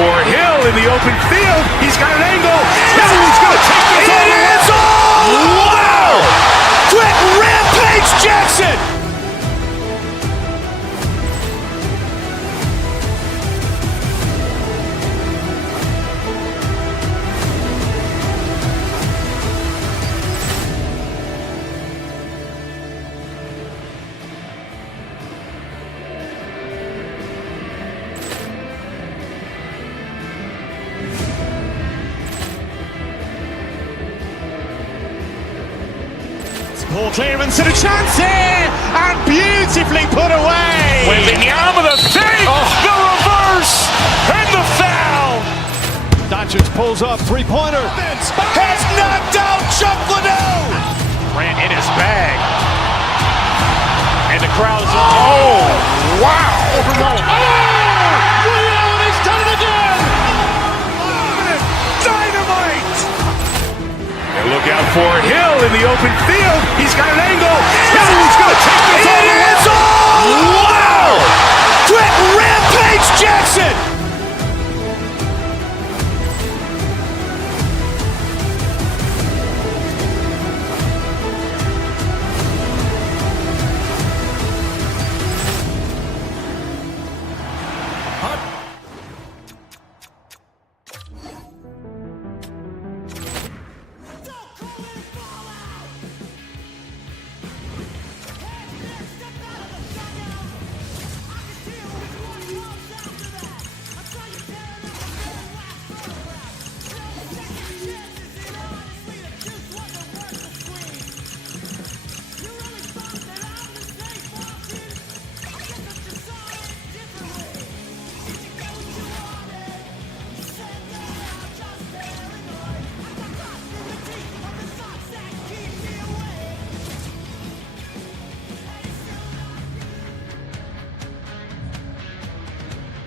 for Hill in the open field. He's got an angle. Hill is going to take this all the way. It's all! Wow! Quick Rampage Jackson! Paul Clearance and a chance here, and beautifully put away. Wembanyama with a fake, the reverse, and the foul. Doncic pulls up, three-pointer. Has knocked out Chuck Liddell. Grant in his bag. And the crowd is, oh, wow. He's done it again. Dynamite. And look out for Hill in the open field. He's got an angle. Hill is going to take this all the way. It's all! Wow! Quick Rampage Jackson!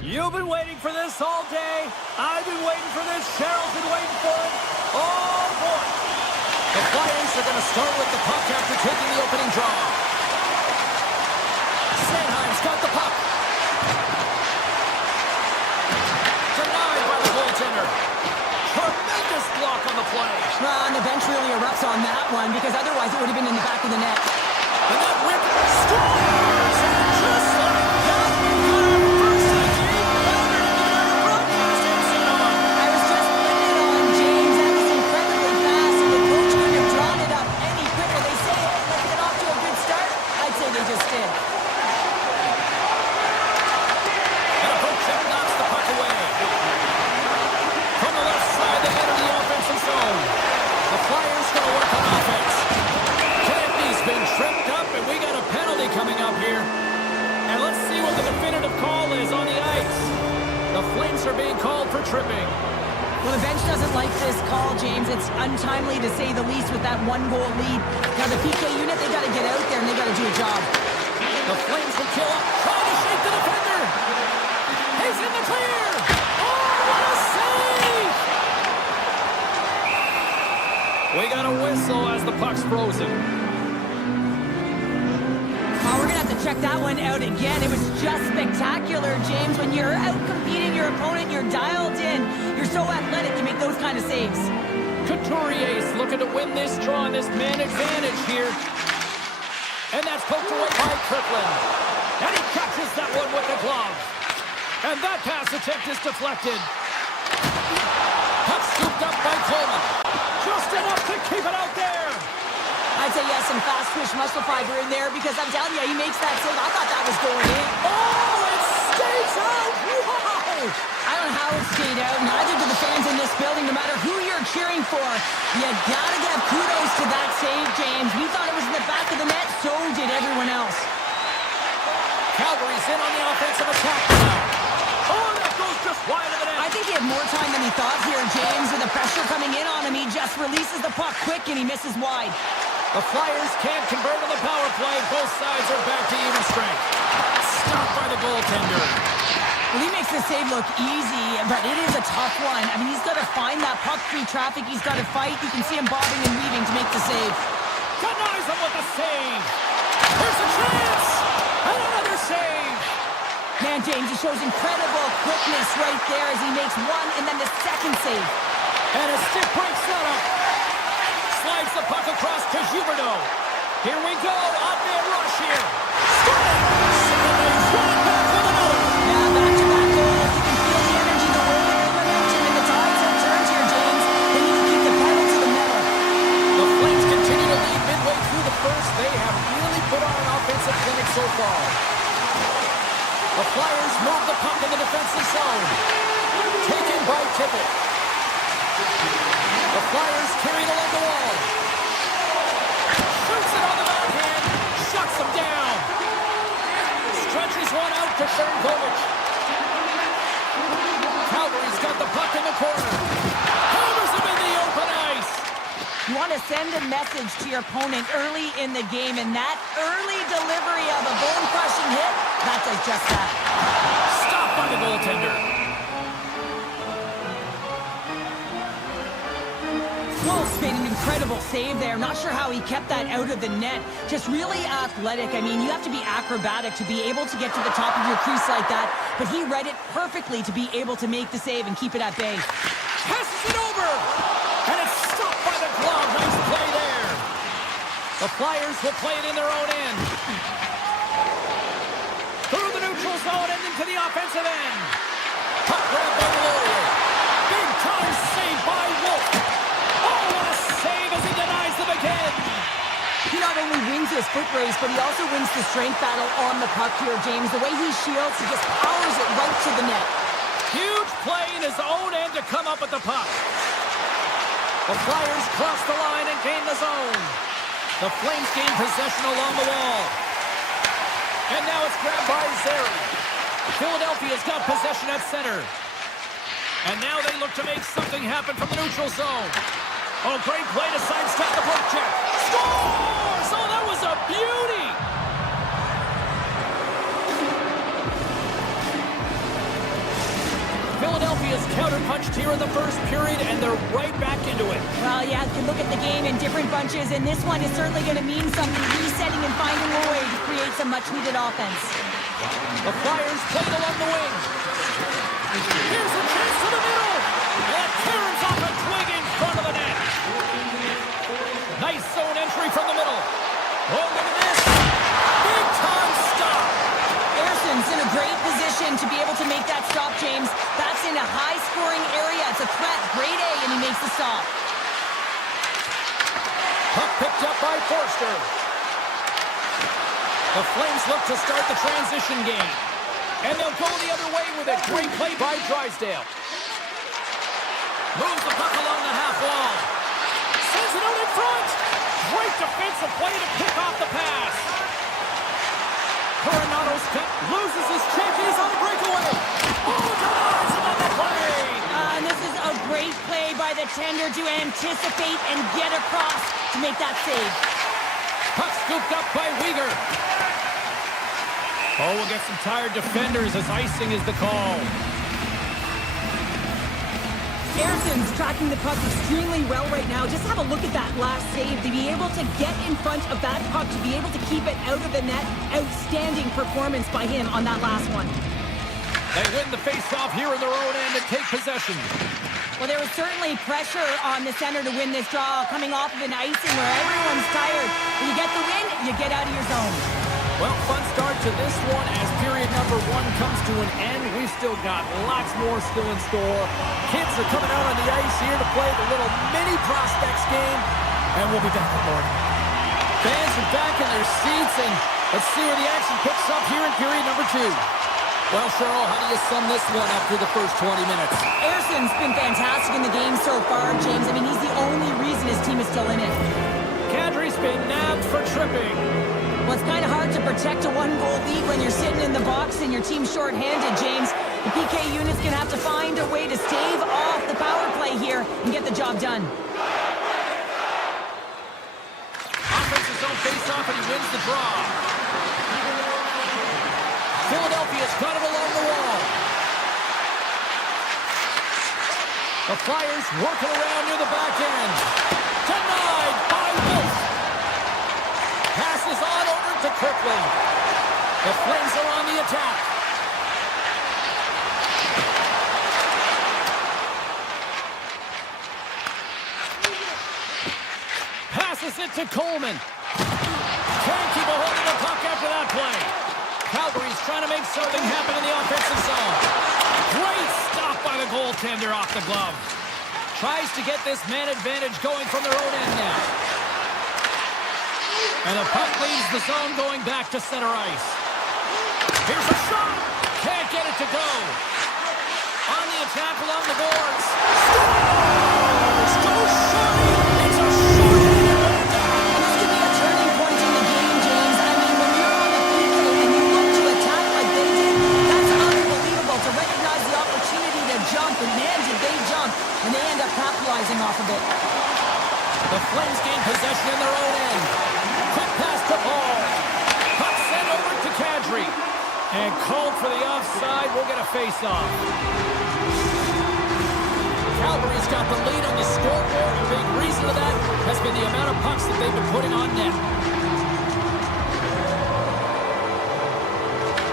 You've been waiting for this all day. I've been waiting for this. Cheryl's been waiting for it. Oh, boy. The Flyers are going to start with the puck after taking the opening draw. Sanheim's got the puck. Denied by the goaltender. Tremendous block on the play. And the bench really erupts on that one, because otherwise it would have been in the back of the net. And that whip scores! And just like that, we've got our first game rounder in the broadcasting cinema. I was just putting it on, James. That was incredibly fast, and the coach couldn't have drawn it up any quicker. They say, hey, let's get off to a good start. I'd say they just did. And a poke check knocks the puck away. From the left side, they enter the offensive zone. The Flyers going to work on offense. Kennedy been tripped up, and we got a penalty coming up here. And let's see what the definitive call is on the ice. The Flames are being called for tripping. Well, the bench doesn't like this call, James. It's untimely, to say the least, with that one-goal lead. Now, the PK unit, they got to get out there, and they got to do a job. The Flames will kill up, trying to shake the defender. He's in the clear. Oh, what a save! We got a whistle as the puck's frozen. Oh, we're going to have to check that one out again. It was just spectacular, James. When you're out competing your opponent, you're dialed in. You're so athletic to make those kind of saves. Couturier's looking to win this draw and this man advantage here. And that's poked away by Kirkland. And he catches that one with the glove. And that pass attempt is deflected. Puck scooped up by Coleman. Just enough to keep it out there. I'd say yes, some fast twitch muscle fiber in there, because I'm telling you, he makes that save. I thought that was going in. Oh, it stays out! Wow! I don't know how it stayed out. Neither do the fans in this building, no matter who you're cheering for. You gotta give kudos to that save, James. We thought it was in the back of the net, so did everyone else. Calgary's in on the offensive attack now. Oh, that goes just wide of the net. I think he had more time than he thought here, James. With the pressure coming in on him, he just releases the puck quick and he misses wide. The Flyers can't convert on the power play. Both sides are back to even strength. Stopped by the goaltender. Well, he makes the save look easy, but it is a tough one. I mean, he's got to find that puck-free traffic. He's got to fight. You can see him bobbing and weaving to make the save. Denies him with the save. Here's a chance. And another save. Man, Man, James, he shows incredible quickness right there as he makes one and then the second save. And a stick break setup. Slides the puck across to Huberdeau. Here we go. Odd-man rush here. Scoring! Right back with another. Yeah, back-to-back goals. You can feel the energy, the wave, the momentum, and the tides have turned here, James. They need to keep the pedal to the metal. The Flames continue to lead midway through the first. They have really put on an offensive clinic so far. The Flyers move the puck in the defensive zone. Taken by Tippett. The Flyers carry it along the wall. Shoots it on the backhand. Shuts them down. Stretches one out to Sharangovich. Calgary's got the puck in the corner. Hammers him in the open ice. You want to send a message to your opponent early in the game, and that early delivery of a bone-crushing hit, that does just that. Stopped by the goaltender. Wolf's made an incredible save there. Not sure how he kept that out of the net. Just really athletic. I mean, you have to be acrobatic to be able to get to the top of your crease like that, but he read it perfectly to be able to make the save and keep it at bay. Passes it over. And it's stopped by the glove. Nice play there. The Flyers will play it in their own end. Through the neutral zone and into the offensive end. Puck grab by Laurier. Big time save by Wolf. Oh, what a save as he denies them again. He not only wins his foot race, but he also wins the strength battle on the puck here, James. The way he shields, he just powers it right to the net. Huge play in his own end to come up with the puck. The Flyers cross the line and gain the zone. The Flames gain possession along the wall. And now it's grabbed by Zary. Philadelphia's got possession at center. And now they look to make something happen from the neutral zone. Oh, great play to sidestep the poke check. Scores! Oh, that was a beauty! Philadelphia's counter-punched here in the first period, and they're right back into it. Well, yeah, you can look at the game in different bunches, and this one is certainly going to mean something, resetting and finding a way to create some much-needed offense. The Flyers play it along the wing. Here's a chance to the middle. And Cairns off a twig in front of the net. Nice zone entry from the middle. Oh, look at this. Big time stop. Erson's in a great position to be able to make that stop, James. That's in a high-scoring area. It's a threat, grade A, and he makes the stop. Puck picked up by Forster. The Flames look to start the transition game. And they'll go the other way with a great play by Drysdale. Moves the puck along the half wall. Sends it out in front. Great defensive play to pick off the pass. Coronato's cut, loses his check. He's on a breakaway. Oh, denies him on the play. And this is a great play by the tender to anticipate and get across to make that save. Puck scooped up by Weegar. Oh, we'll get some tired defenders as icing is the call. Erson's tracking the puck extremely well right now. Just have a look at that last save. To be able to get in front of that puck, to be able to keep it out of the net. Outstanding performance by him on that last one. They win the face-off here in their own end and take possession. Well, there was certainly pressure on the center to win this draw, coming off of an icing where everyone's tired. When you get the win, you get out of your zone. Well, fun start to this one as period number one comes to an end. We've still got lots more still in store. Kids are coming out on the ice here to play the little mini prospects game, and we'll be back with more. Fans are back in their seats, and let's see where the action picks up here in period number two. Well, Cheryl, how do you sum this one up through the first 20 minutes? Erson's been fantastic in the game so far, James. I mean, he's the only reason his team is still in it. Kadri's been nabbed for tripping. Well, it's kind of hard to protect a one-goal lead when you're sitting in the box and your team's short-handed, James. The PK unit's going to have to find a way to stave off the power play here and get the job done. Offensive zone face-off, and he wins the draw. Philadelphia's got it along the wall. The Flyers working around near the back end. Denied by Wolf. Passes on over to Kirkland. The Flames are on the attack. to Coleman. Can't keep a hold of the puck after that play. Calgary's trying to make something happen in the offensive zone. Great stop by the goaltender off the glove. Tries to get this man advantage going from their own end now. And the puck leaves the zone going back to center ice. Here's a shot. Can't get it to go. On the attack along the boards. Scores! Goes shooting! It's a shot! And this could be a turning point in the game, James. I mean, when you're on the PK and you look to attack like they did, that's unbelievable to recognize the opportunity to jump. And man, did they jump. And they end up capitalizing off of it. The Flames gain possession in their own end. Quick pass to Paul. Puck sent over to Kadri. And called for the offside. We'll get a face-off. Calgary's got the lead on the scoreboard. A big reason of that has been the amount of pucks that they've been putting on net.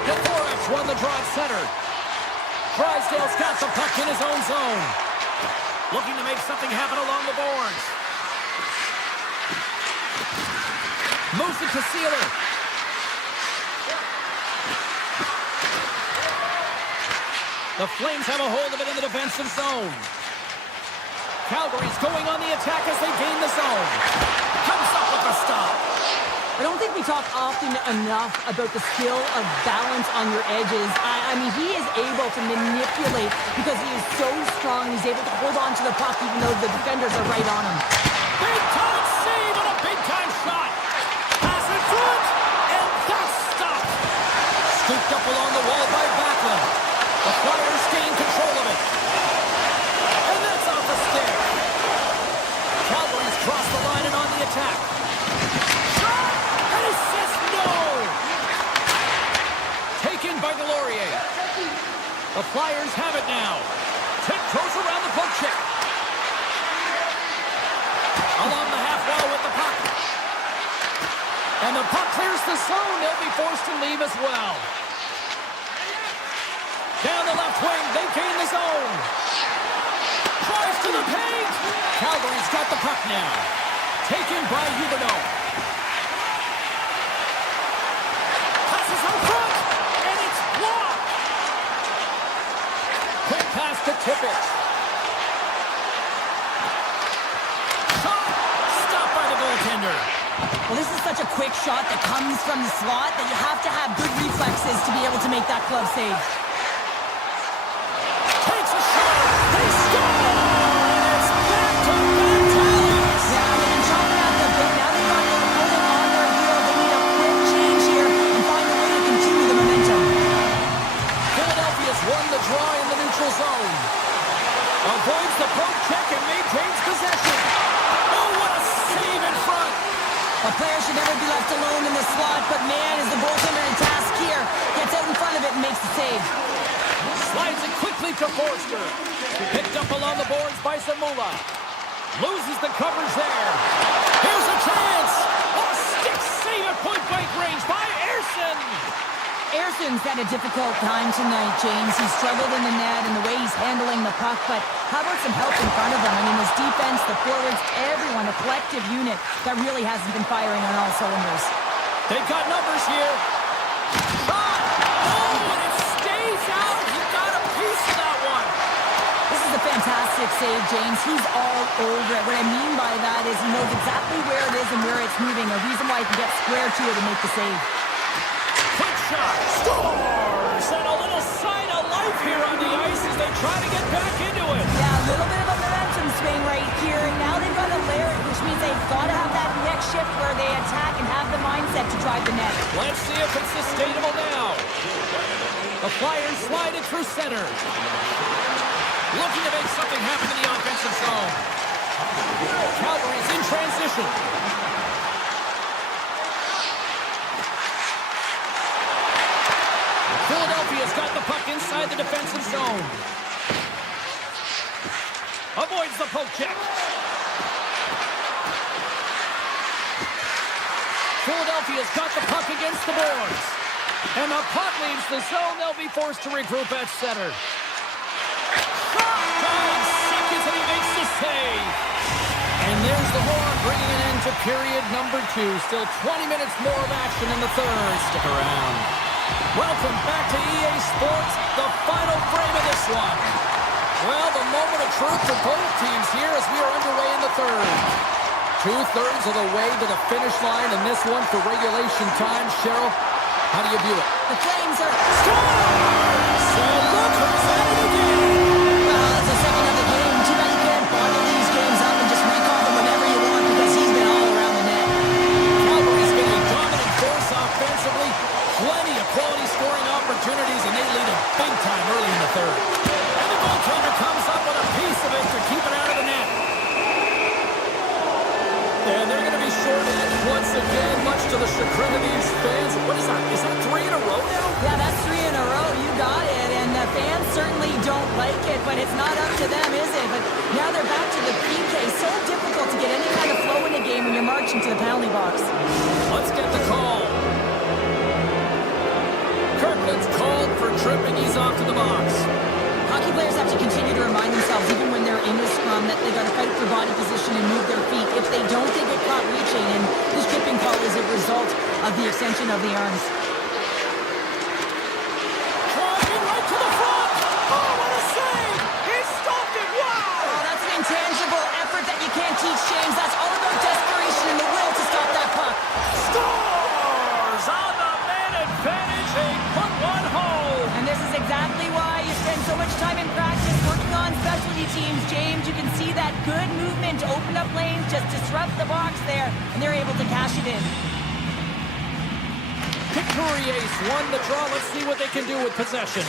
Dvorak's won the draw at center. Drysdale's got the puck in his own zone. Looking to make something happen along the boards. Moves it to Sealer. The Flames have a hold of it in the defensive zone. Calgary's going on the attack as they gain the zone. Comes up with the stop. I don't think we talk often enough about the skill of balance on your edges. I mean, he is able to manipulate because he is so strong. He's able to hold on to the puck even though the defenders are right on him. Big time save and a big time shot. Pass in front, and that's stopped. Scooped up along the wall by Backlund. The Flyers gain control of it. And that's off the stick. Calgary's crossed the line and on the attack. Shot! And he says no! Taken by Delorier. The Flyers have it now. Tiptoes around the poke check. Along the half wall with the puck. And the puck clears the zone. They'll be forced to leave as well. Down the left wing, they gain the zone. Drives to the paint. Calgary's got the puck now. Taken by Huberdeau. Passes out front, and it's blocked. Quick pass to Tippett. Shot, stopped by the goaltender. Well, this is such a quick shot that comes from the slot that you have to have good reflexes to be able to make that glove save. Takes a shot. They score. And it's back-to-back tallies. Yeah, they've been chopping out the bit. Now they've got their opponent on their heel. They need a quick change here and find a way to continue the momentum. Philadelphia's won the draw in the neutral zone. Avoids the poke check and maintains possession. Oh, what a save in front. A player should never be left alone in the slot, but man, is the goaltender in task here. Gets out in front of it and makes the save. Slides it quickly to Forster. Picked up along the boards by Zamula. Loses the coverage there. Here's a chance. A stick save at point-blank range by Ersson. Erson's had a difficult time tonight, James. He's struggled in the net and the way he's handling the puck, but how about some help in front of him? I mean, his defense, the forwards, everyone, a collective unit that really hasn't been firing on all cylinders. They've got numbers here. Shot! Oh, and it stays out. He got a piece of that one. This is a fantastic save, James. He's all over it. What I mean by that is he knows exactly where it is and where it's moving, a reason why he can get square to it and make the save. Quick shot. Scores! And a little sign of life here on the ice as they try to get back into it. Yeah, a little bit of a momentum swing right here, and now they've got to layer it, which means they've got to have that next shift where they attack and have the mindset to drive the net. Let's see if it's sustainable now. The Flyers slide it through center. Looking to make something happen in the offensive zone. Calgary's in transition. Philadelphia's got the puck inside the defensive zone. Avoids the poke check. Philadelphia's got the puck against the boards. And the puck leaves the zone. They'll be forced to regroup at center. Shot! 9 seconds and he makes the save. And there's the horn, bringing an end to period number 2. Still 20 minutes more of action in the third. Stick around. Welcome back to EA Sports, the final frame of this one. Well, the moment of truth for both teams here as we are underway in the third. 2/3 of the way to the finish line in this one for regulation time. Cheryl, how do you view it? The Flames are... So look who's at it again. It's the second of the game. Too bad you can't bottle these games up and just recall them whenever you want because he's been all around the net. Calgary's been a dominant force offensively. Plenty of quality scoring opportunities, and they lead it big time early in the third. And the goaltender comes up with a piece of it to keep it out of the net. And they're going to be shorted once again, much to the chagrin of these fans. What is that? Is that 3 in a row now? Yeah, that's 3 in a row. You got it. And the fans certainly don't like it, but it's not up to them, is it? But now they're back to the PK. So difficult to get any kind of flow in a game when you're marching to the penalty box. Let's get the call. Kirkland's called for tripping. He's off to the box. Hockey players have to continue to remind themselves, even when they're in the scrum, that they got to fight for body position and move their feet. If they don't, they get caught reaching, and this tripping call is a result of the extension of the arms. Driving right to the front. Oh, what a save! He stopped it. Wow! Oh, that's an intangible effort that you can't teach, James. That's all about desperation and the will to stop that puck. Scores on the man advantage. They put one home. And this is exactly why you spend so much time in practice working on specialty teams, James. You can see that good movement to open up lanes, just disrupt the box there, and they're able to cash it in. Couturiers won the draw. Let's see what they can do with possession.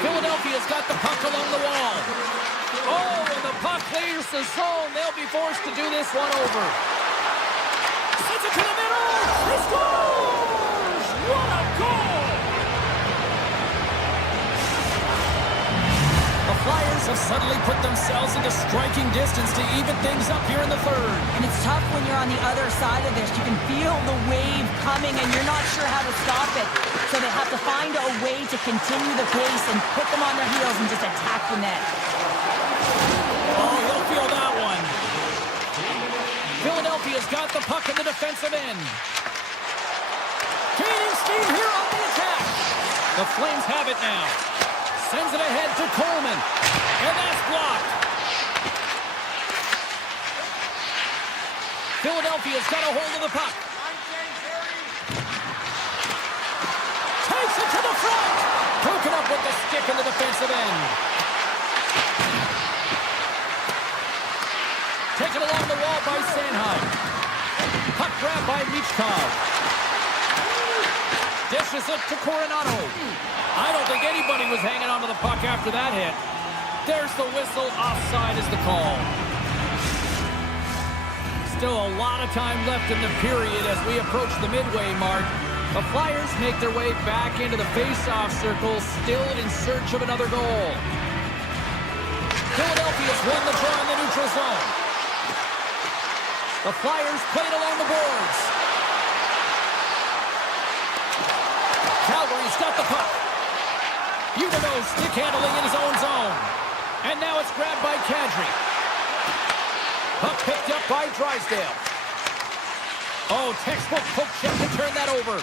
Philadelphia's got the puck along the wall. Oh, and the puck clears the zone. They'll be forced to do this one over. Sends it to the middle. He scores! What a goal! The Flyers have suddenly put themselves into striking distance to even things up here in the third. And it's tough when you're on the other side of this. You can feel the wave coming, and you're not sure how to stop it. So they have to find a way to continue the pace and put them on their heels and just attack the net. Oh, he'll feel that one. Philadelphia's got the puck in the defensive end. Gaining steam here on the attack. The Flames have it now. Sends it ahead to Coleman. And that's blocked. Philadelphia's got a hold of the puck. Takes it to the front. Broken up with the stick in the defensive end. Taken along the wall by Sanheim. Puck grab by Michkov. Dishes it to Coronado. I don't think anybody was hanging onto the puck after that hit. There's the whistle. Offside is the call. Still a lot of time left in the period as we approach the midway mark. The Flyers make their way back into the face-off circle, still in search of another goal. Philadelphia's won the draw in the neutral zone. The Flyers played along the boards. Calgary's got the puck. Huberdeau stick handling in his own zone. And now it's grabbed by Kadri. Puck picked up by Drysdale. Oh, textbook poke check to turn that over.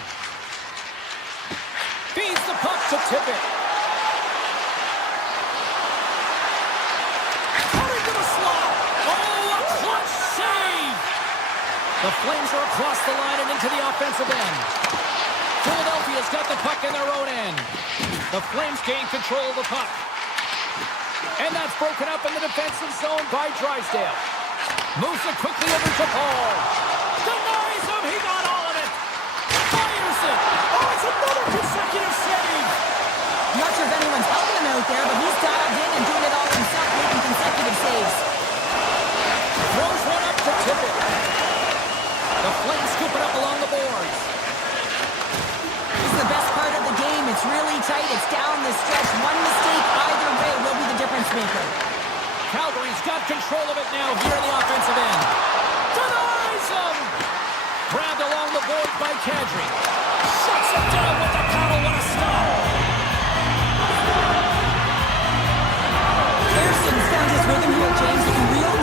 Feeds the puck to Tippett. Cutting to the slot. Oh, a clutch save. The Flames are across the line and into the offensive end. Philadelphia's got the puck in their own end. The Flames gain control of the puck. And that's broken up in the defensive zone by Drysdale. Moves it quickly over to Paul. Denies him. He got all of it. Fires it. Oh, it's another consecutive save. I'm not sure if anyone's helping him out there, but he's dived in and doing it all himself, making consecutive saves. Throws one up to Tippett. The Flames scoop it up along the boards. This is the best part of the game. It's really tight. It's down the stretch. One mistake either way will be the difference maker. Calgary's got control of it now here in the offensive end. Denies him! Grabbed along the board by Kadri. Shuts it down with the paddle. What a stop! Pearson's found his rhythm here, James. You can really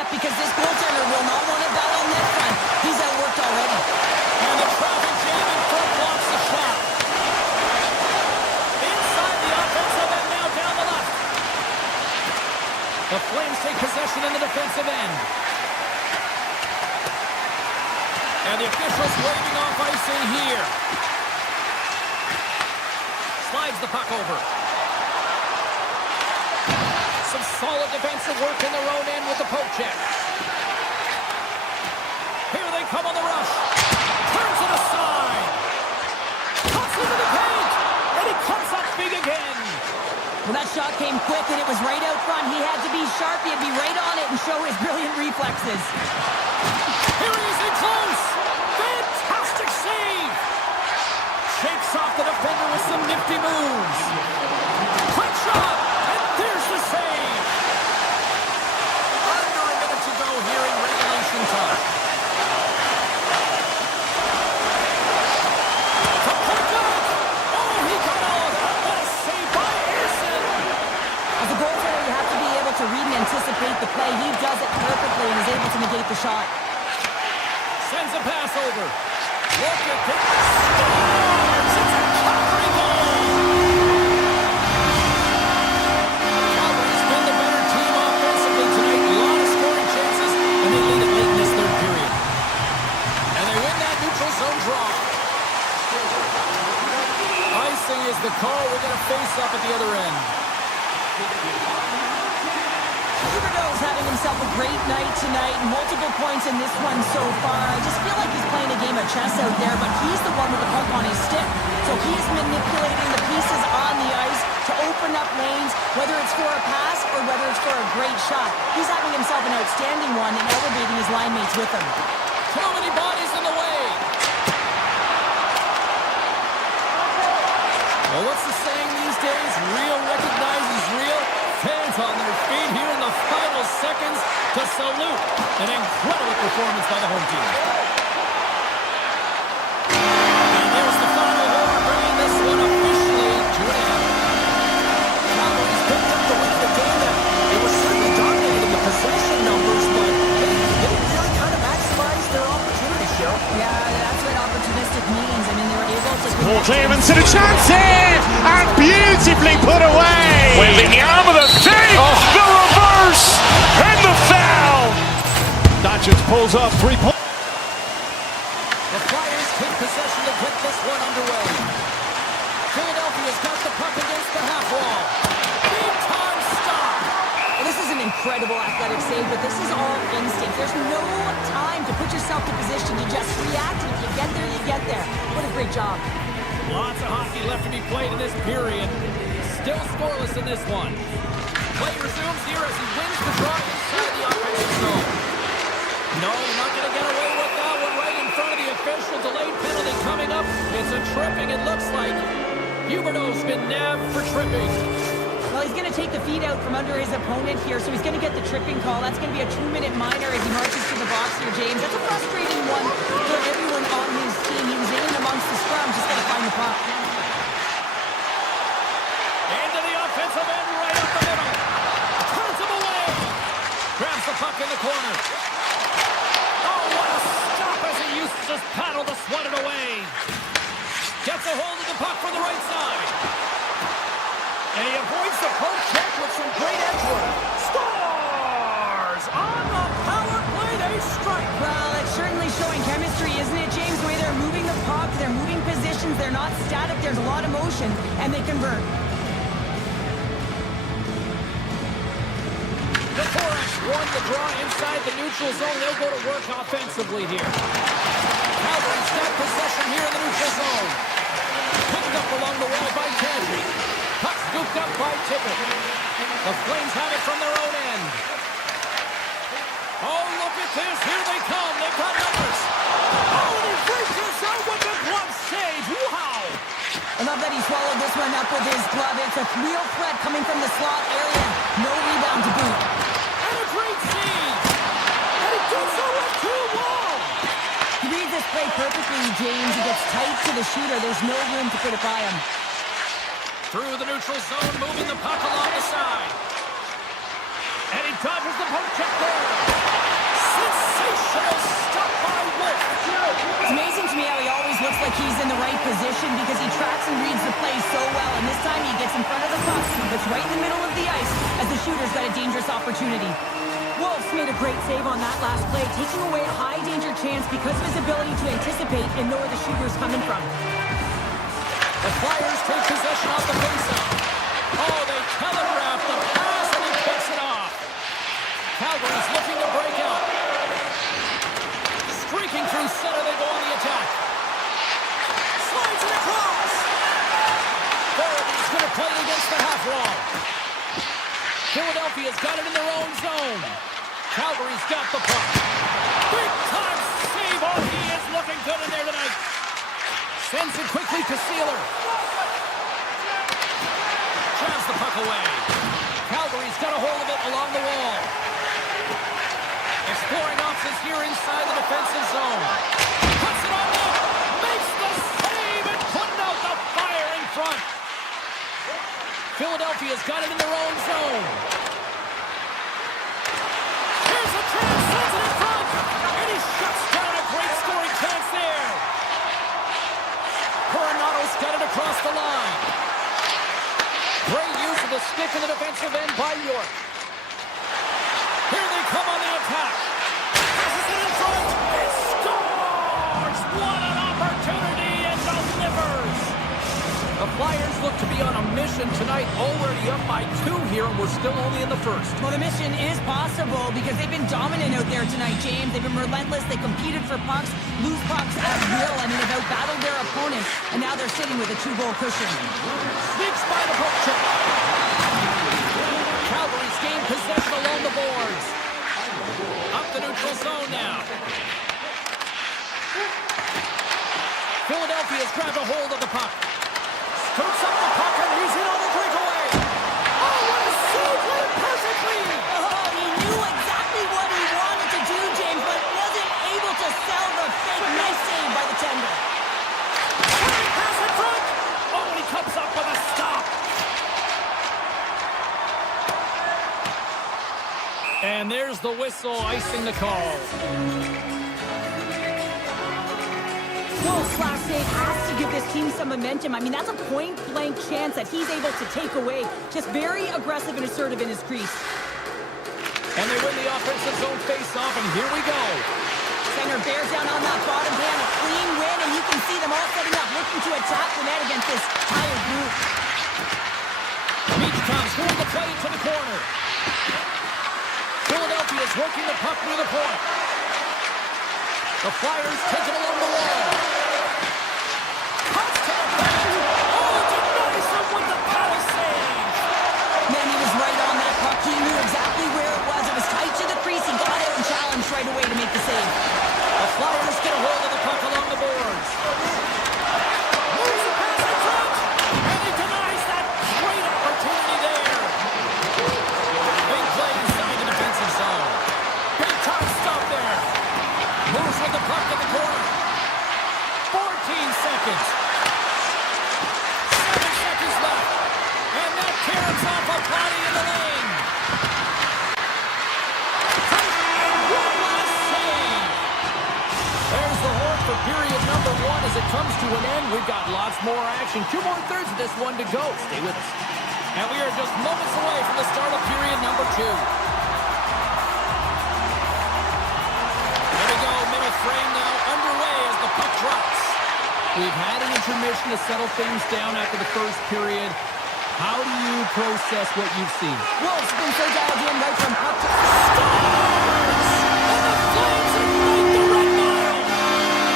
net because this goaltender will not want to battle net front. He's outworked already. And the traffic jam in front blocks the shot. Inside the offensive end, now down the left. The Flames take possession in the defensive end. And the officials waving off icing here. Slides the puck over. Some solid defensive work in their own end with the poke check. Here they come on the rush. Turns it aside. Cuts into the paint. And he comes up big again. Well, that shot came quick and it was right out front. He had to be sharp. He had to be right on it and show his brilliant reflexes. Here he is in close. Fantastic save. Shakes off the defender with some nifty moves. Quick shot. And there's the save. Under a minute to go here in regulation time. From point blank. Oh, he got all of that. What a save by Anderson. As a goaltender, you have to be able to read and anticipate the play. He does it perfectly and is able to negate the shot. Sends a pass over. Look at this. Scores! It's a Calgary goal! Calgary's been the better team offensively tonight. A lot of scoring chances, and they lead it late in this third period. And they win that neutral zone draw. Icing is the call. We're going to face up at the other end. Huberdeau's having himself a great night tonight. Multiple points in this one so far. I just feel like he's playing a game of chess out there, but he's the one with the puck on his stick. So he's manipulating the pieces on the ice to open up lanes, whether it's for a pass or whether it's for a great shot. He's having himself an outstanding one and elevating his line mates with him. Too many bodies in the way. Well, what's the saying these days? Real recognizes real. Fans on their feet here in the final seconds to salute an incredible performance by the home team. And there's the final horn, bringing this one officially to an end. Calgary's picked up the win of the game. They were certainly dominated in the possession numbers, but they didn't really kind of maximize their opportunity, show. Yeah, that's what opportunistic means. I mean, they were able to... Paul Clemens to the chance here, and beautifully put away. Waving the arm of the thing, the reverse, and the foul. Doncic pulls up 3 points. The Flyers take possession to get this one underway. Philadelphia's got the puck against the half wall. Big time stop. Well, this is an incredible athletic save, but this is all instinct. There's no time to put yourself in position to just react. If you get there, you get there. What a great job. Lots of hockey left to be played in this period. Still scoreless in this one. Play resumes here as he wins the draw inside the offensive zone. No, not going to get away with that one right in front of the official. Delayed penalty coming up. It's a tripping, it looks like. Huberdeau's been nabbed for tripping. Well, he's going to take the feet out from under his opponent here, so he's going to get the tripping call. That's going to be a 2-minute minor as he marches to the box here, James. That's a frustrating one for everyone on his team. He was in and amongst the scrum, just got to find the puck. Into the offensive end, right up the middle. Turns him away. Grabs the puck in the corner. Oh, what a stop as he used to just paddle to swat it away. Gets a hold of the puck from the right side. And he avoids the poke check with some great edge work. Scores! On the power play, they strike. Well, it's certainly showing chemistry, isn't it, James? The way they're moving the puck, they're moving positions, they're not static, there's a lot of motion, and they convert. The Forex won the draw inside the neutral zone. They'll go to work offensively here. Calgary's got possession here in the neutral zone. Picked up along the wall by Kadri. Puck scooped up by Tippett. The Flames have it from their own end. Oh, look at this. Here they come. They've got numbers. Oh, and he breaks this out with a glove save. Wow. I love that he swallowed this one up with his glove. It's a real threat coming from the slot area. No rebound to boot. And a great save. And he does so with 2 walls. He reads this play perfectly, James. He gets tight to the shooter. There's no room to put it by him. Through the neutral zone, moving the puck along the side. And he dodges the poke check there. Sensational stop by Wolf. It's amazing to me how he always looks like he's in the right position because he tracks and reads the play so well. And this time he gets in front of the puck. It's right in the middle of the ice as the shooter's got a dangerous opportunity. Wolf's made a great save on that last play, taking away a high-danger chance because of his ability to anticipate and know where the shooter's coming from. The Flyers take possession off the faceoff. Oh, they telegraph the pass and he picks it off. Calgary's looking to break out. Streaking through center, they go on the attack. Slides it across. Farabee's going to play it against the half wall. Philadelphia's got it in their own zone. Calgary's got the puck. Big time save. Oh, he is looking good in there tonight. Sends it quickly to Sealer. Grabs the puck away. Calgary's got a hold of it along the wall. Exploring options here inside the defensive zone. Puts it on net. Makes the save and putting out the fire in front. Philadelphia's got it in their own zone. Here's a chance. Sends it in front. And he shuts down a great scoring chance there. Coronato's got it across the line. Great use of the stick in the defensive end by York. Here they come on the attack. Passes it in front. He scores! What an opportunity and delivers! The Flyers look to be on a mission tonight, already up by 2 here, and we're still only in the first. Well, the mission is possible because they've been dominant out there tonight, James. They've been relentless. They competed for pucks, lose pucks at will. I mean, they've outbattled their opponent, and now they're sitting with a 2-goal cushion. Sneaks by the poke check. Calgary's gained possession along the boards. Up the neutral zone now. Philadelphia's grabbed a hold of the puck. Scoops up the puck and he's in on the breakaway. Oh, what a save! Played it perfectly! Oh, he knew exactly what he wanted to do, James, but wasn't able to sell the fake. Nice save by the tender. Pass in front! Oh, and he comes up with a stop. And there's the whistle icing the call. Wolf's last save has to give this team some momentum. I mean, that's a point-blank chance that he's able to take away. Just very aggressive and assertive in his crease. And they win the offensive zone face-off, and here we go. Center bears down on that bottom hand, a clean win, and you can see them all setting up, looking to attack the net against this tired group. Beachcom's going to play to the corner. Philadelphia's working the puck near the point. The Flyers take it along the wall. Cuts to the back. Oh, denies him with the power save. Man, he was right on that puck. He knew exactly where it was. It was tight to the crease. He got out and challenged right away to make the save. The Flyers get a hold of the puck along the boards. Moves the pass in front. And he denies that great opportunity there. Big play inside the defensive zone. Big time stop there. Moves with the puck in the corner. 14 seconds. 7 seconds left. And that carries off a body in the lane. And one last save. There's the horn for period number 1 as it comes to an end. We've got lots more action. 2 more thirds of this one to go. Stay with us. And we are just moments away from the start of period number 2. Frame now underway as the puck drops. We've had an intermission to settle things down after the first period. How do you process what you've seen? Wolf's been so dialed in right from puck to Scores! And the Flames ignite the red mile!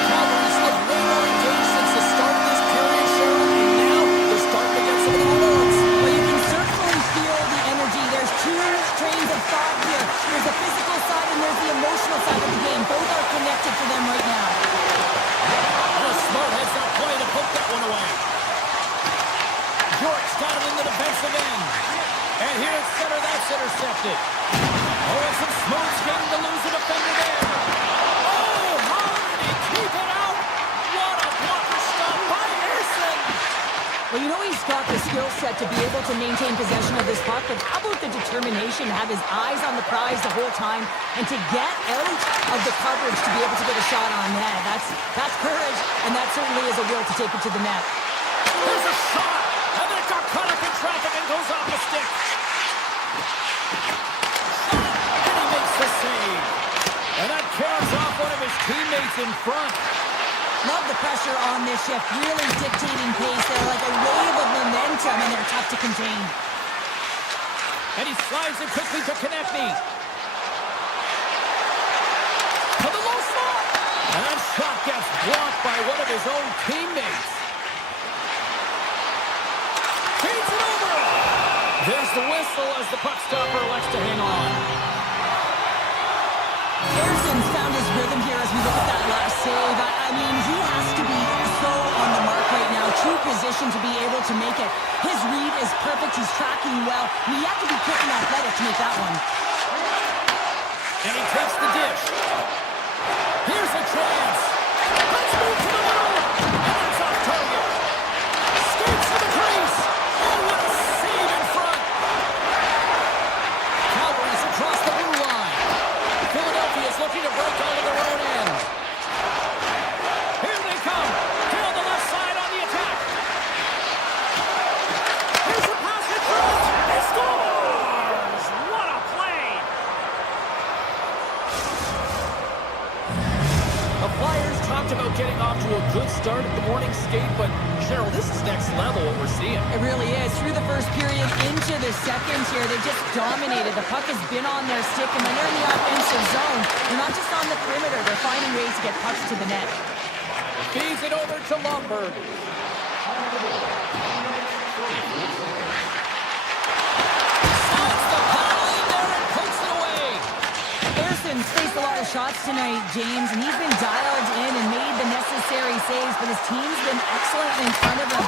Calgary's looked way more engaged since the start of this period, Cheryl, and now they're starting to get some of the rewards. Well, you can certainly feel the energy. There's 2 trains of thought here. There's the physical side and there's the emotional side of the game. Both are connected for them right now. And a smart heads up play to put that one away. York's got it in the defensive end. And here at center, that's intercepted. Oh, and some smooth skating to lose the defender there. Oh, how did he keep it out? What a blocker stop by Ersson. Well, you know he's got this skill set to be able to maintain possession of this puck, but how about the determination to have his eyes on the prize the whole time and to get out of the coverage to be able to get a shot on net? That's courage, and that certainly is a will to take it to the net. There's a shot, and then it got caught up in traffic and goes off the stick. Shot, and he makes the save. And that carries off one of his teammates in front. Love the pressure on this shift, really dictating pace. They're like a wave of momentum, and they're tough to contain. And he slides it quickly to Konechny. To the low slot. And that shot gets blocked by one of his own teammates. Feeds it over. There's the whistle as the puck stopper elects to hang on. Harrison's found his rhythm here as we look at that last save. I mean, he has to be so on the mark right now. True position to be able to make it. His read is perfect. He's tracking well. You have to be quick and athletic to make that one. And he takes the dish. Here's a chance. Let's move to the middle. And that's off target. Skates to the crease. Oh, what a save in front. Calgary's across the blue line. Philadelphia's looking to break out of their own end. Here they come. Here on the left side on the attack. Here's a pass in front. He scores! What a play! The Flyers talked about getting off to a good start at the morning skate, but Cheryl, this is next level what we're seeing. It really is. Through the first period into the second here, they just dominated. The puck has been on their stick, and when they're in the offensive zone, they're not just on the perimeter. They're finding ways to get pucks to the net. Feeds it over to Lundberg. Slides the puck in there and pokes it away. Harrison's faced a lot of shots tonight, James, and he's been dialed in and made the necessary saves, but his team's been excellent in front of him.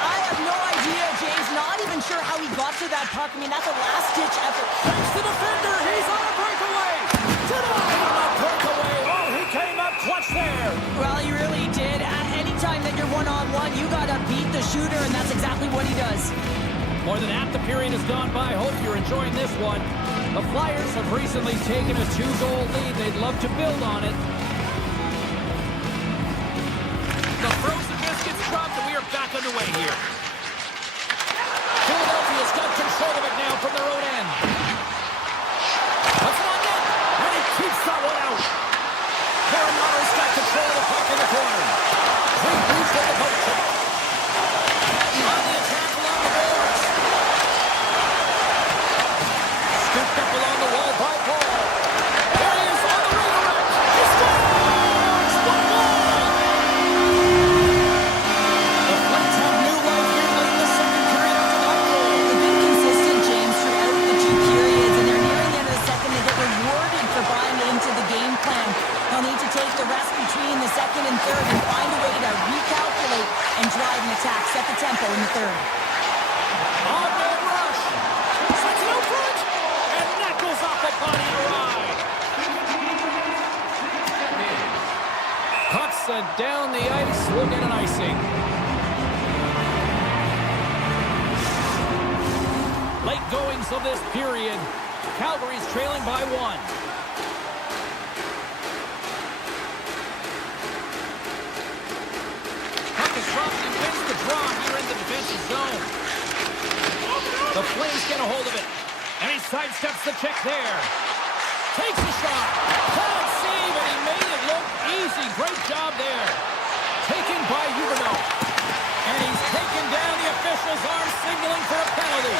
I have no idea, James. Not even sure how he got to that puck. I mean, that's a last-ditch effort. Takes the defender. He's on a breakaway. Tonight on a breakaway. Oh, he came up clutch there. Well, he really did. Anytime that you're one-on-one, you got to beat the shooter, and that's exactly what he does. More than half the period has gone by. Hope you're enjoying this one. The Flyers have recently taken a 2-goal lead. They'd love to build on it. The frozen biscuits dropped, and we are back underway here. Philadelphia's got control of it now from their own end. Puts it on net, and he keeps that one out. Coronato's got control of the puck in the corner. Three moves with the poke check. On the attack along the boards. Scooped up along the wall by Paul. There he is on the redirect. He scores! What a goal! The Flames have new life here late in the second period after that goal. They've been consistent, James, throughout the two periods, and they're nearing the end of the second. They get rewarded for buying into the game plan. They'll need to take the rest between the second and third and find a way to recalculate and drive an attack. Set the tempo in the third. On that rush. Sets it out front. And that goes off the body to ride. Pucks down the ice. We'll get an icing. Late goings of this period. Calgary's trailing by 1. He wins the draw here in the defensive zone. The Flames get a hold of it. And he sidesteps the check there. Takes a shot. Bad save, and he made it look easy. Great job there. Taken by Huberdeau. And he's taken down. The official's arm signaling for a penalty.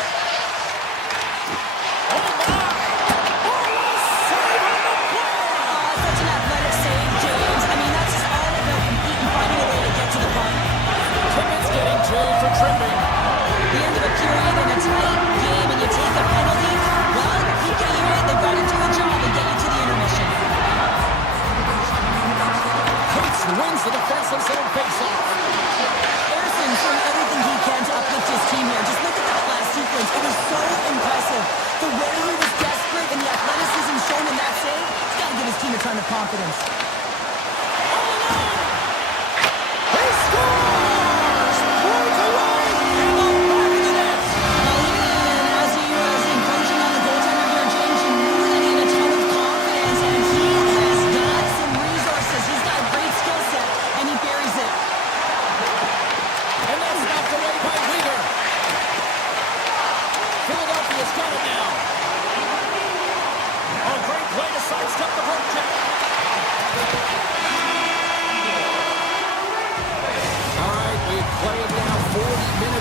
Oh, my. Oh, what a save on the play. Such an athletic save, James. I mean, that's just all about competing, finding a way to get to the puck. Tippett's getting two for tripping. The end of a period in a tight game, and you take a penalty. Well, if you get you in, they've got to do a job and get you to the intermission. Cates wins the defensive zone faceoff.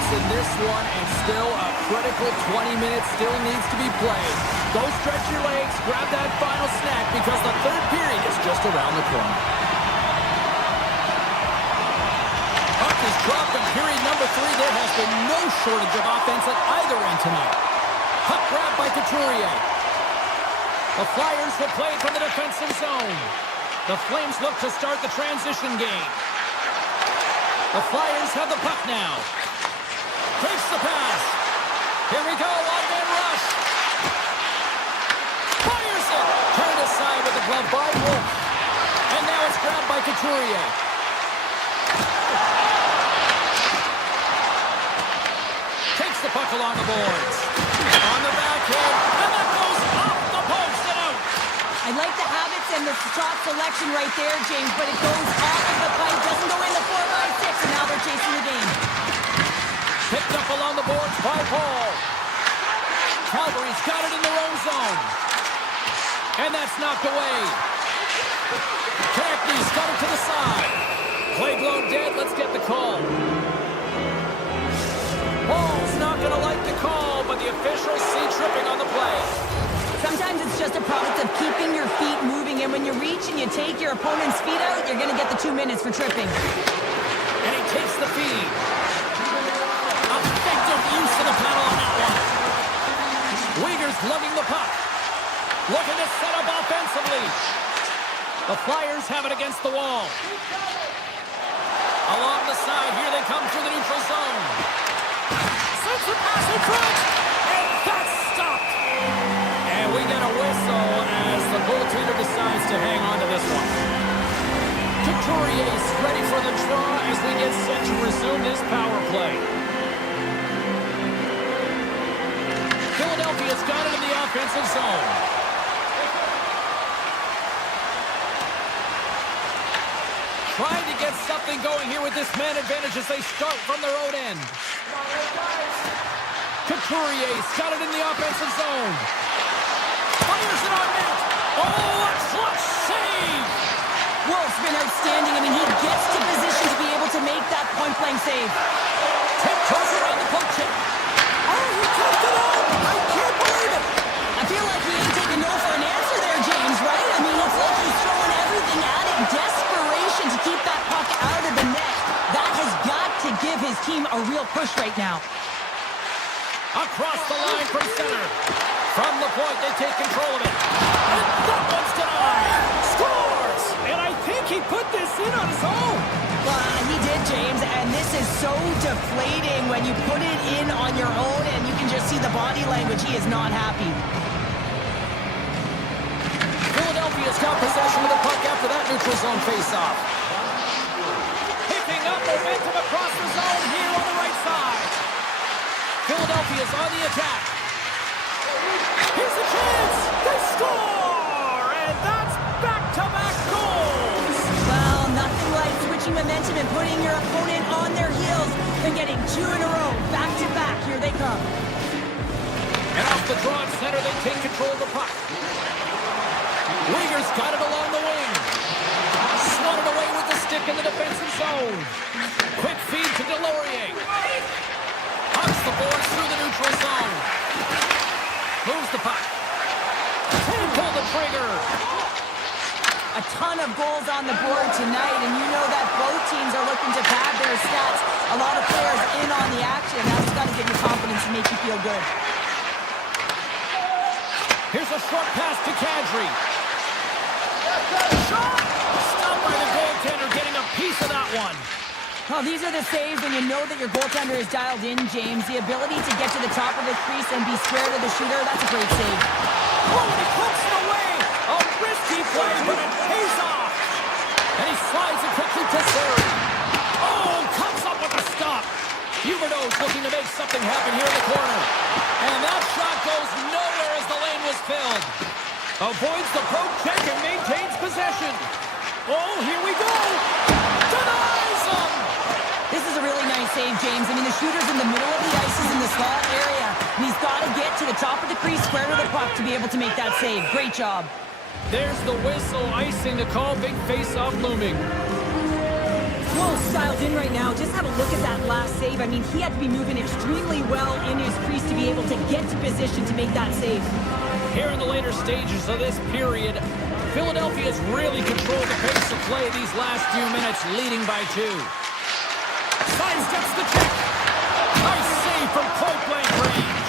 minutes in this one, and still a critical 20 minutes still needs to be played. Go stretch your legs, grab that final snack, because the third period is just around the corner. Puck is dropped in period number 3. There has been no shortage of offense at either end tonight. Puck grabbed by Couturier. The Flyers will play from the defensive zone. The Flames look to start the transition game. The Flyers have the puck now. Takes the pass. Here we go, one-man rush. Fires it. Turned aside with the glove by Wolf. And now it's grabbed by Couturier. Takes the puck along the boards. On the backhand. And that goes off the post and out. I like the habits and the shot selection right there, James, but it goes off of the pipe, doesn't go in the 4-by-6, and now they're chasing the game. Picked up along the boards by Paul. Calgary's got it in their own zone. And that's knocked away. Campney's got it to the side. Play blown dead, let's get the call. Paul's not going to like the call, but the officials see tripping on the play. Sometimes it's just a product of keeping your feet moving, and when you reach and you take your opponent's feet out, you're going to get the 2 minutes for tripping. And he takes the feed. Effective use of the paddle on that one. Uyghur's lugging the puck. Looking to set up offensively. The Flyers have it against the wall. Along the side, here they come through the neutral zone. Sends the pass in front, and that's stopped. And we get a whistle as the goaltender decides to hang on to this one. Couturier's ready for the draw as we get set to resume this power play. Philadelphia's got it in the offensive zone. Trying to get something going here with this man advantage as they start from their own end. Couturier's got it in the offensive zone. Fires it on net. Oh, a clutch save! Wolf's been outstanding. I mean, he gets to position to be able to make that point-blank save. Tiptoes around the poke check. Oh, he tipped it out! I can't believe it! I feel like he ain't taking no for an answer there, James, right? I mean, it's like he's throwing everything at it. Desperation to keep that puck out of the net. That has got to give his team a real push right now. Across the line from center. From the point, they take control of it. And that one's denied. Scores! And I think he put this in on his own. He did, James, and this is so deflating when you put it in on your own and you can just see the body language. He is not happy. Philadelphia's got possession of the puck after that neutral zone face-off. Picking up momentum across the zone here on the right side. Philadelphia's on the attack. Here's a chance. They score! And that's back-to-back goals. Well, nothing like switching momentum and putting your opponent on their heels and getting 2 in a row. Back-to-back. Here they come. And off the draw at center, they take control of the puck. Uyghur's got it along the wing. Swatted away with the stick in the defensive zone. Quick feed to Delorier. Hugs the boards through the neutral zone. Moves the puck. Pull the trigger. A ton of goals on the board tonight, and you know that both teams are looking to pad their stats. A lot of players in on the action. That's got to give you confidence and make you feel good. Here's a short pass to Kadri. Shot! Stopped by the goaltender, getting a piece of that one. Well, these are the saves when you know that your goaltender is dialed in, James. The ability to get to the top of the crease and be square to the shooter, that's a great save. Oh, and he clips it away! A risky play, but it pays off! And he slides it quickly to Sari. Oh, comes up with a stop. Huberdeau's looking to make something happen here in the corner. And that shot goes nowhere as the lane was filled. Avoids the poke check and maintains possession. Oh, here we go! Denies him! This is a really nice save, James. I mean, the shooter's in the middle of the ice, is in the slot area, and he's got to get to the top of the crease, square to the puck to be able to make that save. Great job. There's the whistle, icing the call, big face-off looming. Well, dialed in right now. Just have a look at that last save. I mean, he had to be moving extremely well in his crease to be able to get to position to make that save. Here in the later stages of this period, Philadelphia's really controlled the pace of play these last few minutes, leading by 2. Sidesteps the check. Nice save from point-blank range.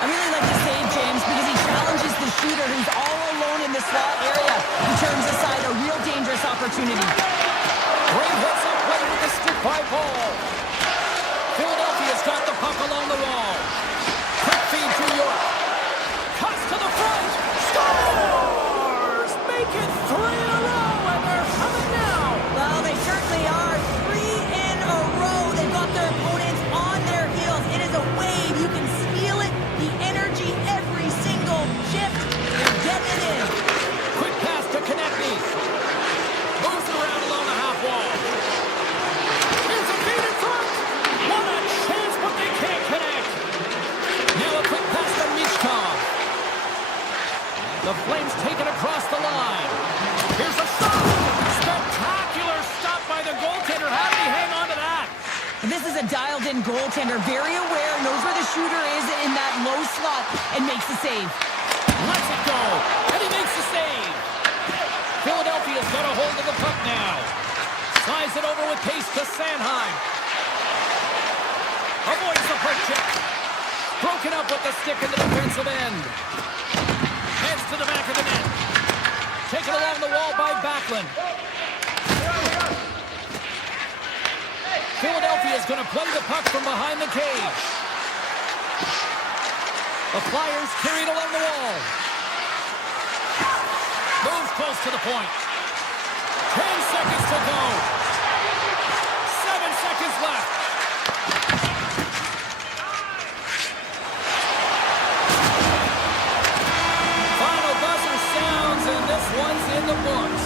I really like the save, James, because he challenges the shooter who's all alone in the slot area. He turns aside a real dangerous opportunity. Great hits up play with the stick by Paul. Philadelphia's got the puck along the wall. Quick feed to York. Cuts to the front. Scores! Make it 3 in a row, and they're coming now. Well, they certainly are. 3 in a row. They've got their opponents on their heels. It is a wave. You can feel it. The energy every single shift. They're getting it in. Quick pass to Konechny. Moves it around along the half wall. Here's a feed in front. What a chance, but they can't connect. Now a quick pass to Michkov. The Flames take it across the line. Here's a stop. Spectacular stop by the goaltender. How did he hang on to that? This is a dialed-in goaltender, very aware, knows where the shooter is in that low slot, and makes the save. Lets it go, and he makes the save. Philadelphia's got a hold of the puck now. Slides it over with pace to Sanheim. Avoids the poke check. Broken up with the stick in the defensive end. Heads to the back of the net. Taken along the wall by Backlund. Philadelphia's going to play the puck from behind the cage. The Flyers carry it along the wall. Moves close to the point. 10 seconds to go. 7 seconds left. Final buzzer sounds, and this one's in the books.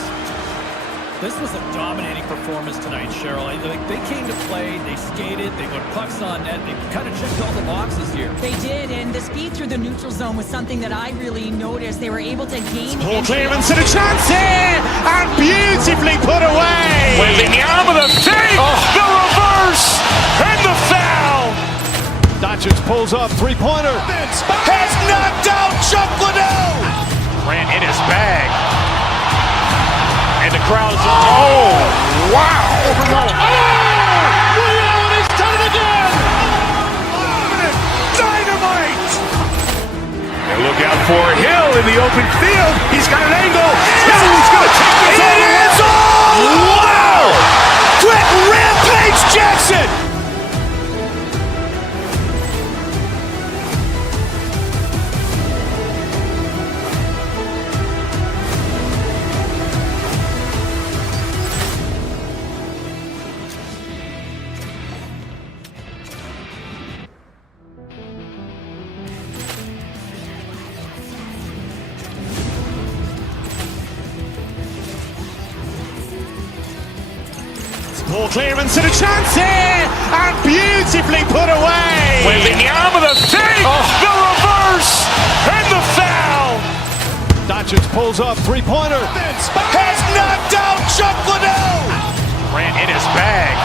This was a dominating performance tonight, Cheryl. They came to play, they skated, they put pucks on net, they kind of checked all the boxes here. They did, and the speed through the neutral zone was something that I really noticed. They were able to gain Paul entry. clearance and a chance here, and beautifully put away. With the arm of the save, the reverse, and the foul. Doncic pulls up, three-pointer. Vince has knocked out Chuck Liddell. Ran in his bag. And the crowd is, oh, wow. He's done it again. Dynamite. And look out for Hill in the open field. He's got an angle. He's going to take this over. It is all! Wow. Quick rampage Jackson. Paul clearance and a chance here, and beautifully put away. With the arm of the save, the reverse, and the foul. Doncic pulls up, three-pointer. Vince has knocked out Chuck Liddell. Ran in his bag.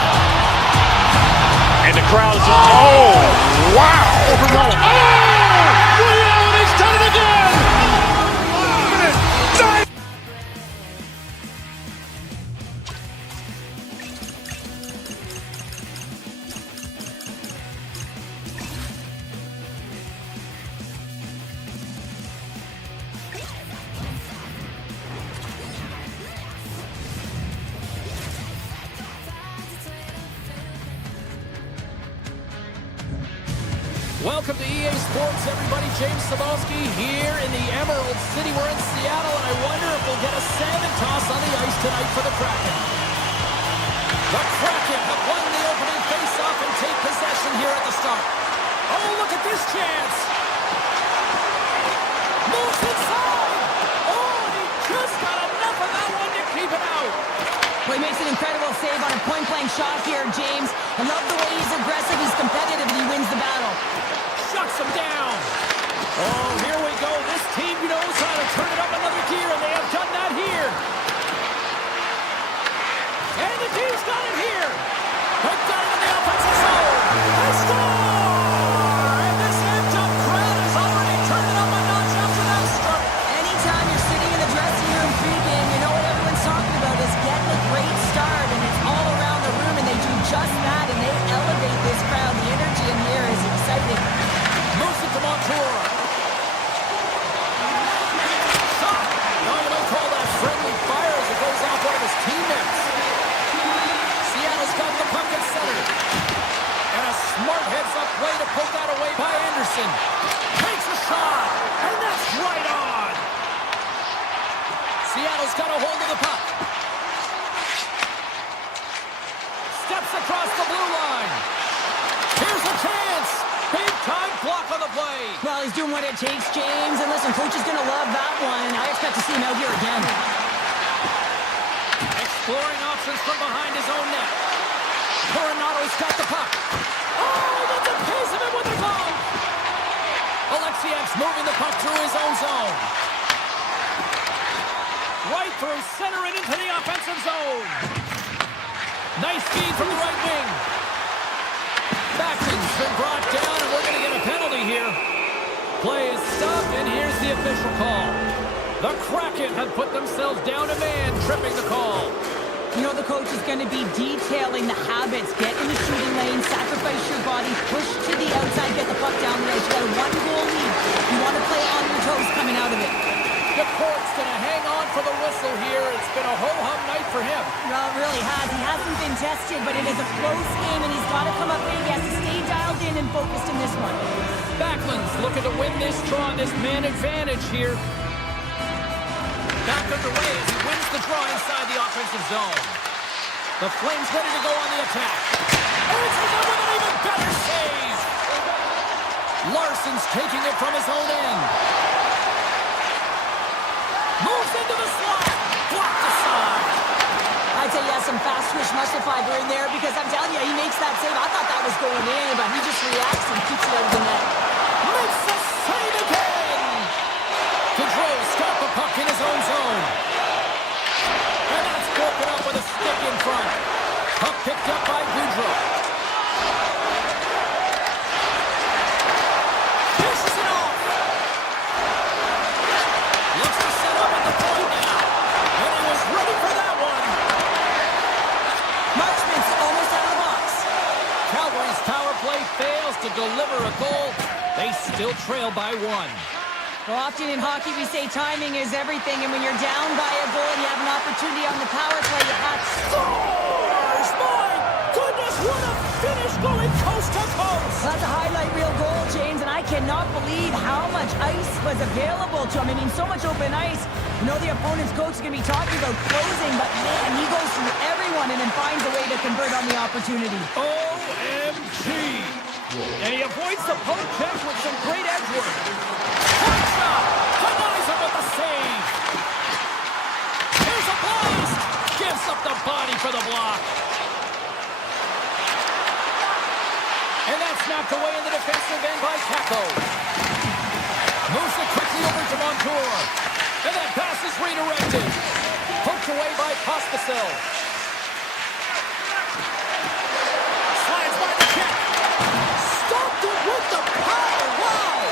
And the crowd is, oh, wow. He's done it again. Welcome to EA Sports, everybody. James Cebulski here in the Emerald City. We're in Seattle, and I wonder if we'll get a salmon toss on the ice tonight for the Kraken. The Kraken have won the opening face-off and take possession here at the start. Oh, look at this chance. Moves inside. Oh, and he just got enough of that one to keep it out. Well, he makes an incredible save on a point-blank shot here, James. I love the way he's aggressive, he's competitive, and he wins the battle. Shuts him down. Oh, here we go. This team knows how to turn it up another gear, and they have done that here. And the team's got it here. Hard heads-up play to poke that away by Anderson. Takes a shot, and that's right on. Seattle's got a hold of the puck. Steps across the blue line. Here's a chance. Big-time block on the play. Well, he's doing what it takes, James. And listen, coach is going to love that one. I expect to see him out here again. Exploring options from behind his own net. Coronato's got the puck. Oh, that's a piece of it with the glove. Alexiev's moving the puck through his own zone. Right through center and into the offensive zone. Nice feed from the right wing. Backman's been brought down, and we're going to get a penalty here. Play is stopped, and here's the official call. The Kraken have put themselves down a man, tripping the call. You know the coach is going to be detailing the habits. Get in the shooting lane, sacrifice your body, push to the outside, get the puck down the ice. You got a one-goal lead. You want to play on your toes coming out of it. The court's going to hang on for the whistle here. It's been a ho-hum night for him. Well, it really has. He hasn't been tested, but it is a close game, and he's got to come up big. He has to stay dialed in and focused in this one. Backlund's looking to win this draw, this man advantage here. Back underway as he wins the draw inside the offensive zone. The Flames ready to go on the attack. Answers it with an even better save. Larson's taking it from his own end. Moves into the slot. Blocked aside. I'd say he has some fast twitch muscle fiber in there because I'm telling you, he makes that save. I thought that was going in, but he just reacts and keeps it out of the net. Makes the save again. Gaudreau's got the puck in his own zone. And that's broken up with a stick in front. Puck picked up by Gaudreau. Dishes it off. Looks to set up at the point now. And he was ready for that one. Marchment's almost out of the box. Calgary's power play fails to deliver a goal. They still trail by one. Well, often in hockey we say timing is everything, and when you're down by a goal and you have an opportunity on the power play, you have to Scores! My goodness, what a finish going coast to coast! That's a highlight reel goal, James, and I cannot believe how much ice was available to him. I mean, so much open ice. You know the opponent's coach is going to be talking about closing, but man, he goes through everyone and then finds a way to convert on the opportunity. OMG! And he avoids the poke check with some great edge work. Hot shot! Denies him with the save! Here's a blast! Gives up the body for the block. And that's knocked away in the defensive end by Kako. Moves it quickly over to Montour. And that pass is redirected. Poked away by Pospisil. Slides by the check. Stopped it with the power. Wow!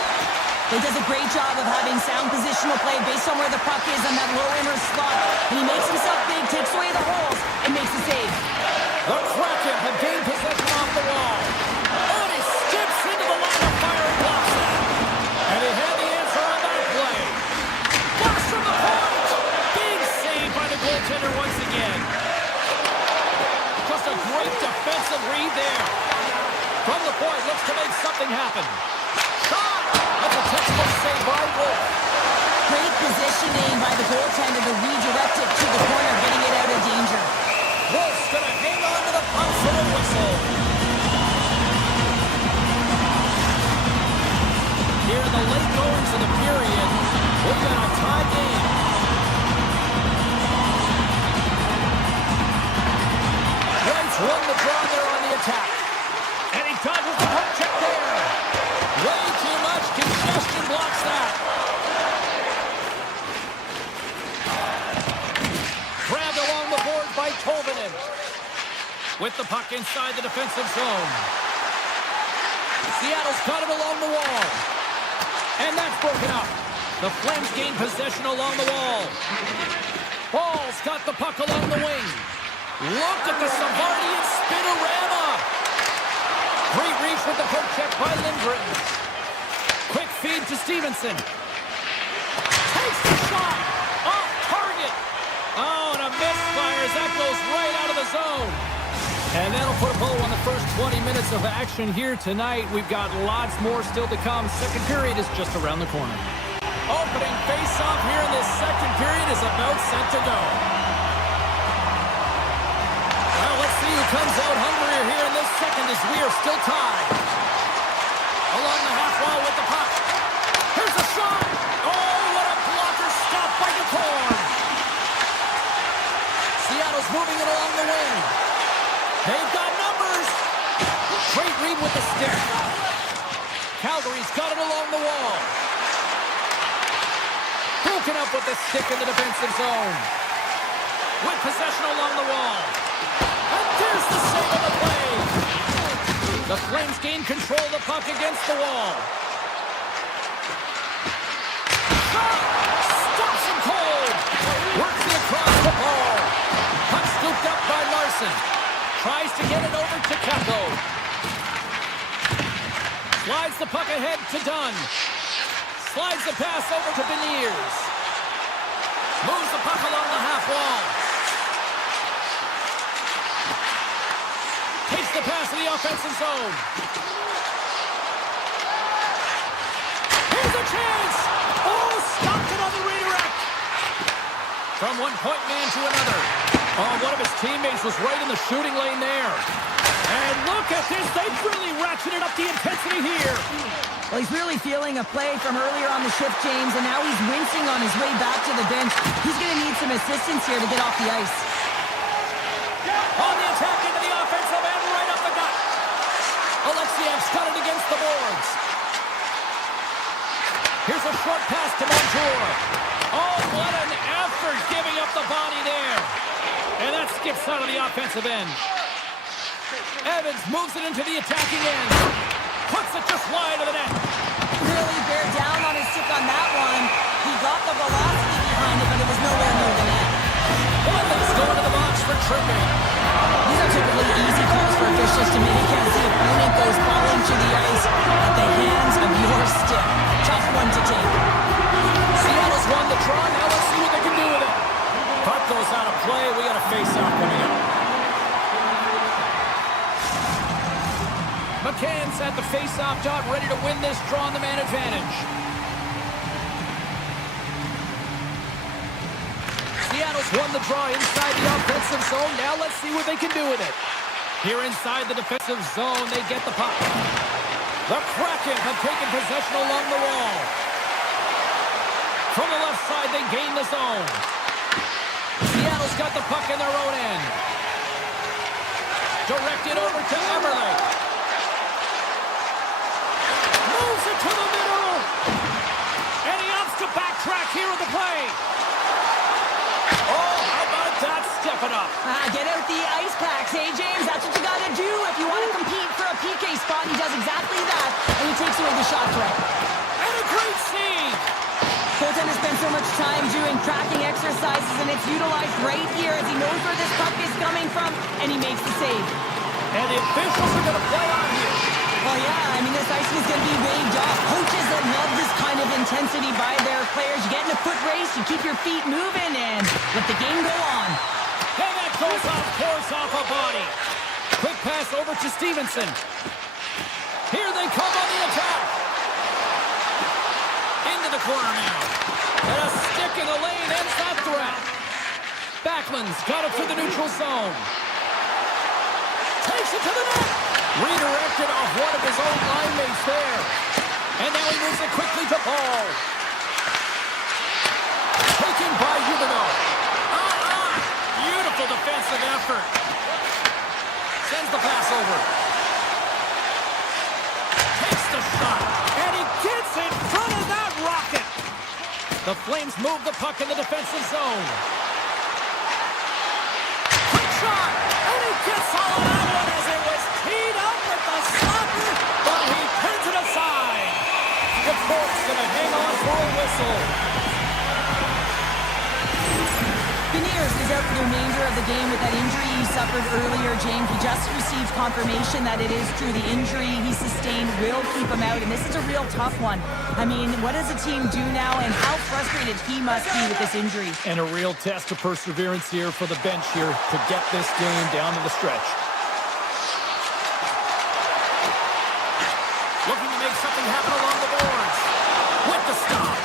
He does a great job of having sound positional play based on where the puck is on that low inner slot. And he makes himself big, takes away the holes, and makes the save. The Kraken have gained possession off the wall. Oh, and he skips into the line of fire and blocks that. And he had the answer on that play. Blocks from the point. Big save by the goaltender once again. Just a great defensive read there. From the point, looks to make something happen. Shot! That's a textbook save by Wolf. Great positioning by the goaltender to redirect it to the corner, getting it out of danger. Wolf's gonna hang on to the puck for the whistle. Here in the late goings of the period, we've got a tie game. Wright's won the draw there on the attack. And he dodges the puck check there. Way too much congestion blocks that. Grabbed along the board by Tolvanen. With the puck inside the defensive zone. Seattle's got it along the wall. And that's broken up. The Flames gain possession along the wall. Ball's got the puck along the wing. Look at the Savardian spinorama. Great reach with the poke check by Lindgren. Quick feed to Stevenson. Takes the shot. Off target. Oh, and a misfire as that goes right out of the zone. And that'll put a bow on the first 20 minutes of action here tonight. We've got lots more still to come. Second period is just around the corner. Opening face-off here in this second period is about set to go. Well, let's see who comes out hungrier here in this second as we are still tied. Along the half wall with the puck. Here's a shot. Oh, what a blocker stop by DeCorn. Seattle's moving it along the wing. They've got numbers. Great read with the stick. Calgary's got it along the wall. Broken up with the stick in the defensive zone. With possession along the wall. And there's the save of the play. The Flames gain control of the puck against the wall. Shot! Stops him cold. Works it across the ball. Puck scooped up by Larson. Tries to get it over to Capo. Slides the puck ahead to Dunn. Slides the pass over to Beniers. Moves the puck along the half wall. Takes the pass in the offensive zone. Here's a chance! Oh, stopped it on the redirect! From one point man to another. Oh, one of his teammates was right in the shooting lane there. And look at this. They've really ratcheted up the intensity here. Well, he's really feeling a play from earlier on the shift, James, and now he's wincing on his way back to the bench. He's going to need some assistance here to get off the ice. On the attack into the offensive end, right up the gut. Alexiev's got it against the boards. Here's a short pass to Montour. Oh, what an effort giving up the body there. And that skips out of the offensive end. Evans moves it into the attacking end. Puts it just wide of the net. Really bear down on his stick on that one. He got the velocity behind it, but it was nowhere near the net. Let's go into the box for tripping. These are typically easy calls for officials to make as the opponent goes falling to the ice at the hands of your stick. Tough one to take. Seattle's won the draw. Now let's see what they can do with it. Puck goes out of play. We got a face-off coming up. McCann's at the face-off dot, ready to win this draw on the man advantage. Seattle's won the draw inside the offensive zone. Now let's see what they can do with it. Here inside the defensive zone, they get the puck. The Kraken have taken possession along the wall. From the left side, they gain the zone. Seattle's got the puck in their own end. Directed over to Eberle. Moves it to the middle. And he opts to backtrack here with the play. Oh, how about that? Step it up. Get out the ice packs, hey, James? That's what you got to do if you want to compete for a PK spot. He does exactly that, and he takes away the shot threat. And a great save. Goaltender spends so much time doing tracking exercises, and it's utilized right here as he knows where this puck is coming from, and he makes the save. And the officials are going to play on here. Well, yeah, I mean, this icing is going to be waved off. Coaches that love this kind of intensity by their players. You get in a foot race, you keep your feet moving, and let the game go on. And that goes off, pours off a body. Quick pass over to Stevenson. Here they come on the attack. Into the corner now. And a stick in the lane ends that threat. Backman's got it through the neutral zone. Takes it to the net. Redirected off one of his own line mates there. And now he moves it quickly to Paul. Taken by Huberdeau. Beautiful defensive effort. Sends the pass over. Takes the shot. And he gets in front of that rocket. The Flames move the puck in the defensive zone. Quick shot. And he gets all of that one as it was teed up with the slapper. But he turns it aside. The Colts going to hang on for a whistle. Beniers is out for the remainder of the game with that injury he suffered earlier, James. He just received confirmation that it is true. The injury he sustained will keep him out, and this is a real tough one. I mean, what does the team do now, and how frustrated he must be with this injury? And a real test of perseverance here for the bench here to get this game down to the stretch. Looking to make something happen along the boards. With the stop.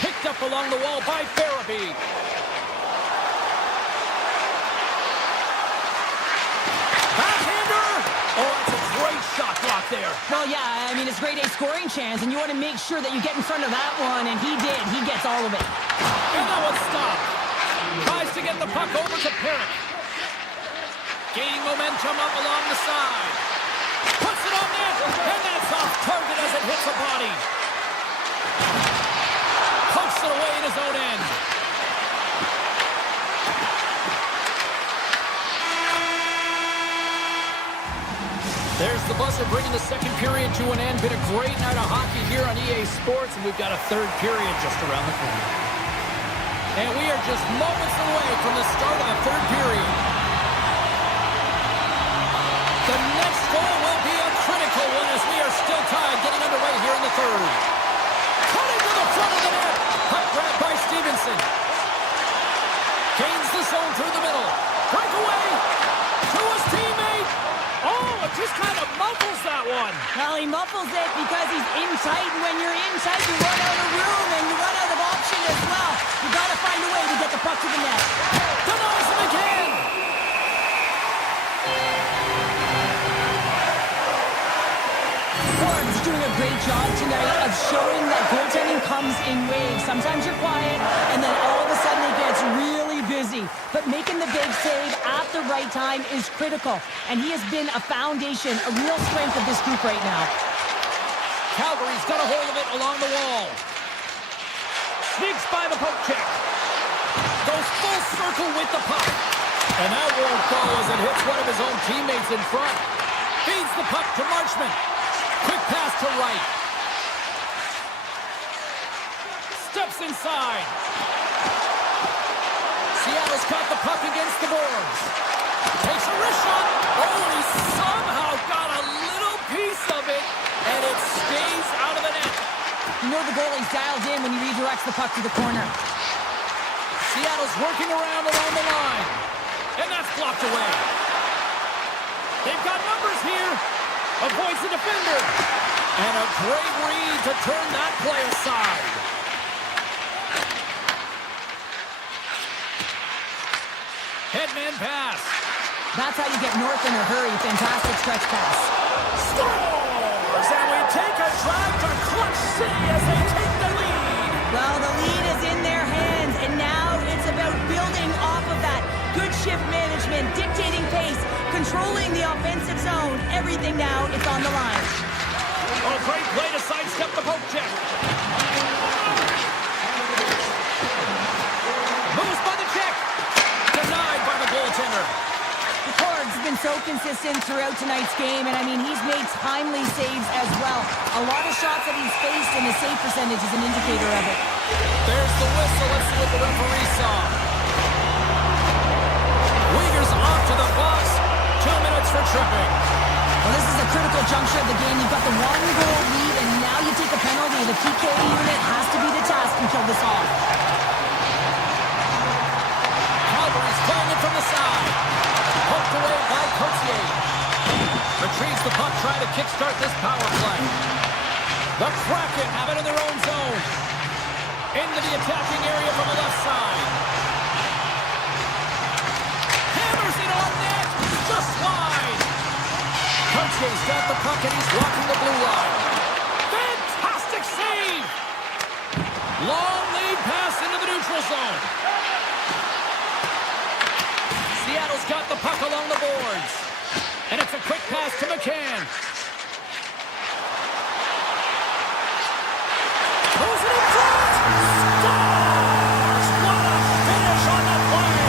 Picked up along the wall by Farabee. Backhander! Oh, that's a great shot block there. Well, yeah, I mean, it's grade A scoring chance, and you want to make sure that you get in front of that one, and he did. He gets all of it. And that one's stopped. Tries to get the puck over to Perrick. Gaining momentum up along the side. Puts it on net, and that's off target as it hits a body. Pokes it away in his own end. There's the buzzer bringing the second period to an end. Been a great night of hockey here on EA Sports, and we've got a third period just around the corner. And we are just moments away from the start of the third period. The next goal will be a critical one as we are still tied, getting underway here in the third. Cutting to the front of the net. Puck grabbed by Stevenson. Gains the zone through the middle. Breakaway to his teammate. Oh, it just kind of muffles that one. Well, he muffles it because he's in tight, and when you're in tight, you run out of room, and you run out of option as well. You got to find a way to get the puck to the net. Denies him again. Forbes doing a great job tonight of showing that goaltending comes in waves. Sometimes you're quiet, and then all of a sudden it gets really busy. But making the big save at the right time is critical, and he has been a foundation, a real strength of this group right now. Calgary's got a hold of it along the wall. Sneaks by the poke check. Goes full circle with the puck. And that won't go as it hits one of his own teammates in front. Feeds the puck to Marchment. Quick pass to right. Steps inside. Seattle's got the puck against the boards. Takes a wrist shot. Oh, and he somehow got a little piece of it, and it stays out of the net. You know the goalie's dialed in when he redirects the puck to the corner. Seattle's working around along the line, and that's blocked away. They've got numbers here. Avoids the defender. And a great read to turn that play aside. Headman pass. That's how you get north in a hurry. Fantastic stretch pass. Scores! And we take a drive to Clutch City as they take the lead. Well, the lead is in their hands, and now it's about building off of that. Good shift management, dictating pace, controlling the offensive zone. Everything now, it's on the line. Oh, great play to sidestep the poke check. Moves by the check. Denied by the goaltender. The Cords have been so consistent throughout tonight's game, and I mean, he's made timely saves as well. A lot of shots that he's faced, and his save percentage is an indicator of it. There's the whistle. Let's see what the referee saw. Uyghur's off to the box. 2 minutes for tripping. Well, this is a critical juncture of the game. You've got the one-goal lead, and now you take a penalty. The PK unit has to be the task and kill this off. Calgary's playing it from the side. Poked away by Cotier. Retrieves the puck, trying to kickstart this power play. The Kraken have it in their own zone. Into the attacking area from the left side. Hammers it on net. Just wide. Cotier's got the puck and he's walking the blue line. Fantastic save. Long lead pass into the neutral zone. Seattle's got the puck along the boards. And it's a quick pass to McCann. Throws it in front. Scores! What a finish on that play.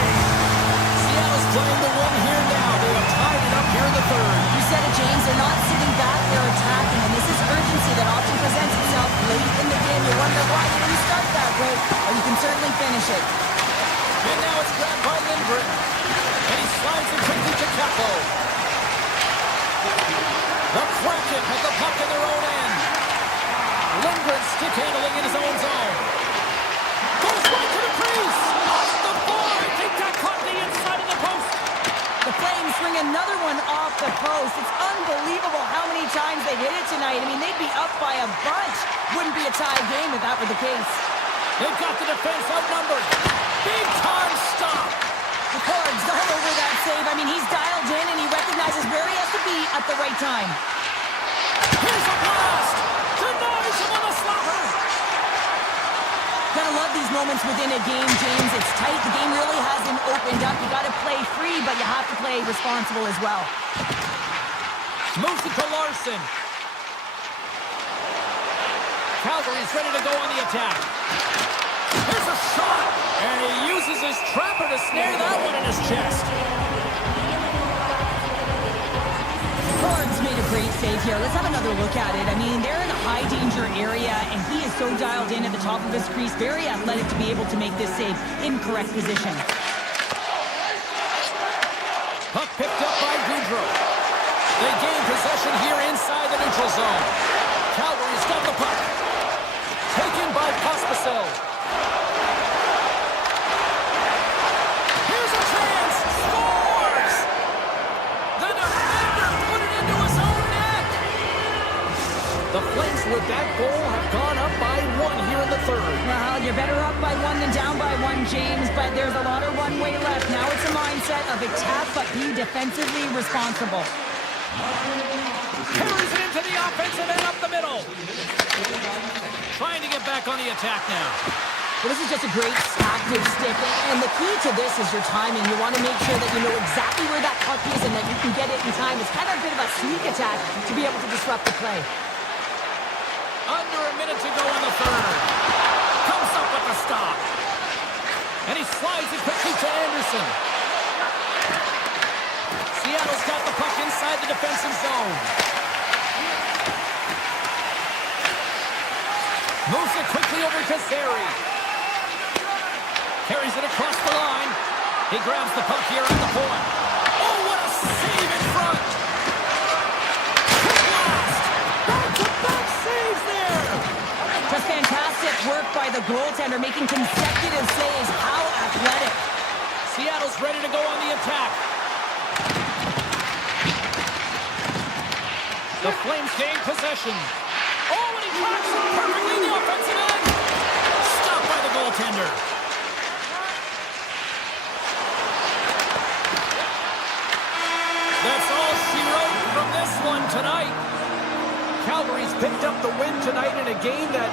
Seattle's playing the win here now. They have tied it up here in the third. You said it, James. They're not sitting back. They're attacking. And this is urgency that often presents itself late in the game. You wonder why you didn't start that way. Or you can certainly finish it. And now it's grabbed by Lindgren. And he slides it quickly to Capo. The Kraken have the puck in their own end. Lindgren stick handling in his own zone. Goes right to the crease. Off the board. I think that caught the inside of the post. The Flames bring another one off the post. It's unbelievable how many times they hit tonight. I mean, they'd be up by a bunch. Wouldn't be a tie game if that were the case. They've got the defense outnumbered. Big time stop. McCord's all over that save. I mean, he's dialed in and he recognizes where he has to be at the right time. Here's a blast. Denies him on the slapper. Gotta love these moments within a game, James. It's tight. The game really hasn't opened up. You gotta play free, but you have to play responsible as well. Moves it to Larson. Calgary's ready to go on the attack. Here's a shot. And he uses his trapper to snare that one in his chest. Ford's made a great save here. Let's have another look at it. I mean, they're in a high danger area, and he is so dialed in at the top of his crease. Very athletic to be able to make this save in correct position. Puck picked up by Goudreau. They gain possession here inside the neutral zone. Calgary's got the puck. Taken by Pospisil. Here's a chance. Scores! The defender put it into his own net. The Flames with that goal have gone up by 1 here in the third. Well, you're better up by 1 than down by 1, James, but there's a lot of runway left. Now it's a mindset of attack, but be defensively responsible. Carries it into the offensive end up the middle. Trying to get back on the attack now. Well, this is just a great active stick, and the key to this is your timing. You want to make sure that you know exactly where that puck is and that you can get it in time. It's kind of a bit of a sneak attack to be able to disrupt the play. Under a minute to go in the third. Comes up with the stop. And he slides it quickly to Anderson. Seattle's got the puck inside the defensive zone. Moves it quickly over to Zary. Carries it across the line. He grabs the puck here at the point. Oh, what a save in front! Quick blast! Back-to-back saves there! Just fantastic work by the goaltender, making consecutive saves. How athletic. Seattle's ready to go on the attack. The Flames gain possession. Oh, and he tracks it perfectly in the offensive end. Stopped by the goaltender. That's all she wrote from this one tonight. Calgary's picked up the win tonight in a game that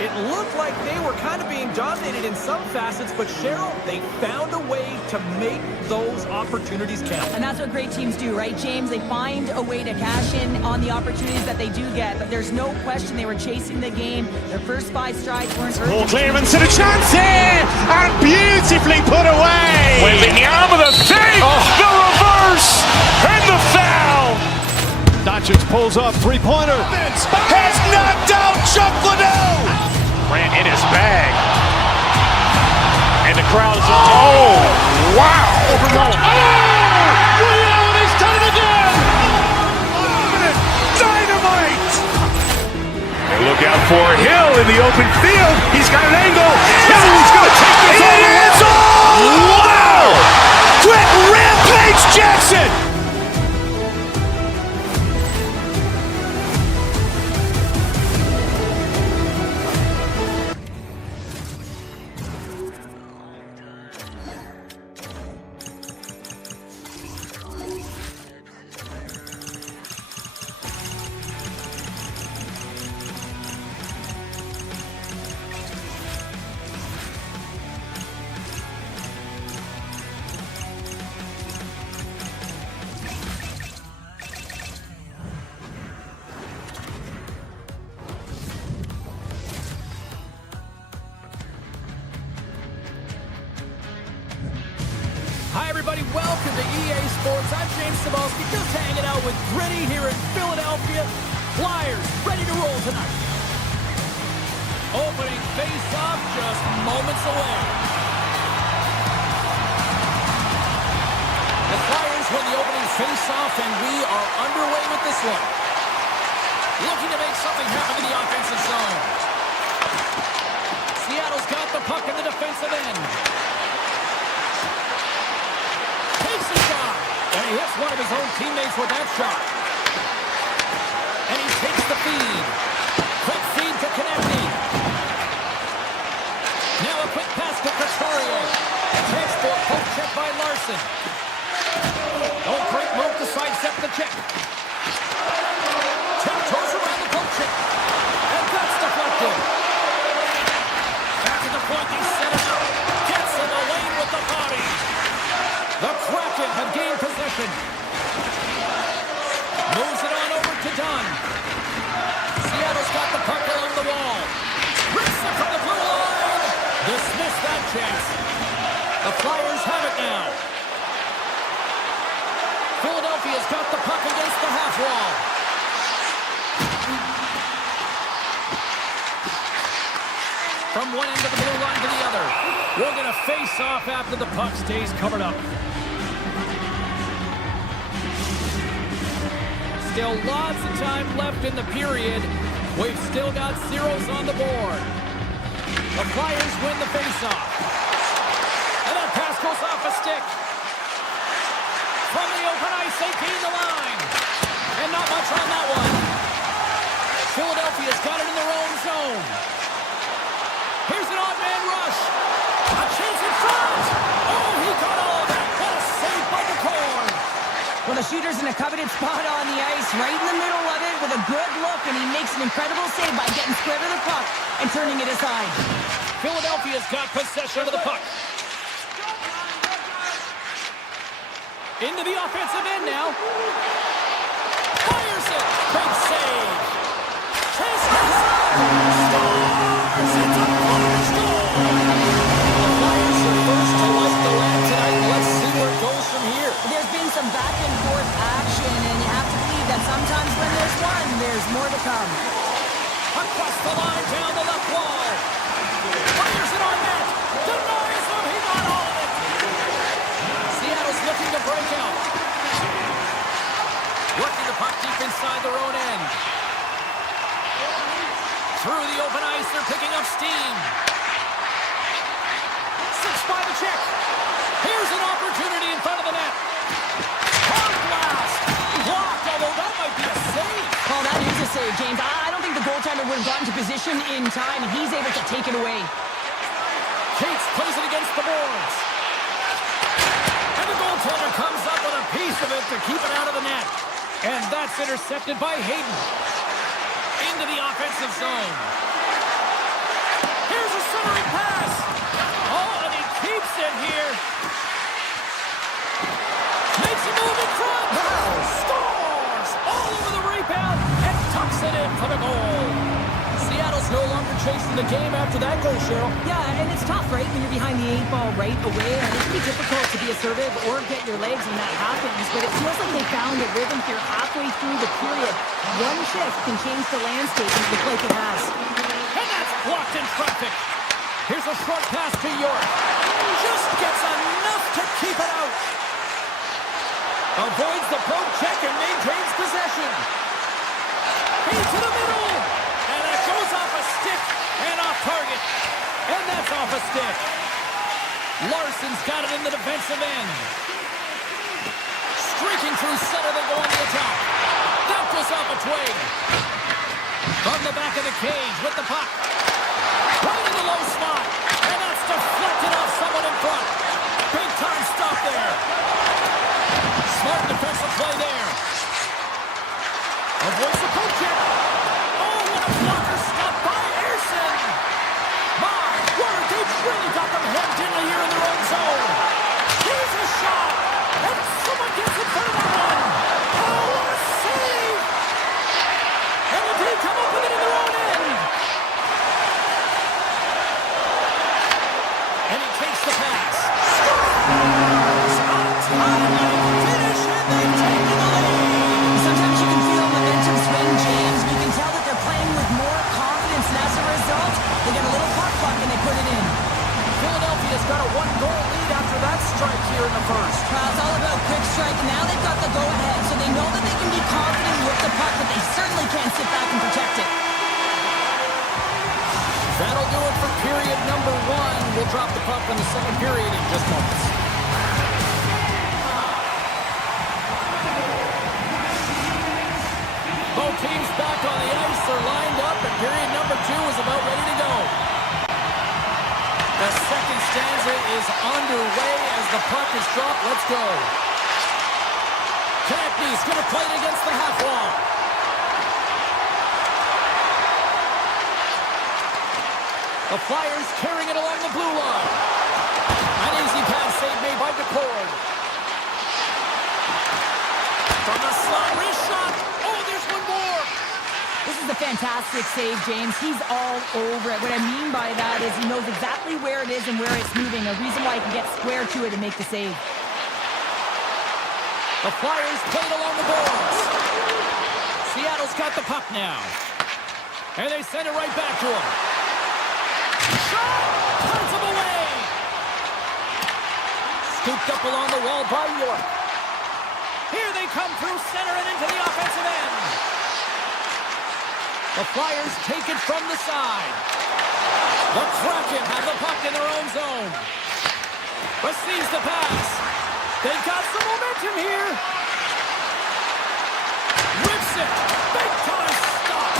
it looked like they were kind of being dominated in some facets, but Cheryl, they found a way to make those opportunities count. And that's what great teams do, right, James? They find a way to cash in on the opportunities that they do get, but there's no question they were chasing the game. Their first 5 strides weren't Ball clearance and a chance here, and beautifully put away. Waving the arm of the save, the reverse, and the foul. Doncic pulls up, three-pointer. Has knocked out Chuck Liddell. Ran in his bag. And the crowd is, oh, wow. Overrun. Oh, he's done it again. Dynamite. They look out for Hill in the open field. He's got an angle. Hill is going to take this all the way. Wow. Quit Rampage Jackson. Hi, everybody. Welcome to EA Sports. I'm James Cebulski, just hanging out with Gritty here in Philadelphia. Flyers ready to roll tonight. Opening face-off just moments away. The Flyers win the opening face-off, and we are underway with this one. Looking to make something happen in the offensive zone. Seattle's got the puck in the defensive end. Takes a shot, and he hits one of his own teammates with that shot. And he's taken Larson. Oh, great move to sidestep the check. Tiptoes around the poke check. And that's deflected. Back to the point, he set it up. Gets in the lane with the body. The Kraken have gained possession. Moves it on over to Dunn. Seattle's got the puck along the wall. Rips it from the blue line. Dismiss that chance. The Flyers have it now. Philadelphia's got the puck against the half wall. From one end of the blue line to the other. We'll get a face-off after the puck stays covered up. Still lots of time left in the period. We've still got zeros on the board. The Flyers win the face-off. And that pass goes off a stick. From the open ice, they gain the line. And not much on that one. Philadelphia's got it in their own zone. Here's an odd man rush. A chance in front. Oh, he got all of that. What a save by the core. Well, the shooter's in a coveted spot on the ice, right in the middle of it with a good look, and he makes an incredible save by getting square to the puck and turning it aside. Philadelphia's got possession of the puck. Into the offensive end now. Fires it. Big save. Chase scores. It's a Flyers goal. The Flyers are first to light the lamp tonight. Let's see where it goes from here. There's been some back and forth action, and you have to believe that sometimes when there's one, there's more to come. Across the line, down the left wall. Fires it on net. Denies him. He got all of it. Seattle's looking to break out. Working the puck deep inside their own end. Through the open ice, they're picking up steam. 6 by the check. Here's an opportunity in front of the net. Hard blast. Blocked, although that might be a save. Oh, that is a save, James. I don't think the goaltender would have gotten to position in time, and he's able to take it away. Cates plays it against the boards. And the goaltender comes up with a piece of it to keep it out of the net. And that's intercepted by Hayden. Into the offensive zone. Here's a centering pass. Oh, and he keeps it here. Makes a move in front. Scores! All over the rebound and tucks it in for the goal. Seattle's no longer chasing the game after that goal, Cheryl. Yeah, and it's tough, right, when you're behind the 8 ball right away, and it can be difficult to be assertive or get your legs when that happens, but it feels like they found a rhythm here halfway through the period. One shift can change the landscape, and it looks like it has. And that's blocked in traffic. Here's a short pass to York. Just gets enough to keep it out. Avoids the poke check and maintains possession. Into the middle. And it goes off a stick and off target. And that's off a stick. Larson's got it in the defensive end. Streaking through center, they go on the attack. That goes off a twig. From the back of the cage with the puck. Right in the low spot. And that's deflected off someone in front. Big time stop there. Smart defensive play there. Avoids the poke check. Oh, what a blocker stop by Ersson. My word, they've really got them hemmed in here in their own zone. Here's a shot. And someone gets in front of that one. Oh, what a save. And they come up with it in their own end. And he takes the pass. Scores! On time and finish, and they've taken the lead. Sometimes you can feel momentum swing, James. You can tell that they're playing with more confidence, and as a result, they get a little puck luck and they put it in. Philadelphia's got a 1-goal lead after that strike here in the first. It's all about quick strike. Now they've got the go-ahead, so they know that they can be confident with the puck, but they certainly can't sit back and protect it. That'll do it for period number 1. We'll drop the puck in the second period in just moments. Both teams back on the ice. They're lined up, and period number 2 is about ready to go. The second stanza is underway as the puck is dropped. Let's go. Konechny's going to play it against the half wall. The Flyers carrying it along the blue line. An easy pass save made by DeCord. From the slot, wrist shot. Oh, there's one more. This is a fantastic save, James. He's all over it. What I mean by that is he knows exactly where it is and where it's moving. A reason why he can get square to it and make the save. The Flyers played along the boards. Seattle's got the puck now. And they send it right back to him. Shot! Cuts him away! Scooped up along the wall by York. Here they come through center and into the offensive end. The Flyers take it from the side. The Kraken have the puck in their own zone. Receives the pass. They've got some momentum here. Rips it. Big time stop.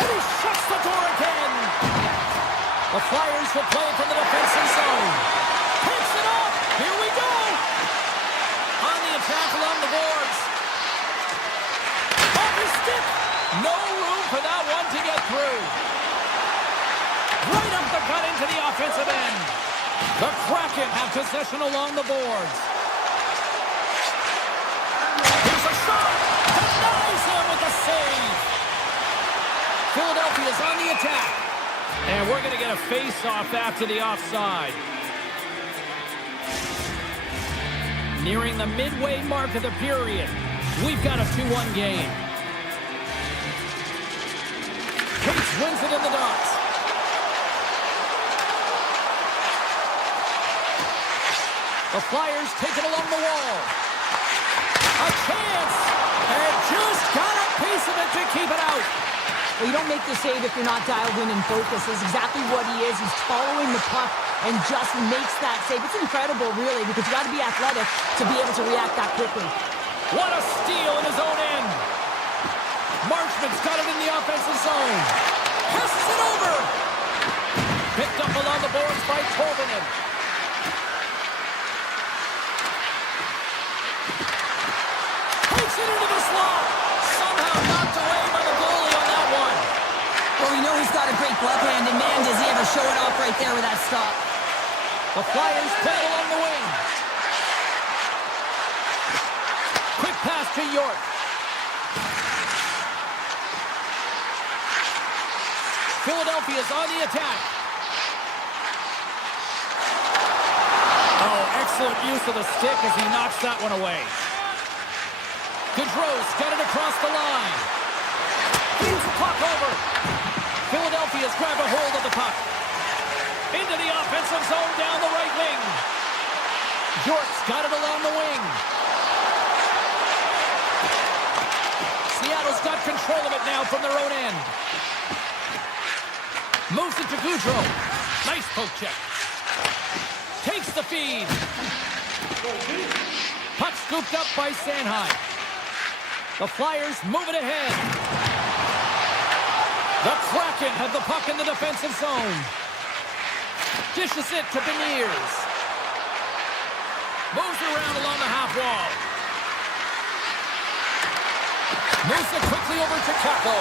And he shuts the door again. The Flyers will play it from the defensive zone. Picks it up. Here we go. On the attack along the boards. Off his stick. No room for that one to get through. Right up the gut into the offensive end. The Kraken have possession along the boards. Here's a shot. Denies him with the save. Philadelphia's on the attack. And we're going to get a face-off after the offside. Nearing the midway mark of the period. We've got a 2-1 game. Cates wins it in the dots. The Flyers take it along the wall. A chance! And just got a piece of it to keep it out. Well, you don't make the save if you're not dialed in and focused. That's exactly what he is. He's following the puck and just makes that save. It's incredible, really, because you got to be athletic to be able to react that quickly. What a steal in his own end. Marchment's got it in the offensive zone. Passes it over. Picked up along the boards by Tolvanen. Takes it into the slot. Somehow knocked away by the goalie on that one. Well, we know he's got a great glove hand, and man, does he ever show it off right there with that stop. The Flyers play along the wing. Quick pass to York. Philadelphia's on the attack. Oh, excellent use of the stick as he knocks that one away. Gaudreau's got it across the line. Feeds the puck over. Philadelphia's grabbed a hold of the puck. Into the offensive zone down the right wing. York's got it along the wing. Seattle's got control of it now from their own end. Moves it to Gaudreau. Nice poke check. Takes the feed. Puck scooped up by Sanheim. The Flyers move it ahead. The Kraken have the puck in the defensive zone. Dishes it to Beniers. Moves around along the half wall. Moves it quickly over to Kako.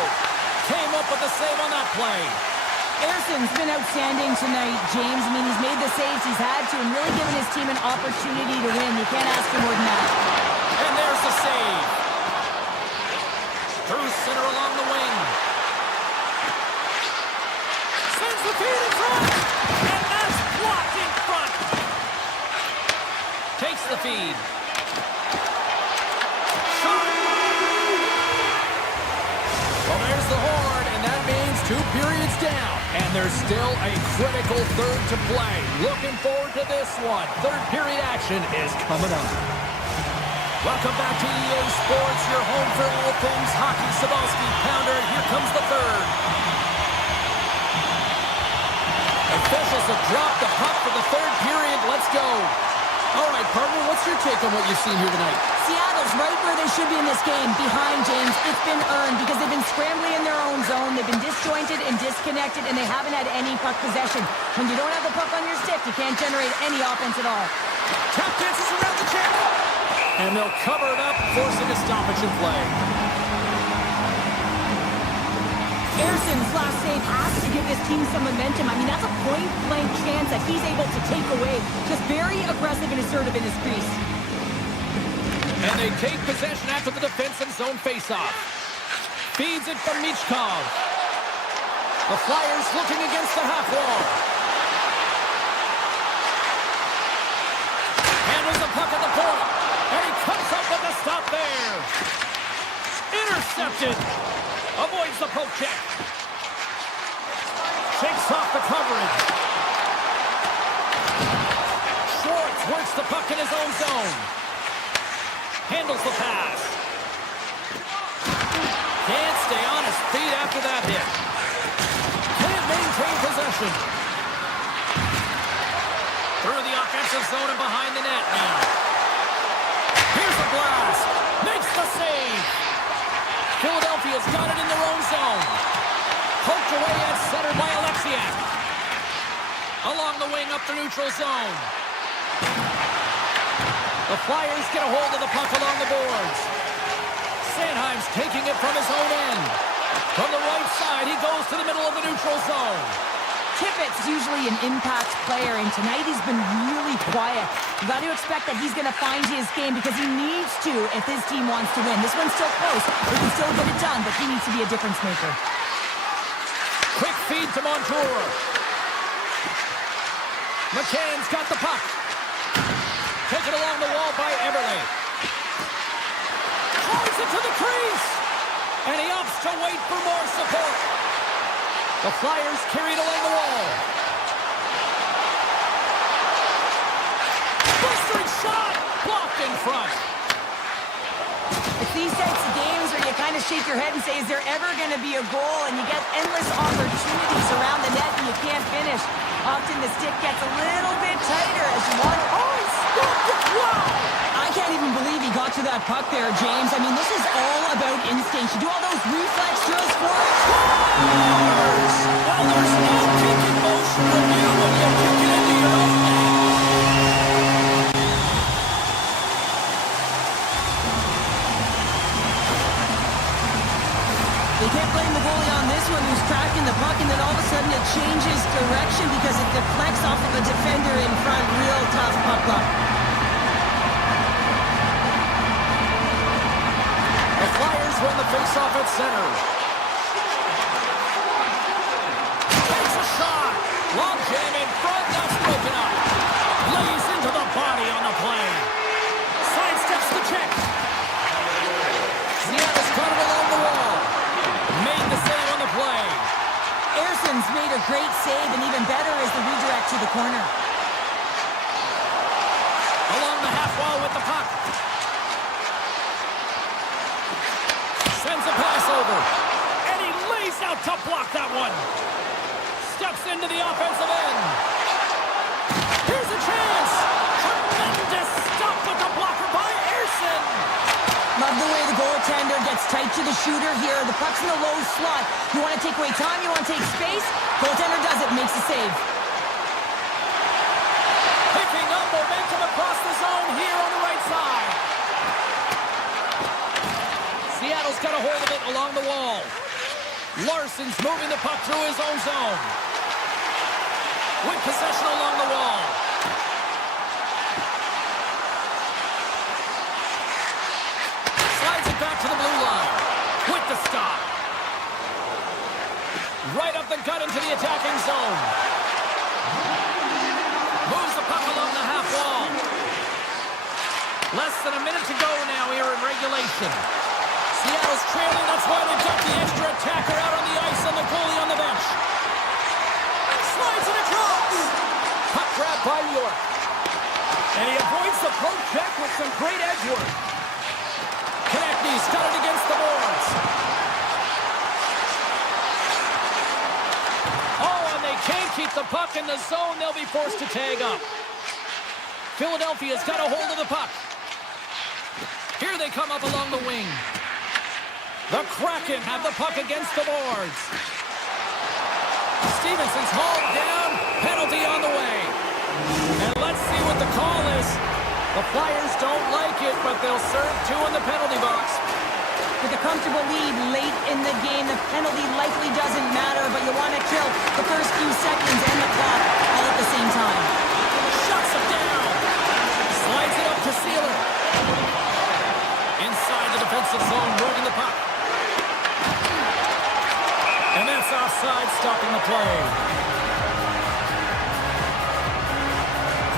Came up with a save on that play. Erson's been outstanding tonight, James. I mean, he's made the saves he's had to and really given his team an opportunity to win. You can't ask for more than that. And there's the save. Through center along the wing. Sends the feed in front. And that's blocked in front. Takes the feed. Well, there's the horn, and that means 2 periods down. And there's still a critical third to play. Looking forward to this one. Third period action is coming up. Welcome back to EA Sports, your home for all things hockey. Cybulski, Pounder, here comes the third. Officials have dropped the puck for the third period. Let's go. All right, partner, what's your take on what you've seen here tonight? Seattle's right where they should be in this game, behind James. It's been earned because they've been scrambling in their own zone. They've been disjointed and disconnected, and they haven't had any puck possession. When you don't have the puck on your stick, you can't generate any offense at all. Tap dances around the channel. And they'll cover it up, forcing a stoppage in play. Erson's last save has to give this team some momentum. I mean, that's a point-blank chance that he's able to take away. Just very aggressive and assertive in his crease. And they take possession after the defensive zone faceoff. Feeds it from Michkov. The Flyers looking against the half wall. Handles the puck at the point. And he comes up with a stop there. Intercepted. Avoids the poke check. Shakes off the coverage. Schwartz works the puck in his own zone. Handles the pass. Can't stay on his feet after that hit. Can't maintain possession. Through the offensive zone and behind the net now. Here's a blast. Makes the save. Philadelphia's got it in their own zone. Poked away at center by Alexiak. Along the wing up the neutral zone. The Flyers get a hold of the puck along the boards. Sanheim's taking it from his own end. From the right side, he goes to the middle of the neutral zone. Tippett's usually an impact player, and tonight he's been really quiet. You got to expect that he's going to find his game because he needs to if his team wants to win. This one's still close. He can still get it done, but he needs to be a difference maker. Quick feed to Montour. McCann's got the puck. Taken along the wall by Everly. Drives it to the crease. And he opts to wait for more support. The Flyers carried along the wall. Blistering shot! Blocked in front. It's these types of games where you kind of shake your head and say, is there ever going to be a goal? And you get endless opportunities around the net and you can't finish. Often the stick gets a little bit tighter as you want. Oh, he stopped it! Wow! I can't even believe he got to that puck there, James. I mean, this is all about instinct. You do all those reflex drills for it. Well, there's no kicking motion review when you kick it into your own net. They can't blame the goalie on this one who's tracking the puck, and then all of a sudden it changes direction because it deflects off of a defender in front. Real tough puck luck. The Flyers win the faceoff at center. Takes a shot. Long jam in front. That's broken up. Lays into the body on the play. Sidesteps the check. Seattle's got it along the wall. Made the save on the play. Erson's made a great save, and even better is the redirect to the corner. Along the half wall with the puck. Sends a pass over. And he lays out to block that one. Steps into the offensive end. Here's a chance. Tremendous stop with the blocker by Erson. Love the way the goaltender gets tight to the shooter here. The puck's in a low slot. You want to take away time, you want to take space. Goaltender does it, makes the save. Picking up momentum across the zone here on the right side. Seattle's got a hold of it along the wall. Larson's moving the puck through his own zone. With possession along the wall. Slides it back to the blue line. With the stop. Right up the gut into the attacking zone. Moves the puck along the half wall. Less than a minute to go now here in regulation. Seattle's trailing, that's why they've got the extra attacker out on the ice and the goalie on the bench. Slides it across. Puck grab by York. And he avoids the poke check with some great edge work. Konechny's got it against the boards. Oh, and they can't keep the puck in the zone. They'll be forced to tag up. Philadelphia's got a hold of the puck. Here they come up along the wing. The Kraken have the puck against the boards. Stevenson's hauled down. Penalty on the way. And let's see what the call is. The Flyers don't like it, but they'll serve two in the penalty box. With a comfortable lead late in the game, the penalty likely doesn't matter, but you want to kill the first few seconds and the clock all at the same time. Shuts it down. Slides it up to Sealer. Inside the defensive zone, moving the puck. And that's offside, stopping the play.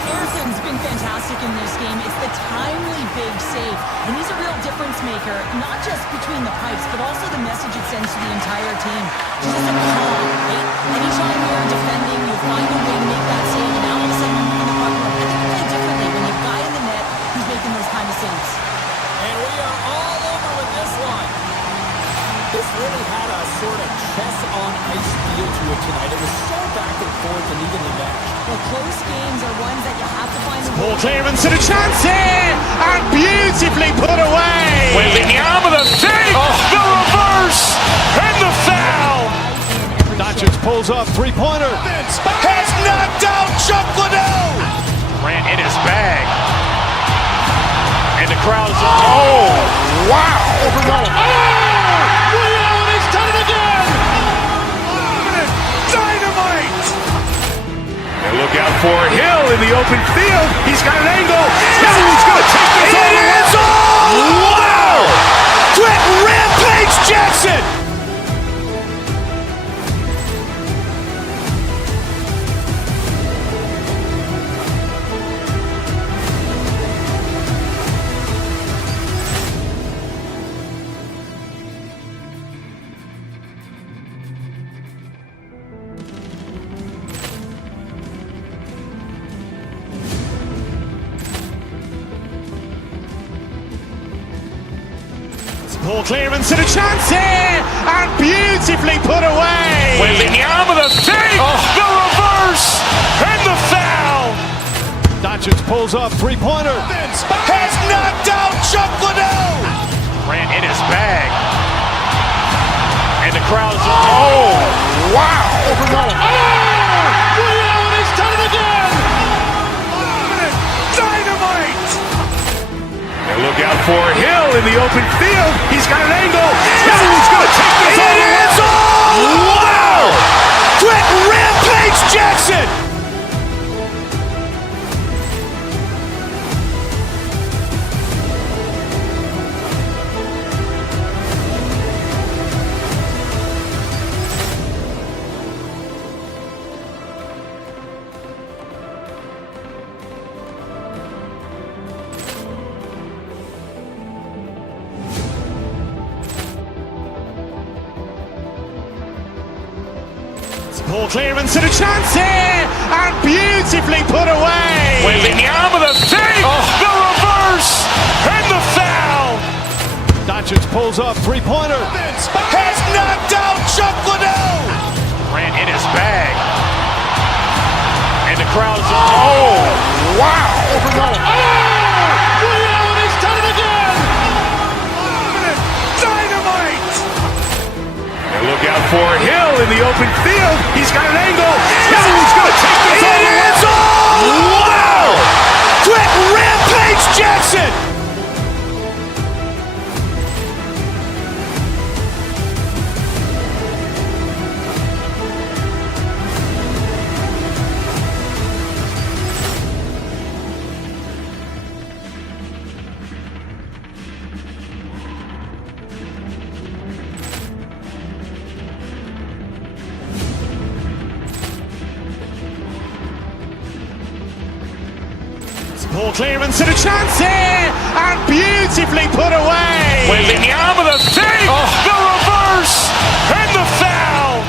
Harrison's been fantastic in this game. It's the timely big save, and he's a real difference maker, not just between the pipes, but also the message it sends to the entire team. Just a calm, right? Anytime you're defending, you find a way to make that save, and now all of a sudden you're moving the puck around. I think you play differently when you've got in the net who's making those kind of saves. And we are all over with this one. This really had a sort of chess-on-ice feel to it tonight. It was so back and forth and evenly matched. Well, close games are ones that you have to find a Ball clearance and a chance here, and beautifully put away. Waving the arm of the save, the reverse, and the foul. Dodgers pulls off three-pointer. Has knocked out Chuck Liddell. Ran in his bag. And the crowd's, oh, wow. Overrun. He's done it again. Dynamite. And look out for Hill in the open field. He's got an angle. He's going to take this all the way. Wow. Quit Rampage Jackson. Ball clearance and a chance here, and beautifully put away. Waving the arm of the save, the reverse, and the foul. Dodgers pulls off three-pointer. Has knocked out Chuck Liddell. Ran in his bag. And the crowd's, oh, wow. Overrun. He's done it again. Dynamite. And look out for Hill in the open field. He's got an angle. He's going to take this all the way. Wow. Quit Rampage Jackson. Ball clearance and a chance here, and beautifully put away. Waving the arm of the save, the reverse, and the foul. Dodgers pulls off three-pointer. Has knocked out Chuck Liddell. Ran in his bag. And the crowd's, oh, wow. Overrun. He's done it again. Dynamite. And look out for Hill in the open field. He's got an angle. He's going to take this all the way. Wow. Quit Rampage Jackson. Ball clearance and a chance here, and beautifully put away. Waving the arm of the save, the reverse, and the foul.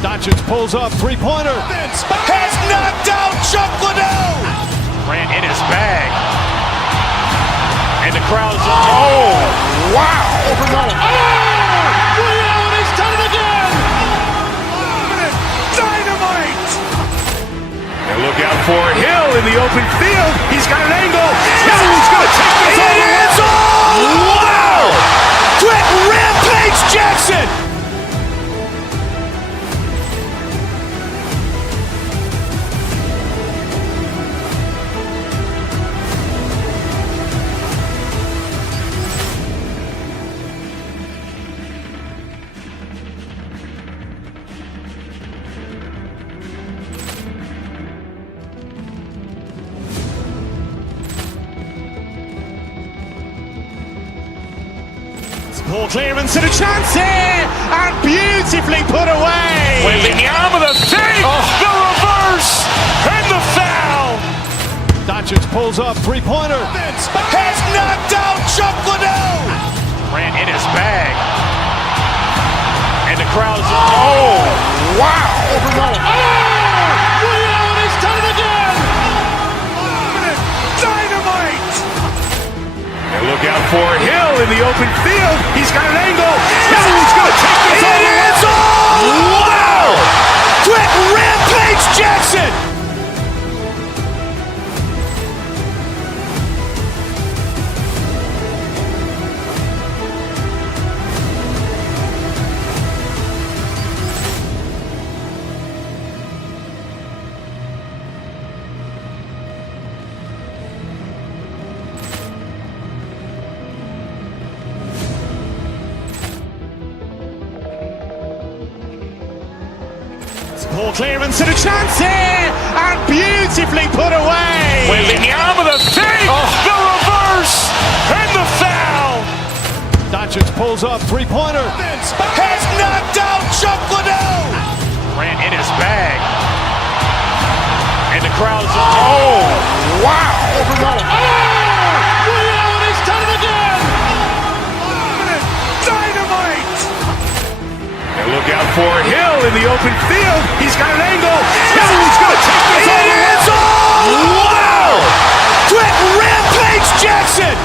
Dodgers pulls off three-pointer. Has knocked out Chuck Liddell. Ran in his bag. And the crowd's, oh, wow. Overrun. He's done it again. Dynamite. And look out for Hill in the open field. He's got an angle. He's going to take this all the way. Wow. Quit Rampage Jackson. Poor clearance and a chance here, and beautifully put away. Wembanyama with a save, the reverse, and the foul. Doncic pulls up, three-pointer. Has knocked out Chuck Liddell. Ran in his bag. And the crowd is, oh, wow. Allen has done it again. Dynamite. And look out for Hill in the open field. He's got an angle. He's going to take this all the way. Wow. Quick Rampage Jackson. Poor clearance and a chance here, and beautifully put away. Wembanyama with a save, the reverse, and the foul. Doncic pulls up, three-pointer. Has knocked out Chuck Liddell. Ran in his bag. And the crowd is, oh, wow. Allen has done it again. Dynamite. And look out for Hill in the open field. He's got an angle. He's going to take this all the way. Wow. Quick Rampage Jackson.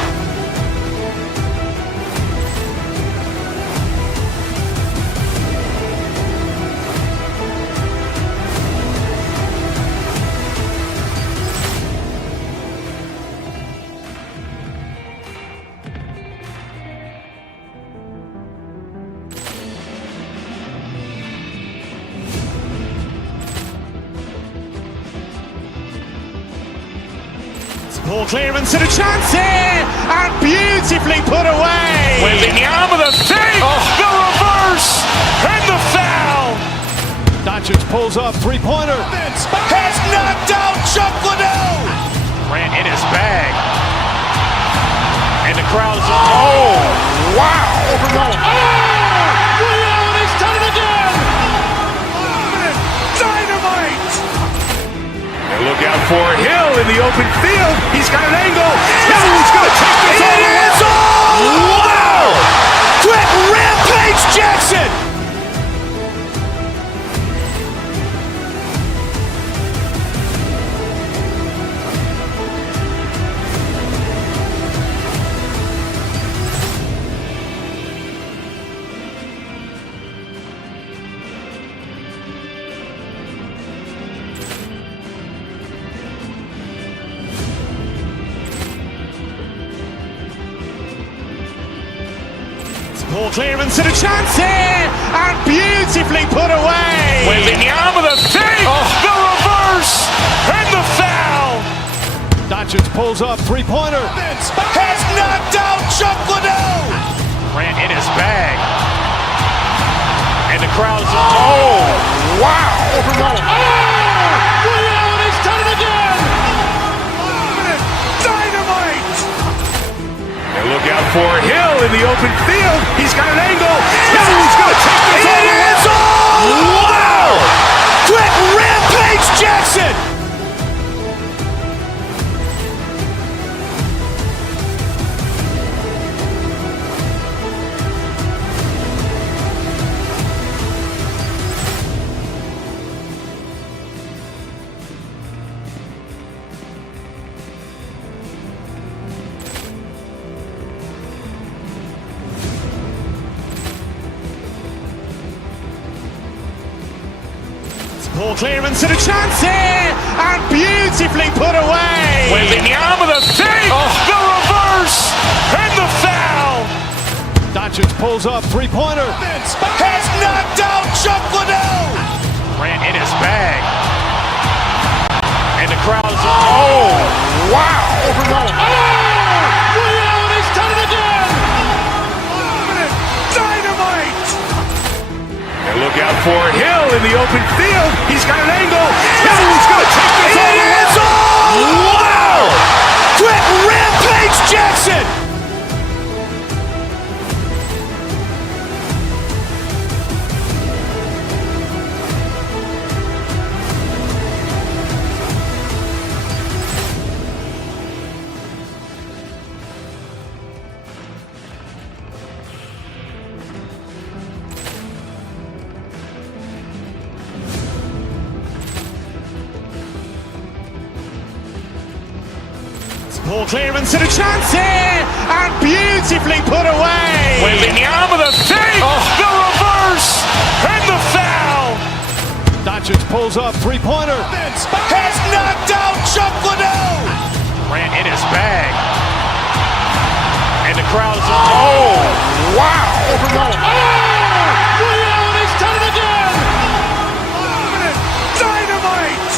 Poor clearance and a chance here, and beautifully put away. Wembanyama with a save, the reverse, and the foul. Doncic pulls up, three-pointer. Has knocked out Chuck Liddell. Ran in his bag. And the crowd is, oh, wow. Allen has done it again. Dynamite. And look out for Hill in the open field. He's got an angle. He's going to take this all the way. Wow. Quick Rampage Jackson. Poor clearance and a chance here, and beautifully put away. Wembanyama with a save, the reverse, and the foul. Doncic pulls up, three-pointer. Has knocked out Chuck Liddell. Ran in his bag. And the crowd is, oh, wow. Allen has done it again. Dynamite. And look out for Hill in the open field. He's got an angle. He's going to take this all the way. Wow. Quick Rampage Jackson. Poor clearance and a chance here, and beautifully put away. Wembanyama with a save, the reverse, and the foul. Doncic pulls up, three-pointer. Has knocked out Chuck Liddell. Ran in his bag. And the crowd is, oh, wow. Allen has done it again. Dynamite. And look out for Hill in the open field. He's got an angle. He's going to take this all the way. Wow. Quick Rampage Jackson. Ball clearance and a chance here, and beautifully put away. Waving the arm of the save, the reverse, and the foul. Doncic pulls up, three-pointer. Has knocked out Chuck Liddell. Ran in his bag. And the crowd is, oh, wow. He's done it again. Dynamite.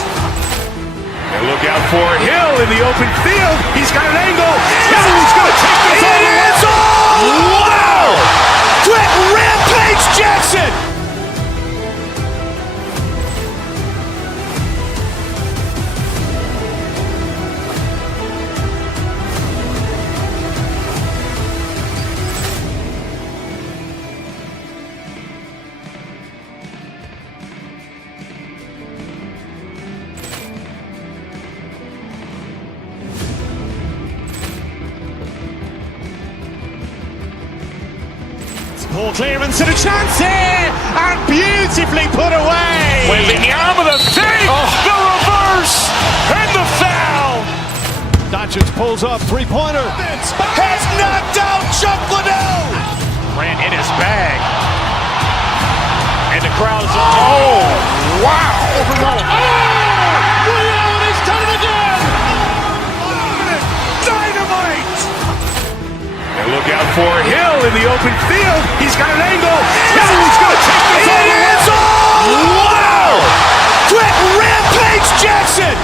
And look out for Hill in the open field. He's got an angle. Hill's going to take this all the way. Wow. Quick Rampage Jackson. Ball clearance and a chance here, and beautifully put away. Waving the arm of the save, the reverse, and the foul. Doncic pulls up, three-pointer. Has knocked out Chuck Liddell. Ran in his bag. And the crowd is, oh, wow. He's done it again. Dynamite. And look out for Hill in the open field. He's got an angle. Hill's going to take this all the way. Wow. Quick Rampage Jackson.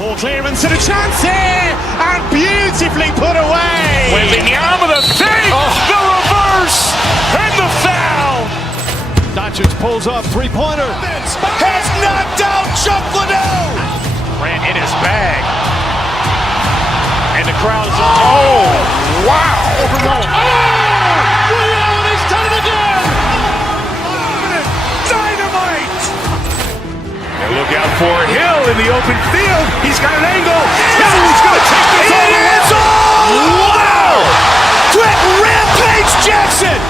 Ball clearance and a chance here, and beautifully put away. Waving the arm of the save, the reverse, and the foul. Doncic pulls up, three-pointer. Has knocked out Chuck Liddell. Ran in his bag. And the crowd is, oh, wow. He's done it again. Dynamite. And look out for Hill in the open field. He's got an angle. Hill's going to take this all the way. Wow. Quick Rampage Jackson.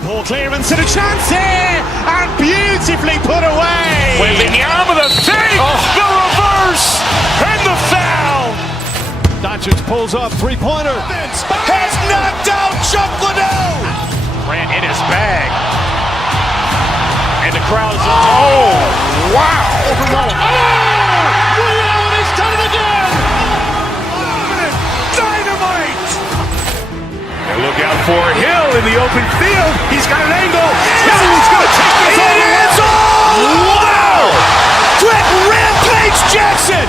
Ball clearance and a chance here, and beautifully put away. Waving the arm of the save, the reverse, and the foul. Doncic pulls up, three-pointer. Has knocked out Chuck Liddell. Ran in his bag. And the crowd is, oh, wow. He's done it again. Dynamite. And look out for Hill in the open field. He's got an angle. Hill's going to take this all the way. Wow. Quick Rampage Jackson.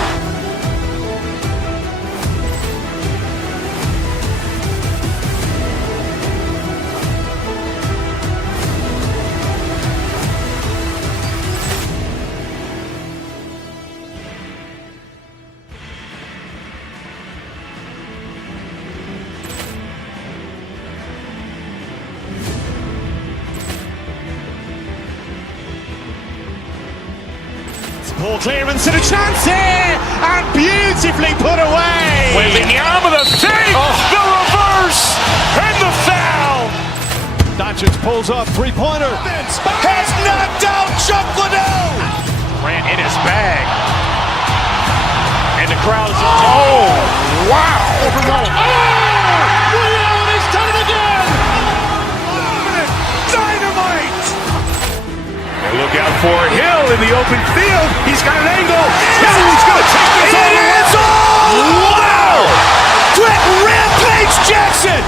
Ball clearance and a chance here, and beautifully put away. Waving the arm of the save, the reverse, and the foul. Doncic pulls up, three-pointer. Has knocked out Chuck Liddell. Ran in his bag. And the crowd is, oh, wow. He's done it again. Dynamite. And look out for Hill in the open field. He's got an angle. Hill's going to take this all the way. Wow. Quick Rampage Jackson.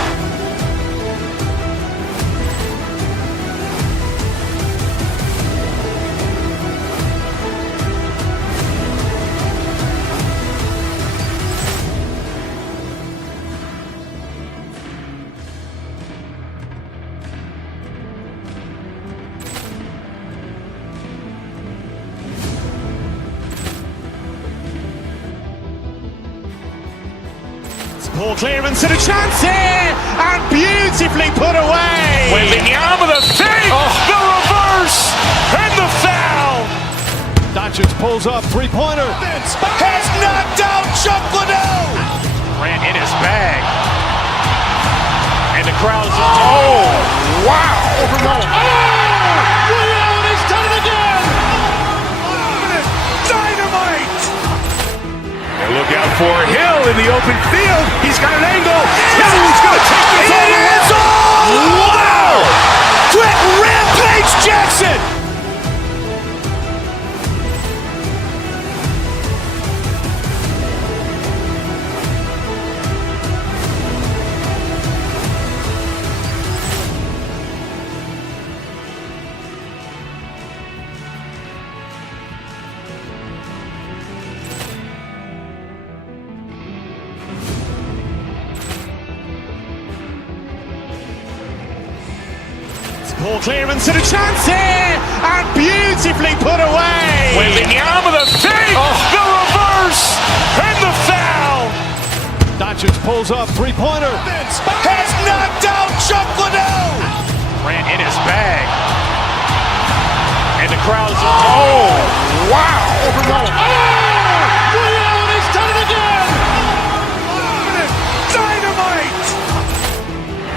Poor clearance and a chance here, and beautifully put away. Wembanyama with a save, the reverse, and the foul. Doncic pulls up, three-pointer. Vince has knocked out Chuck Liddell. Grant in his bag. And the crowd is, wow. He's done it again. Dynamite. And look out for Hill in the open field. He's got an angle. He's going to take this all the way. Wow. Quick Rampage Jackson. Poor clearance and a chance here, and beautifully put away. Wembanyama with a save, the reverse, and the foul. Doncic pulls up, three-pointer. Vince has knocked out Chuck Liddell. Grant in his bag. And the crowd is, wow. He's done it again. Dynamite.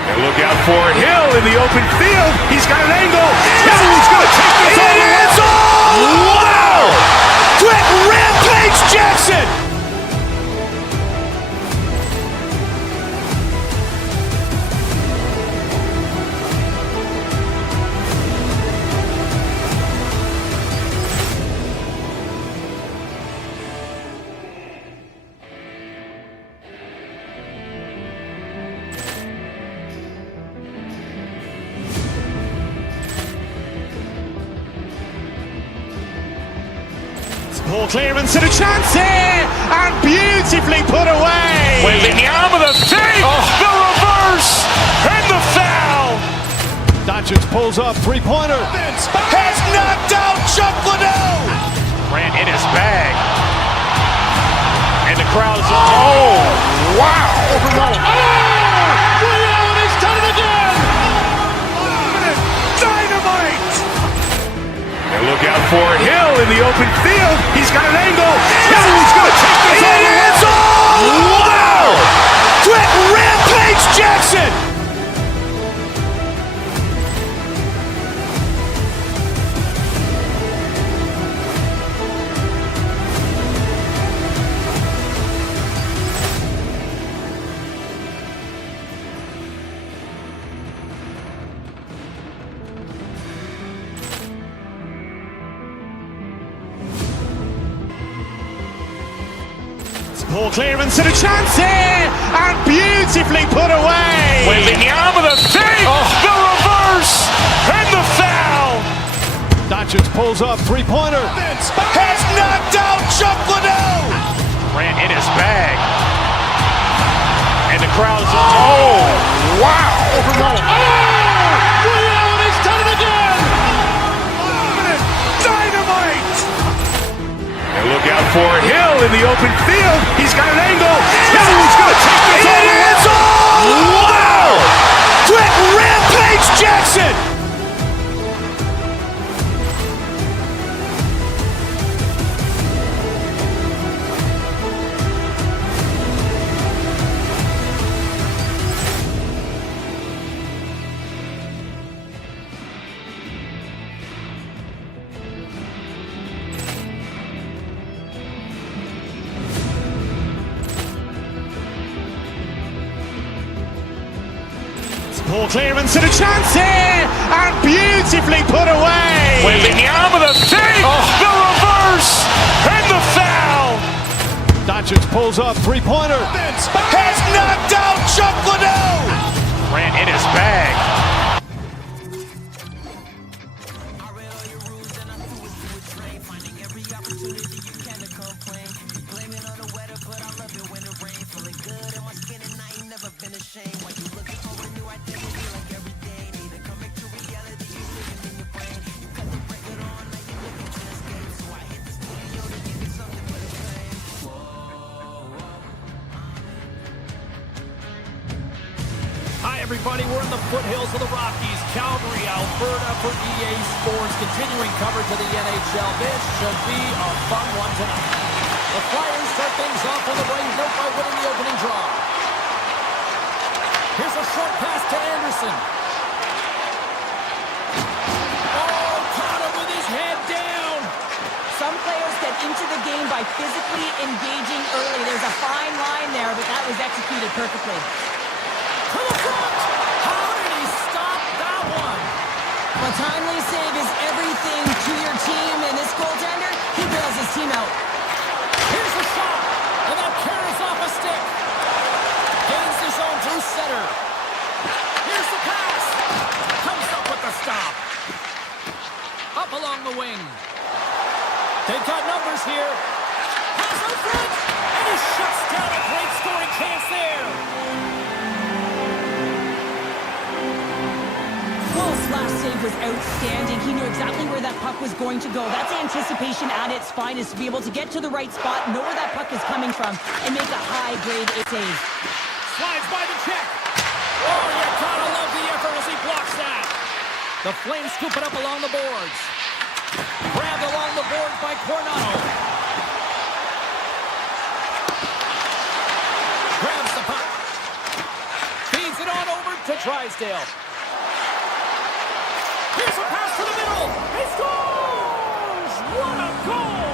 And look out for Hill in the open field. He's got an angle. He's going to take this all the way. Wow. Quick Rampage Jackson. Poor clearance and a chance here, and beautifully put away. Wembanyama with a save, the reverse, and the foul. Doncic pulls up, three-pointer. Vince has knocked out Chuck Liddell. Grant in his bag. And the crowd is, wow. He's done it again. Dynamite. And look out for Hill in the open field. He's got an angle. He's going to take this all the way. Wow. Quick Rampage Jackson. Poor clearance and a chance here, and beautifully put away. Wembanyama with a save, the reverse, and the foul. Doncic pulls up, three-pointer. Vince has knocked out Chuck Liddell. Grant in his bag. And the crowd is, wow. He's done it again. Dynamite. And look out for Hill in the open field. He's got an angle. He's going to take this all the way. Wow. Quick Rampage Jackson. Poor clearance and a chance here, and beautifully put away. Wembanyama with a save, the reverse, and the foul. Doncic pulls up, three-pointer. Vince has knocked out Chuck Liddell. Grant in his bag. everybody, we're in the foothills of the Rockies, Calgary, Alberta for EA Sports. Continuing coverage of the NHL. This should be a fun one tonight. The Flyers start things off on the right note by winning the opening draw. Here's a short pass to Anderson. Oh, caught him with his head down. Some players get into the game by physically engaging early. There's a fine line there, but that was executed perfectly. To the front! How did he stop that one? A timely save is everything to your team, and this goaltender, he bails his team out. Here's the shot, and that carries off a stick. Gains his own through center. Here's the pass. Comes up with the stop. Up along the wing. They've got numbers here. Pass in front, and he shuts down a great scoring chance there. Wolf's last save was outstanding. He knew exactly where that puck was going to go. That's anticipation at its finest, to be able to get to the right spot, know where that puck is coming from, and make a high-grade save. Slides by the check. Oh, you gotta love the effort as he blocks that. The Flames scoop it up along the boards. Grabbed along the boards by Coronado. Grabs the puck. Feeds it on over to Drysdale. Here's a pass to the middle. He scores! What a goal!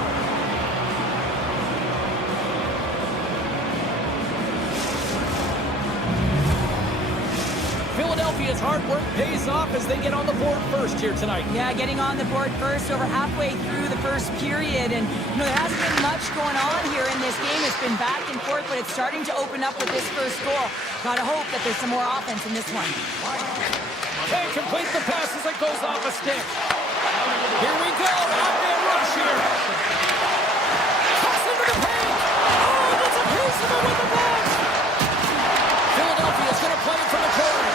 Philadelphia's hard work pays off as they get on the board first here tonight. Yeah, getting on the board first over halfway through the first period. And, there hasn't been much going on here in this game. It's been back and forth, but it's starting to open up with this first goal. Gotta hope that there's some more offense in this one. They complete the pass as it goes off a stick. Here we go. Up-man rush here. Toss into the paint. Oh, that's a piece of it with the block. Philadelphia's going to play it from the corner.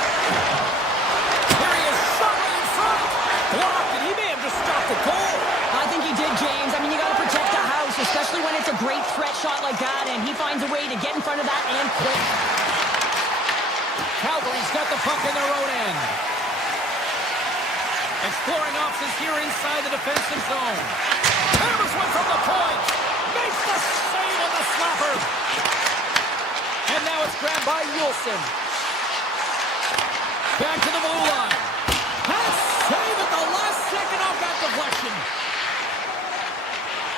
Here he is, shot right in front. Blocked, and he may have just stopped the goal. I think he did, James. I mean, you got to protect the house, especially when it's a great threat shot like that, and he finds a way to get in front of that and quick. Calgary's got the puck in their own end. Exploring options here inside the defensive zone. Hammers one from the point. Makes the save on the slapper. And now it's grabbed by Wilson. Back to the blue line. Pass save at the last second off that deflection.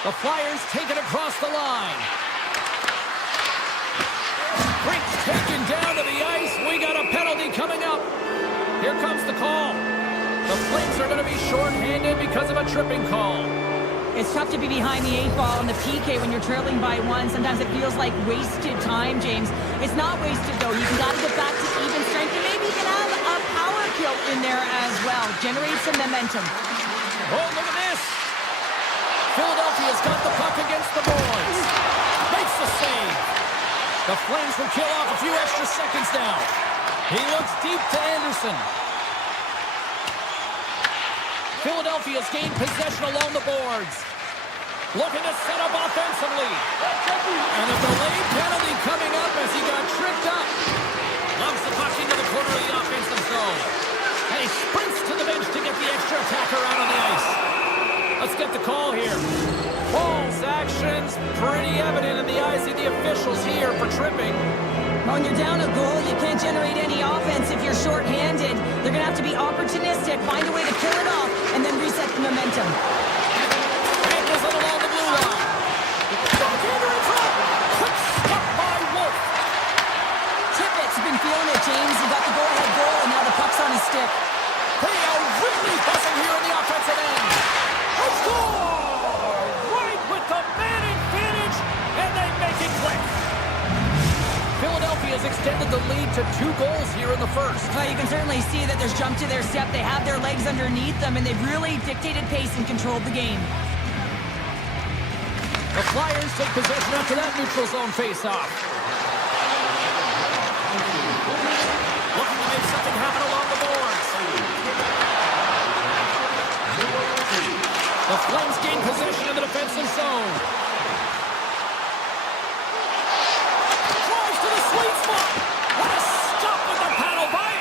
The Flyers take it across the line. Brink's taken down to the ice. We got a penalty coming up. Here comes the call. The Flames are going to be short-handed because of a tripping call. It's tough to be behind the 8-ball in the PK when you're trailing by one. Sometimes it feels like wasted time, James. It's not wasted, though. You got to get back to even strength, and maybe you can have a power kill in there as well. Generate some momentum. Oh, look at this. Philadelphia's got the puck against the boards. Makes the save. The Flames will kill off a few extra seconds now. He looks deep to Anderson. Philadelphia's gained possession along the boards. Looking to set up offensively. And a delayed penalty coming up as he got tripped up. Loves the puck into the corner of the offensive zone. And he sprints to the bench to get the extra attacker out on the ice. Let's get the call here. Paul's action's pretty evident in the eyes of the officials here for tripping. When you're down a goal, you can't generate any offense if you're short-handed. They're going to have to be opportunistic, find a way to kill it off, and then reset the momentum. Angles it along the blue line. Goaltender in front. Quick stop by Wolf. Tippett's been feeling it, James. He got the go-ahead goal, and now the puck's on his stick. They are really buzzing here in the offensive end. A score! Right with the man advantage, and they make it quick. Philadelphia has extended the lead to 2 goals here in the first. Well, you can certainly see that there's jump to their step. They have their legs underneath them, and they've really dictated pace and controlled the game. The Flyers take possession after that neutral zone face-off. Looking to make something happen along the boards. The Flames gain possession in the defensive zone. Drives to the sweet spot. What a stop with the paddle by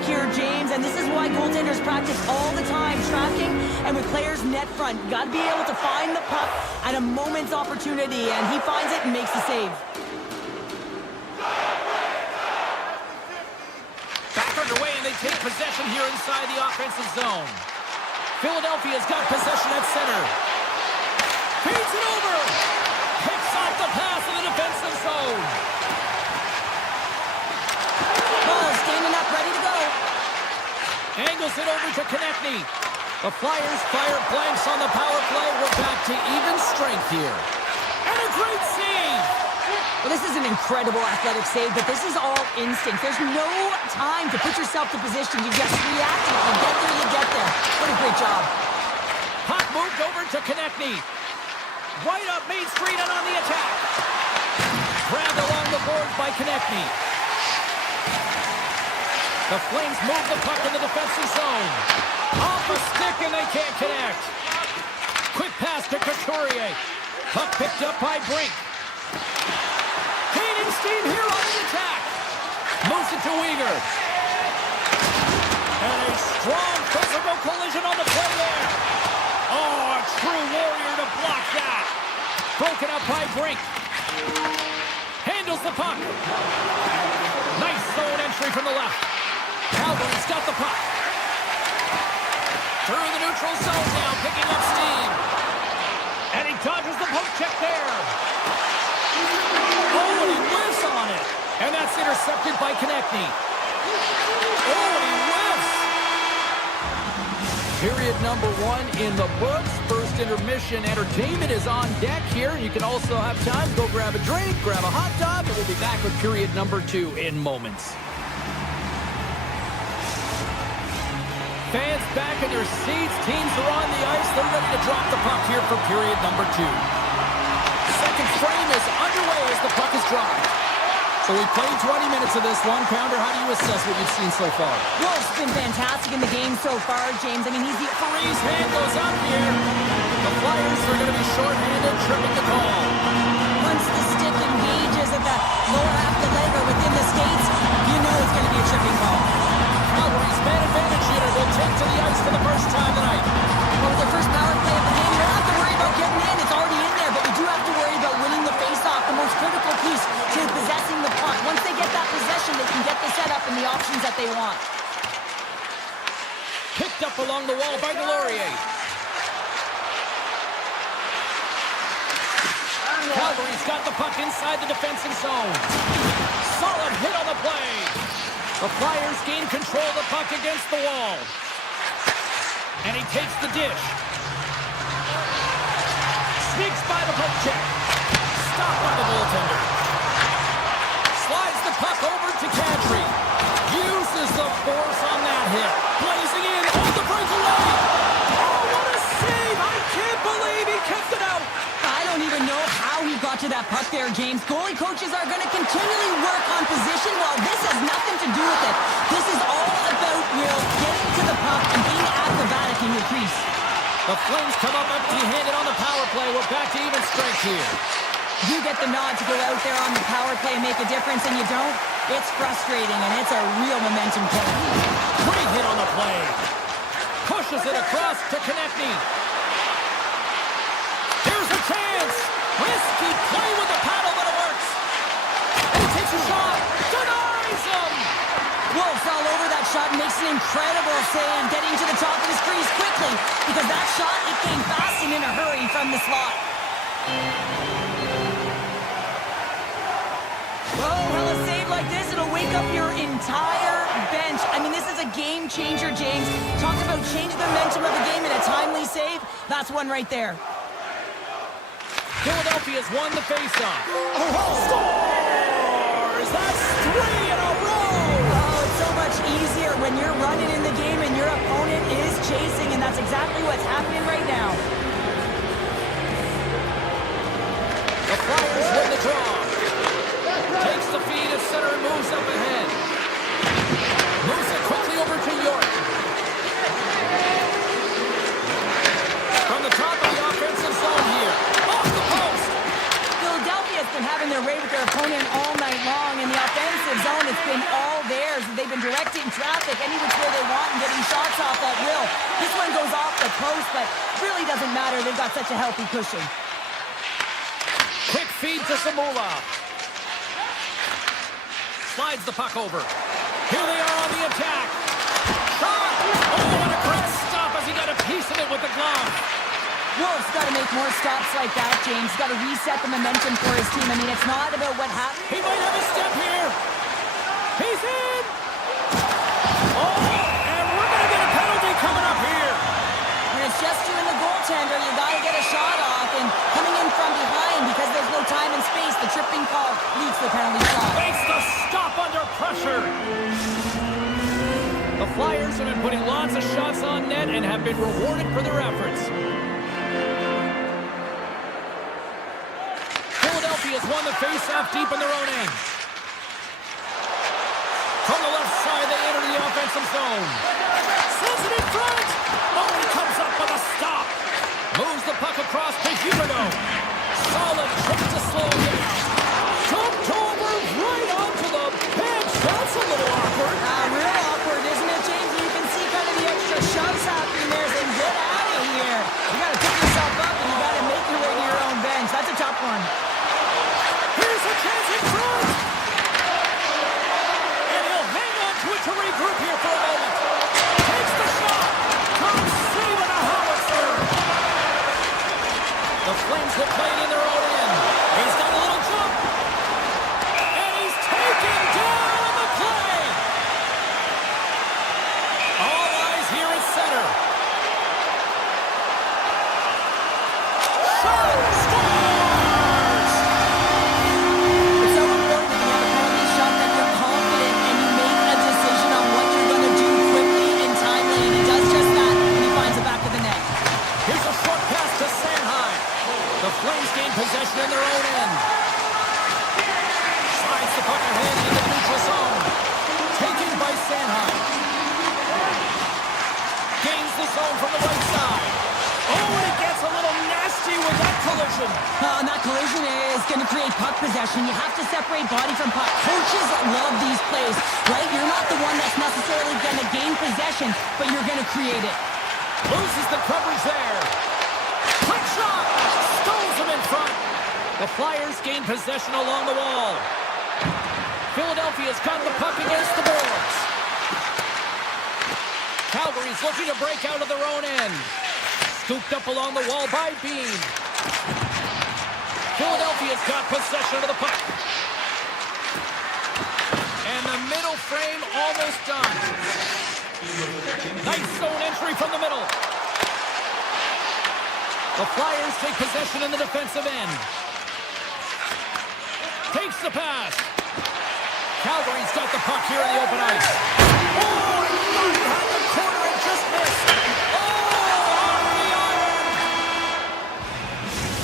trick here, James, and this is why goaltenders practice all the time, tracking and with players net front. You got to be able to find the puck at a moment's opportunity, and he finds it and makes the save. Back underway, and they take possession here inside the offensive zone. Philadelphia's got possession at center. Feeds it over. Picks off the pass in the defensive zone. Ball standing up, ready to go. Angles it over to Konechny. The Flyers fire blanks on the power play. We're back to even strength here. And a great save. Well, this is an incredible athletic save, but this is all instinct. There's no time to put yourself to position. You just react, and if you get there, you get there. What a great job. Puck moved over to Konechny. Right up Main Street and on the attack. Grabbed along the boards by Konechny. The Flames move the puck in the defensive zone. Off a stick and they can't connect. Quick pass to Couturier. Puck picked up by Brink. Gaining steam here on the attack. Moves it to Weegar. And a strong physical collision on the play there. Oh, a true warrior to block that. Broken up by Brink. Handles the puck. Nice zone entry from the left. Calgary's got the puck. Through the neutral zone now, picking up steam. And he dodges the poke check there. Oh, and he whiffs on it. And that's intercepted by Konechny. Oh, and he whiffs. Period number 1 in the books. First intermission entertainment is on deck here. You can also have time to go grab a drink, grab a hot dog, and we'll be back with period number 2 in moments. Fans back in their seats. Teams are on the ice. They're ready to drop the puck here for period number 2. Second frame is underway as the puck is dropped. So we played 20 minutes of this one. Pounder, how do you assess what you've seen so far? Well, it's been fantastic in the game so far, James. I mean, he's the... Free's hand goes up here. The Flyers are going to be shorthanded, tripping the call. Once the stick engages at the lower half of the leg or within the skates, you know it's going to be a tripping call. Calgary's man advantage unit will take to the ice for the first time tonight. Well, with the first power play of the game, you don't have to worry about getting in. It's already in there, but we do have to worry about winning the face-off, the most critical piece to possessing the puck. Once they get that possession, they can get the setup and the options that they want. Picked up along the wall by Delorier. Calgary's got the puck inside the defensive zone. Solid hit on the play. The Flyers gain control of the puck against the wall. And he takes the dish. Sneaks by the poke check. Stopped by the goaltender. Slides the puck over to Kadri. Uses the force on that hit. Blazing in on the breakaway. Oh, what a save! I can't believe he kept it out. I don't even know how he got to that puck there, James. Goalie coaches are going to continually work on position. Well, this has nothing to do with it. This is all about Will getting to the puck and being acrobatic in your crease. The Flames come up empty-handed on the power play. We're back to even strength here. You get the nod to go out there on the power play and make a difference, and you don't. It's frustrating, and it's a real momentum killer. Great hit on the play. Pushes it across to Konechny. Here's a chance. Risky play with the paddle, but it works. And he takes a shot. Denies him. Wolf's all over that shot and makes an incredible save, getting to the top of his crease quickly, because that shot, it came fast and in a hurry from the slot. Well, a save like this, it'll wake up your entire bench. I mean, this is a game changer, James. Talk about changing the momentum of the game in a timely save. That's one right there. Philadelphia's won the faceoff. Scores! That's 3 in a row! Oh, it's so much easier when you're running in the game and your opponent is chasing, and that's exactly what's happening right now. The Flyers win the draw. Takes the feed at center and moves up ahead. Moves it quickly over to York. From the top of the offensive zone here. Off the post. Philadelphia has been having their way with their opponent all night long. In the offensive zone, it's been all theirs. They've been directing traffic any which way they want and getting shots off at will. This one goes off the post, but really doesn't matter. They've got such a healthy cushion. Quick feed to Zamula. Slides the puck over. Here they are on the attack. Shot! Oh, what a great stop as he got a piece of it with the glove. Wolf's got to make more stops like that, James. Got to reset the momentum for his team. I mean, it's not about what happened. He might have a step here. He's in. Oh, and we're going to get a penalty coming up here. When it's just you and the goaltender, you got to get a shot off. And coming in from behind, because there's no time and space, the tripping call leads to the penalty shot. Makes the stop under pressure. The Flyers have been putting lots of shots on net and have been rewarded for their efforts. Philadelphia has won the face-off deep in their own end. From the left side, they enter the offensive zone. Sends it in front. Oh, he comes up with a stop. Moves the puck across to Huberdeau. Solid trick to slow him down. Jumped over right onto the bench. That's a little awkward. Real awkward, isn't it, James? You can see kind of the extra shoves happening there. Saying, get out of here. You got to pick yourself up and you got to make your way to your own bench. That's a tough one. Here's a chance in front. And he'll hang on to it to regroup here for a moment. Takes the shot. Comes saving a howitzer. The Flames have played in their own end. He's got a little jump. And he's taken down on the play. All eyes here at center. Shot. Scores! It's so important when you have a penalty shot that you're confident and you make a decision on what you're going to do quickly and timely. And he does just that when he finds the back of the net. Here's a short pass to Sanheim. The Flames gain possession in their own end. Slides the puck ahead into the neutral zone. Taken by Sanheim. Gains the zone from the right side. Oh, and it gets a little nasty with that collision. And that collision is going to create puck possession. You have to separate body from puck. Coaches love these plays, right? You're not the one that's necessarily going to gain possession, but you're going to create it. Loses the coverage there. Quick shot. Stones him in front. The Flyers gain possession along the wall. Philadelphia's got the puck against the boards. Calgary's looking to break out of their own end. Scooped up along the wall by Bean. Philadelphia's got possession of the puck. And the middle frame almost done. Nice zone entry from the middle. The Flyers take possession in the defensive end. Takes the pass. Calgary's got the puck here in the open ice. Oh, I thought he had the corner and just missed. Oh, on the iron.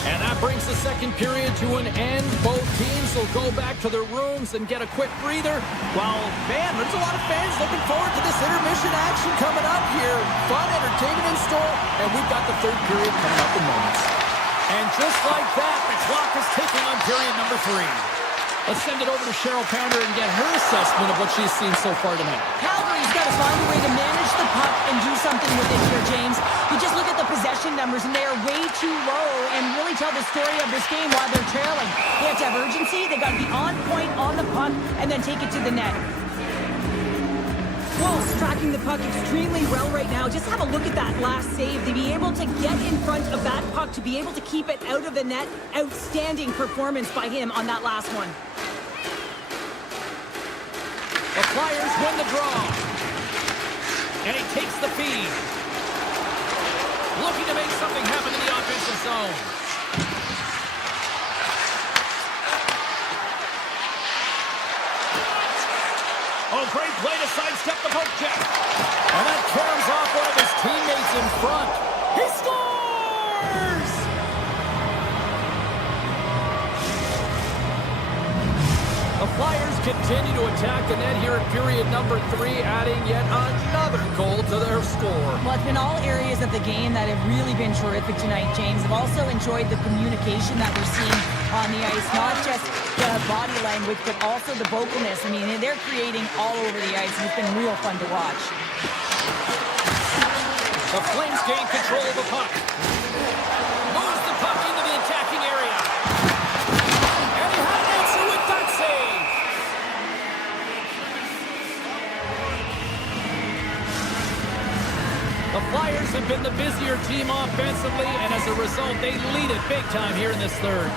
And that brings the second period to an end. Both teams will go back to their rooms and get a quick breather. Well, man, there's a lot of fans looking forward to this intermission action coming up here. Fun entertainment in store, and we've got the third period coming up in moments. And just like that, the clock is ticking on period number 3. Let's send it over to Cheryl Pounder and get her assessment of what she's seen so far tonight. Calgary's got to find a way to manage the puck and do something with it here, James. You just look at the possession numbers, and they are way too low and really tell the story of this game while they're trailing. They have to have urgency. They've got to be on point on the puck and then take it to the net. Wolves tracking the puck extremely well right now. Just have a look at that last save. To be able to get in front of that puck, to be able to keep it out of the net. Outstanding performance by him on that last one. The Flyers win the draw. And he takes the feed. Looking to make something happen in the offensive zone. Oh, great play to sidestep the poke check. And that carries off one of his teammates in front. He scores! The Flyers continue to attack the net here at period number 3, adding yet another goal to their score. Well, it's been all areas of the game that have really been terrific tonight, James. I've also enjoyed the communication that we're seeing on on the ice, not just the body language, but also the vocalness. I mean, they're creating all over the ice, and it's been real fun to watch. The Flames gain control of the puck. Moves the puck into the attacking area. And he had an answer with that save. The Flyers have been the busier team offensively, and as a result, they lead it big time here in this third.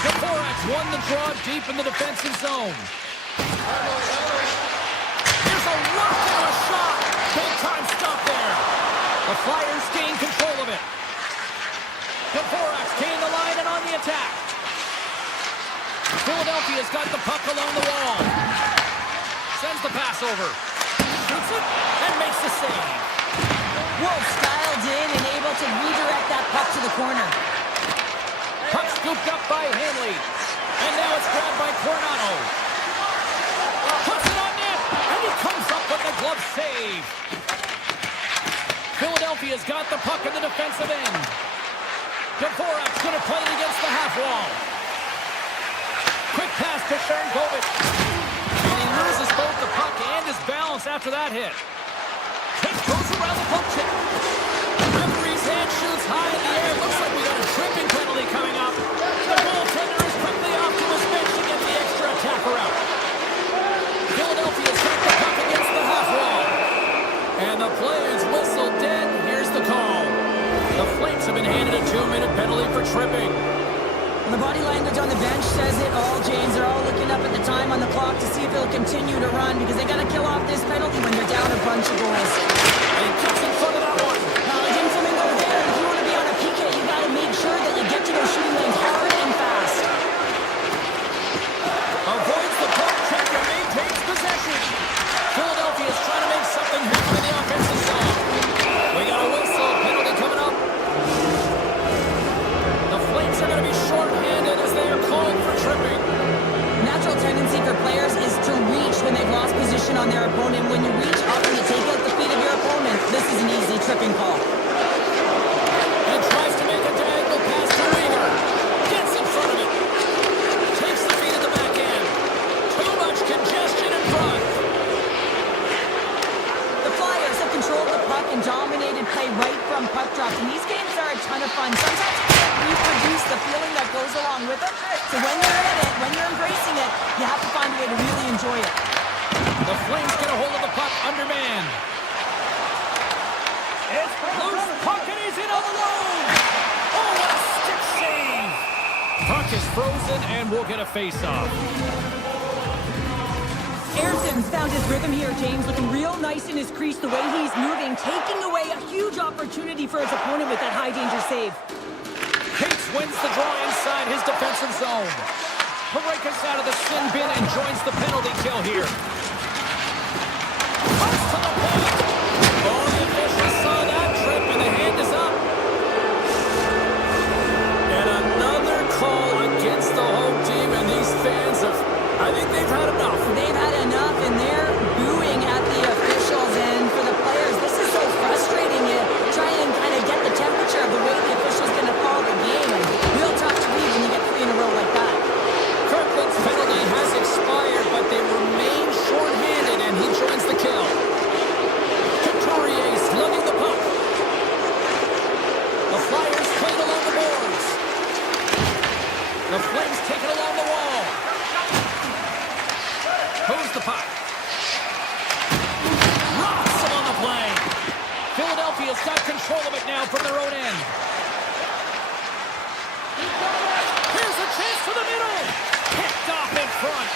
Dvorak won the draw deep in the defensive zone. Here's a rocket and a shot. Big time stop there. The Flyers gain control of it. Dvorak gained the line and on the attack. Philadelphia's got the puck along the wall. Sends the pass over. Shoots it and makes the save. Wolves dialed in and able to redirect that puck to the corner. Puck scooped up by Hanley. And now it's grabbed by Coronado. Puts it on net. And he comes up with the glove save. Philadelphia's got the puck in the defensive end. Dvorak's going to play it against the half wall. Quick pass to Sharangovich. And he loses both the puck and his balance after that hit. Kick goes around the poke check. Referee's hand shoots high in the air. Looks like we got a tripping penalty coming up. The goaltender is quickly off to his bench to get the extra attacker out. Philadelphia's got the puck against the half wall. And the play is whistled dead. Here's the call. The Flames have been handed a 2-minute penalty for tripping. The body language on the bench says it all, James. They're all looking up at the time on the clock to see if they'll continue to run because they got to kill off this penalty when they're down a bunch of goals. And he gets in front of that one. Didn't something go there? If you want to be on a PK, you got to make sure that you get to those shooting lanes hard and fast. Avoids the puck check and maintains possession. Philadelphia's trying to make something happen in the offensive zone. We got a whistle. Penalty coming up. The Flames are going to be short-handed as they are called for tripping. Natural tendency for players is to reach when they've lost position on their opponent. When you reach up and you take out the feet of your opponent, this is an easy tripping call. And tries to make a diagonal pass to Weaver. Gets in front of it. Takes the feet of the back end. Too much congestion in front. The Flyers have controlled the puck and dominated play right from puck drops. And these games are a ton of fun. Sometimes you can't reproduce the feeling that goes along with them. So when you're in it, when you're embracing it, you have to find a way to really enjoy it. The Flames get a hold of the puck undermanned. It's loose puck and he's in on the low. Oh, what a stick save. Puck is frozen and we'll get a face-off. Ayrton's found his rhythm here, James, looking real nice in his crease, the way he's moving, taking away a huge opportunity for his opponent with that high-danger save. Cates wins the draw inside his defensive zone. Parayka's out of the sin bin and joins the penalty kill here. Comes to the point. Oh, the official saw that trip and the hand is up. And another call against the home team, and these fans have, I think they've had enough. They've had enough, and they're booing at the officials. And for the players, this is so frustrating. You try and kind of get the temperature of the way the official's going to call the game. And real tough to read when you get 3 in a row like that. Kirkland's penalty has expired, but they remain short-handed, and he joins the kill. Couturier slugging the puck. The Flyers play it along the boards. The Flames take it along the wall. Moves the puck. Rocks him on the play. Philadelphia's got control of it now from their own end. Here's a chance to the middle. Picked off in front.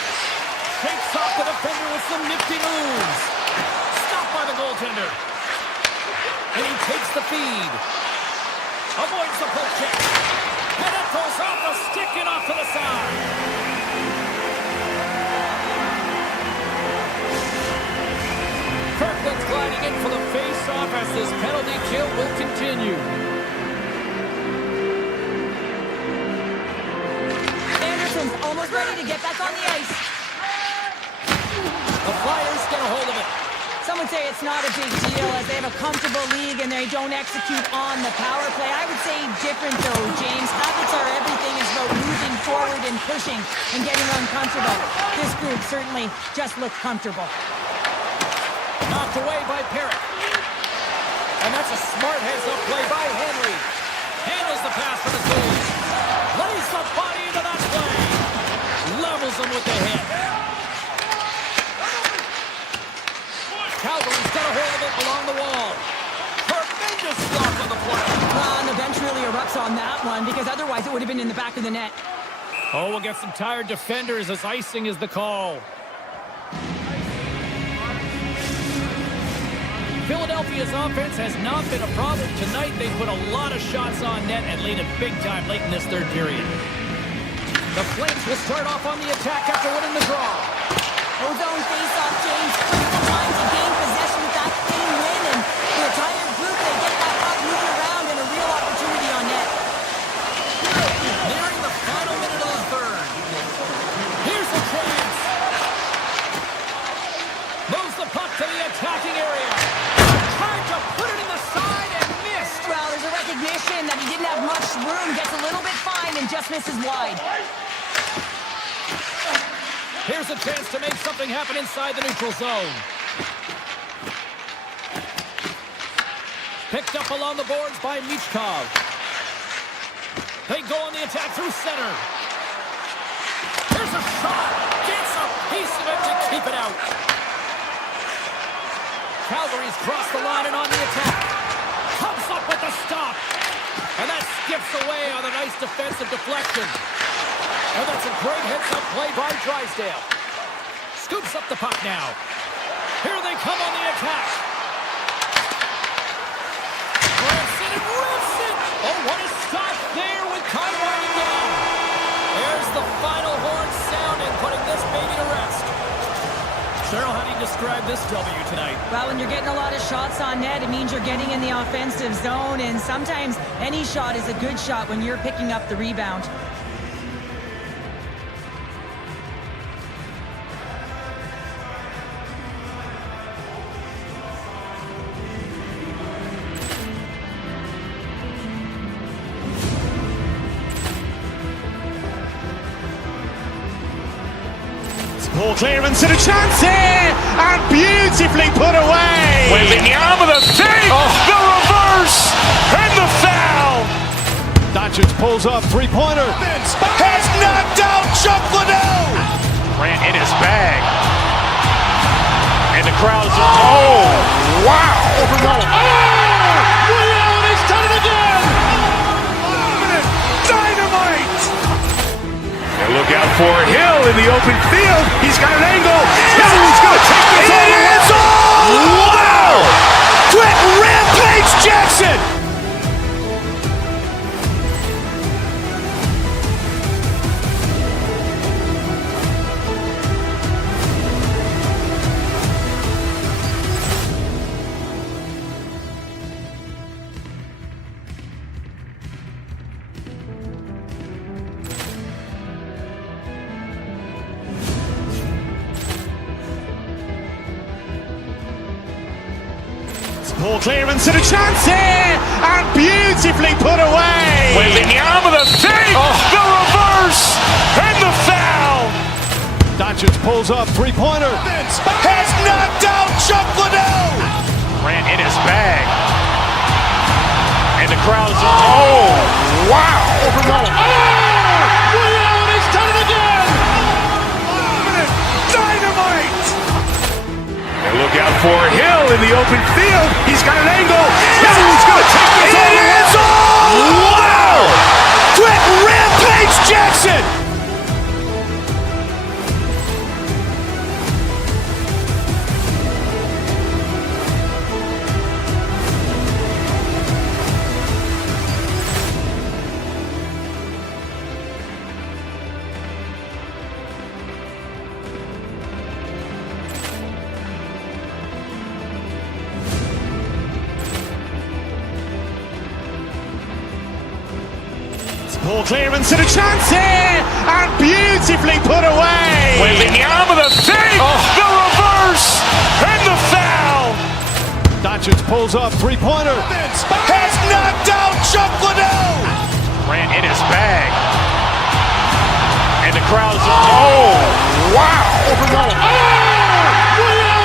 Shakes off the defender with some nifty moves. Stopped by the goaltender. And he takes the feed. Avoids the poke check. And it goes off the stick and off to the side. Kirkland's gliding in for the face-off as this penalty kill will continue. Anderson's almost ready to get back on the ice. The Flyers get a hold of it. Some would say it's not a big deal as they have a comfortable league and they don't execute on the power play. I would say different though, James. Habits are been pushing and getting uncomfortable. This group certainly just looked comfortable. Knocked away by Perrick. And that's a smart heads-up play by Henry. Handles the pass for the Zulus. Lays the body into that play. Levels them with the hit. Calgary's got a hold of it along the wall. Tremendous block on the play. And the bench really erupts on that one because otherwise it would have been in the back of the net. Oh, we'll get some tired defenders as icing is the call. Philadelphia's offense has not been a problem tonight. They put a lot of shots on net and lead it big time late in this third period. The Flames will start off on the attack after winning the draw. Ozone face-off, James. Critical time to gain possession with that clean win, and the entire group, they get that puck moving around and a real opportunity on net. Nearing the final minute of the third. Here's the chance. Moves the puck to the attacking area. Tried to put it in the side and missed. Well, there's a recognition that he didn't have much room, gets a little bit fine and just misses wide. Here's a chance to make something happen inside the neutral zone. Picked up along the boards by Michkov. They go on the attack through center. Here's a shot. Gets a piece of it to keep it out. Calgary's crossed the line and on the attack. Comes up with the stop. And that skips away on a nice defensive deflection. And that's a great heads-up play by Drysdale. Scoops up the puck now. Here they come on the attack. Grabs it and rips it. Oh, what a stop there with time winding down. There's the final horn sounding, putting this baby to rest. Cheryl, how do you describe this W tonight? Well, when you're getting a lot of shots on net, it means you're getting in the offensive zone, and sometimes any shot is a good shot when you're picking up the rebound. Ball clearance and a chance here, and beautifully put away. Wembanyama the fake, the reverse, and the foul. Doncic pulls up, three-pointer. Has knocked out Chuck Liddell. Ran in his bag. And the crowd's, oh, wow. He's done it again. Dynamite. And look out for Hill in the open field. He's got an angle. He's going to take this all the way. Wow! Quick Rampage Jackson. Ball clearance and a chance here, and beautifully put away. Wembanyama the fake, the reverse, and the foul. Doncic pulls up, three-pointer. Has knocked out Chuck Liddell. Ran in his bag. And the crowd's, oh, wow. He's done it again. Dynamite. And look out for Hill in the open field. He's got an angle. He's going to take this all the way. Wow! Quick Rampage Jackson. Ball clearance and a chance here, and beautifully put away. Wembanyama the fake, the reverse, and the foul. Doncic pulls up, three-pointer. Has knocked out Chuck Liddell. Ran in his bag. the crowd's, oh, wow! Over the wall.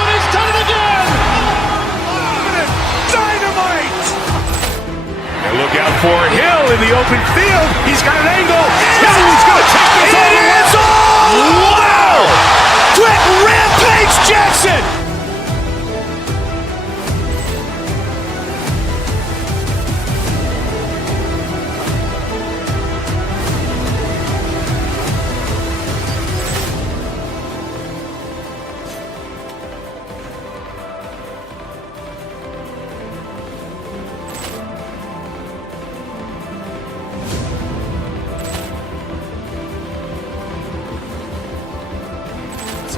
He's done it again! Dynamite! And look out for Hill in the open field. He's got an angle. Hill's going to take this all the way. Wow! Quick Rampage Jackson!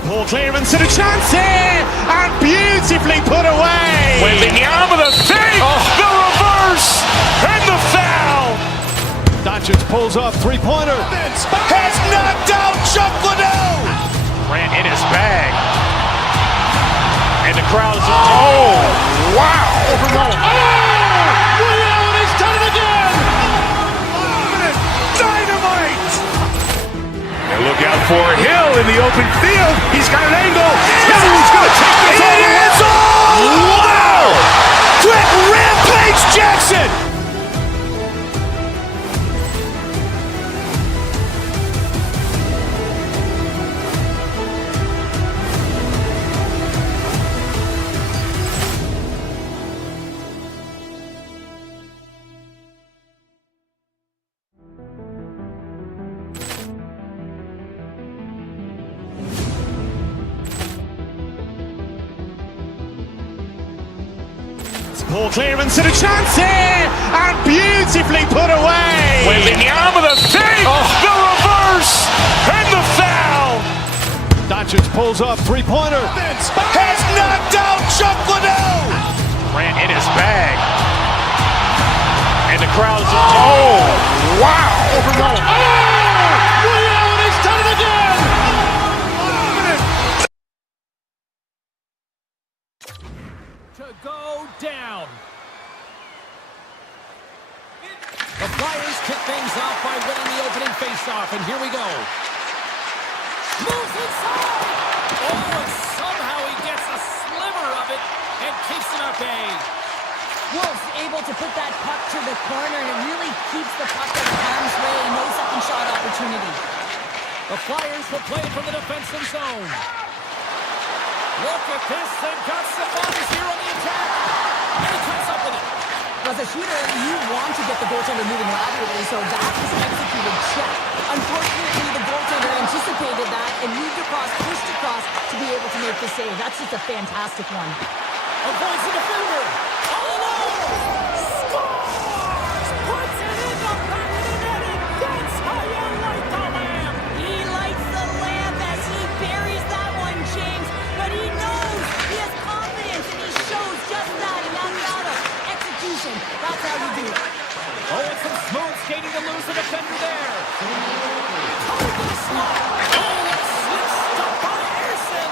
Poor clearance and a chance here, and beautifully put away. With the arm of the fake, the reverse, and the foul. Doncic pulls up, three-pointer. Has knocked out Chuck Liddell. Grant in his bag. And the crowd's, oh, wow. Over the wall. He's done it again! Dynamite! And look out for Hill in the open field. He's got an angle. Hill's going to take this all the way. Wow! Quick Rampage Jackson! Poor clearance and a chance here, and beautifully put away. With the arm of the fake, the reverse, and the foul. Doncic pulls up, three-pointer. Has knocked out Chuck Liddell. Grant in his bag. And the crowd's, oh, wow. Over the wall. He's done it again! To go down. The Flyers kick things off by winning the opening faceoff, and here we go. Moves inside! Oh, and somehow he gets a sliver of it and keeps it at bay. Wolves able to put that puck to the corner, and it really keeps the puck out of harm's way. No second shot opportunity. The Flyers will play from the defensive zone. Look at this, they've got Sabonis here on the attack. And he comes up with it. As a shooter, you want to get the goaltender moving laterally, so that was an executed check. Unfortunately, the goaltender anticipated that and moved across, pushed across to be able to make the save. That's just a fantastic one. Avoids the defender. All alone. Scores! Puts it in the back of the net, and that's how you light the lamp. He lights the lamp as he buries that one, James. But he knows, he has confidence, and he shows just that in that battle. Execution, that's how you do it. Oh, and some smooth skating to lose the defender there. Caught in the slot. Oh, that slip stop by Ersson.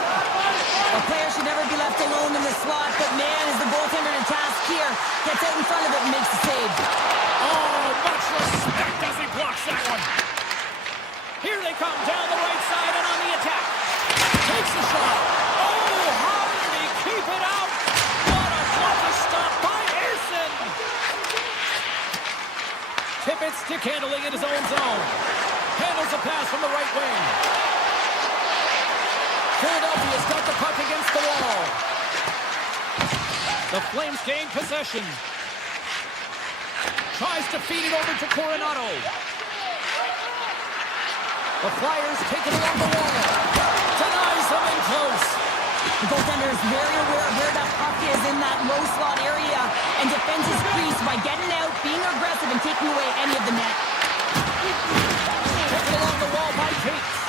A player should never be left alone in the slot, but man, is the goaltender to task here. Gets out in front of it and makes the save. Oh, much respect as he blocks that one. Here they come down the right side and on the attack. Takes the shot. Oh, how did he keep it out? What a blocker stop by Ersson. Tippett's stick handling in his own zone. Handles a pass from the right wing. Philadelphia's got the puck against the wall. The Flames gain possession. Tries to feed it over to Coronado. The Flyers take it along the wall. Denies him in close. The goaltender is very aware of where that puck is in that low slot area and defends his crease by getting out, being aggressive, and taking away any of the net. Taken along the wall by Cates.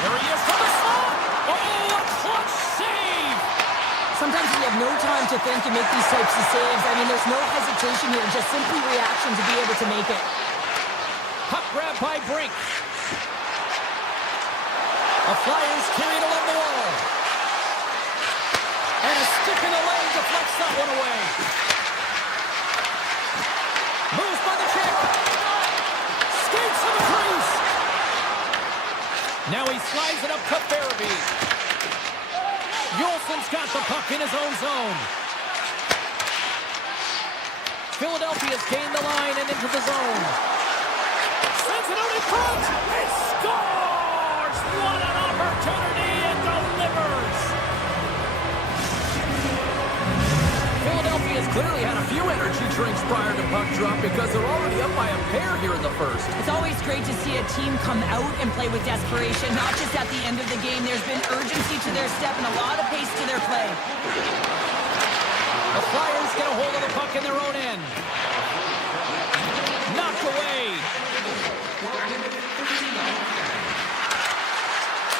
There he is from the slot. Oh, a clutch save. Sometimes we have no time to think and make these types of saves. I mean, there's no hesitation here, just simply reaction to be able to make it. Puck grab by Brink. The Flyers carry it along the wall. And a stick in the leg deflects that one away. Moves by the kick. Skates to the crease. Now he slides it up to Farabee. Yolson's got the puck in his own zone. Philadelphia's gained the line and into the zone. Sends it out in front. It scores! What an opportunity! It delivers! Philadelphia's clearly had a few energy drinks prior to puck drop because they're already up by a pair here in the first. It's always great to see a team come out and play with desperation, not just at the end of the game. There's been urgency to their step and a lot of pace to their play. The Flyers get a hold of the puck in their own end. Knocked away.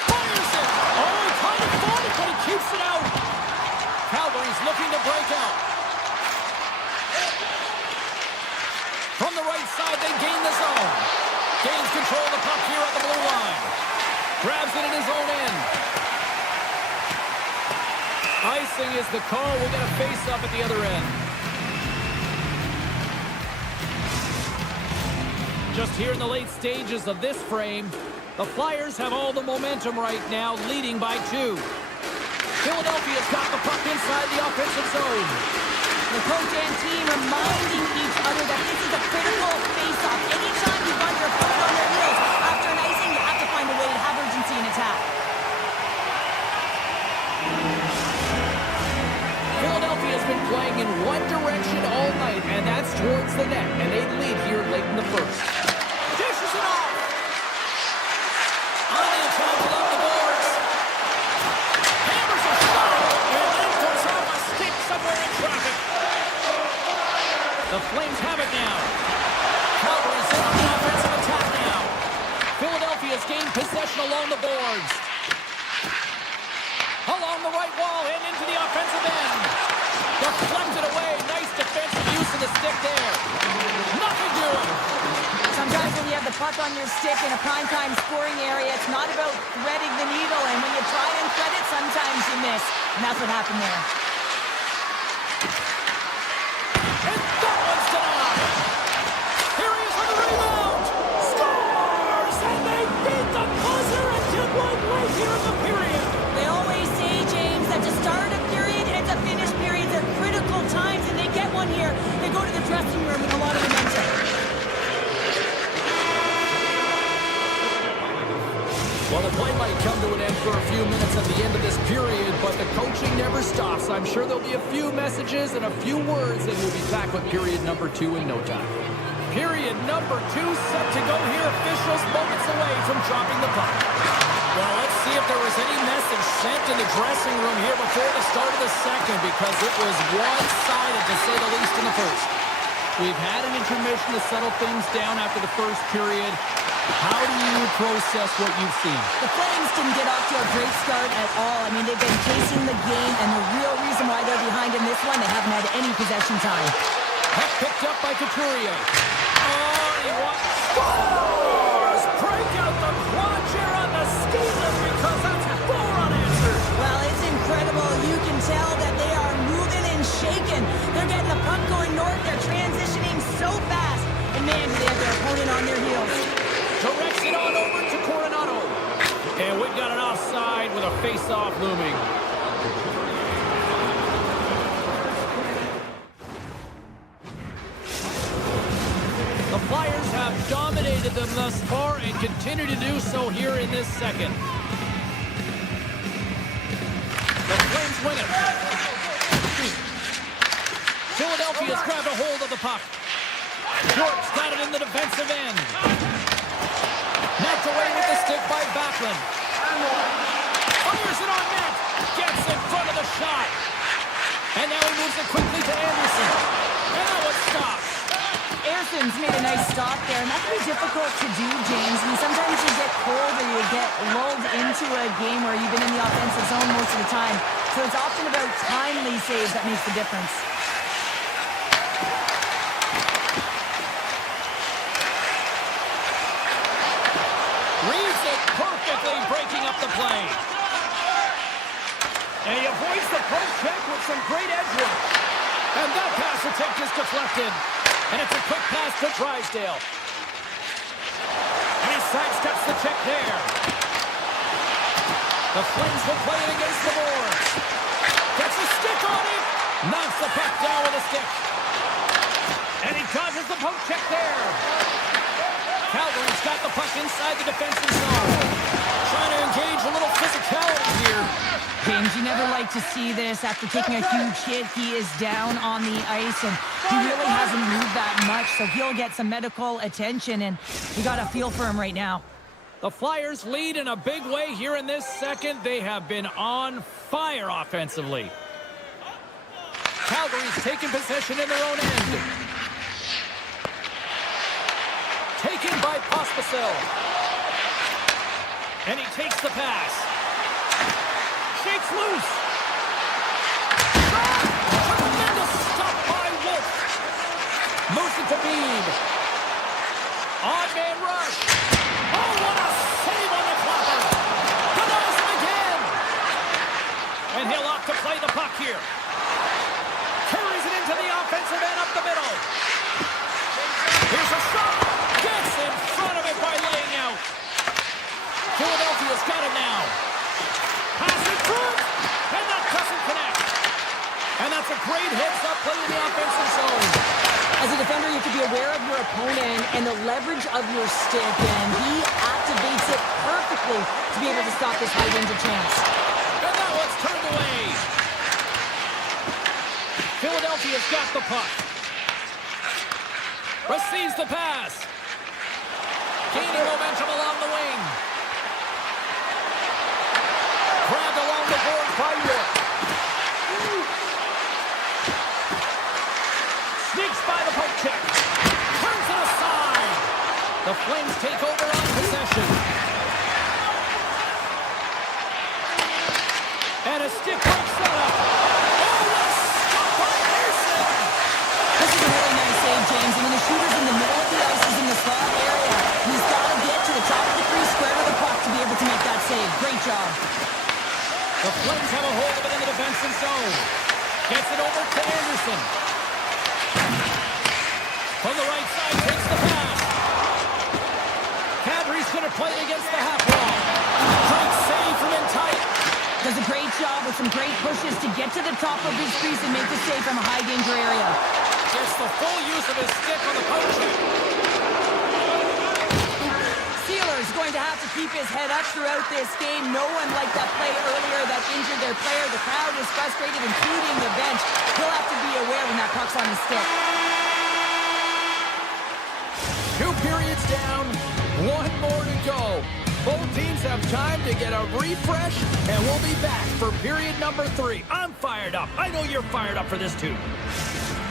Fires it. Oh, he kind of fought it, but he keeps it out. Calgary's looking to break out. From the right side, they gain the zone. Gains control of the puck here at the blue line. Grabs it in his own end. Icing is the call. We'll get a face-up at the other end. Just here in the late stages of this frame, the Flyers have all the momentum right now, leading by 2. Philadelphia's got the puck inside the offensive zone. The coach and team reminding each other that this is a critical face-off. Anytime you've got your opponent on their heels after an icing, you have to find a way to have urgency in attack. Philadelphia's been playing in one direction all night, and that's towards the net, and they lead here late in the first. Dishes it off! On the attack along the boards. Hammers a shot, and then goes off a stick somewhere in traffic. The Flames have it now. Calgary's in on the offensive attack now. Philadelphia's gained possession along the boards. Along the right wall and into the offensive end. Deflected away. Nice defensive use of the stick there. Nothing doing. Sometimes when you have the puck on your stick in a primetime scoring area, it's not about threading the needle, and when you try and thread it, sometimes you miss. And that's what happened there. And that one's denied. Here he is on the rebound. Scores! And they beat the buzzer and get one right here in the period. They always say, James, that to start a period and to finish periods are critical times, and they get one here. They go to the dressing room with a lot of momentum. Well, the play might come to an end for a few minutes at the end of this period, but the coaching never stops. I'm sure there'll be a few messages and a few words, and we'll be back with period number 2 in no time. Period number 2 set to go here. Officials moments away from dropping the puck. Well, let's see if there was any message sent in the dressing room here before the start of the second, because it was one-sided, to say the least, in the first. We've had an intermission to settle things down after the first period. How do you process what you've seen? The Flames didn't get off to a great start at all. I mean, they've been chasing the game, and the real reason why they're behind in this one, they haven't had any possession time. Puck picked up by Couturier. Oh, he scores! Break out the quad chair on the ski lift because that's 4 unanswered. Well, it's incredible. You can tell that they are moving and shaking. They're getting the puck going north. They're transitioning so fast. And man, do they have their opponent on their heels. Directs it on over to Coronado. And we've got an offside with a face-off looming. The Flyers have dominated them thus far and continue to do so here in this second. The Flames win it. Philadelphia's grabbed a hold of the puck. York's got it in the defensive end. Knocked away with the stick by Backlund. Fires it on net. Gets in front of the shot. And now he moves it quickly to Anderson. And that one stops. Anderson's made a nice stop there, and that can be difficult to do, James. I mean, sometimes you get cold or you get lulled into a game where you've been in the offensive zone most of the time. So it's often about timely saves that makes the difference. Reads it perfectly, breaking up the play. And he avoids the poke check with some great edge work. And that pass attempt is deflected. And it's a quick pass to Drysdale. And he sidesteps the check there. The Flames will play it against the boards. Gets a stick on it. Knocks the puck down with a stick. And he causes the poke check there. Calgary's got the puck inside the defensive zone. Trying to engage a little physicality here. James, you never like to see this. After taking a huge hit, he is down on the ice, and he really hasn't moved that much, so he'll get some medical attention, and we got a feel for him right now. The Flyers lead in a big way here in this second. They have been on fire offensively. Calgary's taken possession in their own end. Taken by Pospisil. And he takes the pass. Shakes loose. Shot! Tremendous stop by Wolf. Moves it to Bean. Odd man rush. Oh, what a save on the clapper. Denies him again. And he'll opt to play the puck here. Carries it into the offensive end up the middle. Here's a shot. Gets in front of it by laying out. Philadelphia's got it now. Pass in front. And that doesn't connect. And that's a great heads-up play in the offensive zone. As a defender, you have to be aware of your opponent and the leverage of your stick, and he activates it perfectly to be able to stop this high-danger chance. And that one's turned away. Philadelphia's got the puck. Receives the pass. Gaining momentum along the wing. Grabbed along the board by York. Sneaks by the poke check. Turns it aside. The Flames take over on possession. And a stick breaks that up. Oh, what a stop by Ersson. This is a really nice save, James. I mean, the shooter's in the middle of the ice, is in the slot area. He's got to get to the top of the crease, square to the puck to be able to make that save. Great job. The Flames have a hold of it in the defensive zone. Gets it over to Anderson. From the right side, takes the pass. Kadri's going to play it against the half wall. Great save from in tight. Does a great job with some great pushes to get to the top of his crease and make the save from a high-danger area. Gets the full use of his stick on the poke check. Sealer's going to have to keep his head up throughout this game. No one liked that play earlier that injured their player. The crowd is frustrated, including the bench. He'll have to be aware when that puck's on his stick. 2 periods down, 1 more to go. Both teams have time to get a refresh, and we'll be back for period number 3. I'm fired up. I know you're fired up for this too.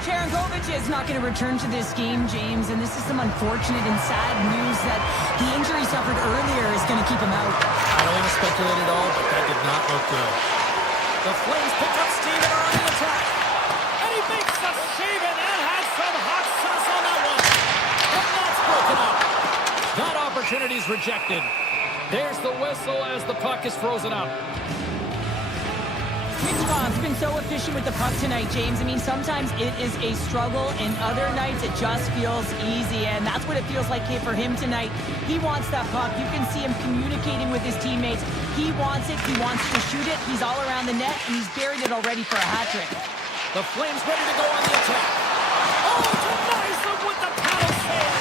Cherankovic is not going to return to this game, James, and this is some unfortunate and sad news that the injury suffered earlier is going to keep him out. I don't want to speculate at all, but that did not look good. The Flames pick up steam and are on the attack. And he makes the save, and that has some hot sauce on that one. And that's broken up. That opportunity's rejected. There's the whistle as the puck is frozen up. Hitchcock's been so efficient with the puck tonight, James. I mean, sometimes it is a struggle, and other nights it just feels easy, and that's what it feels like here for him tonight. He wants that puck. You can see him communicating with his teammates. He wants it. He wants to shoot it. He's all around the net, and he's buried it already for a hat trick. The Flames ready to go on the attack. Oh, denies them with the paddle save.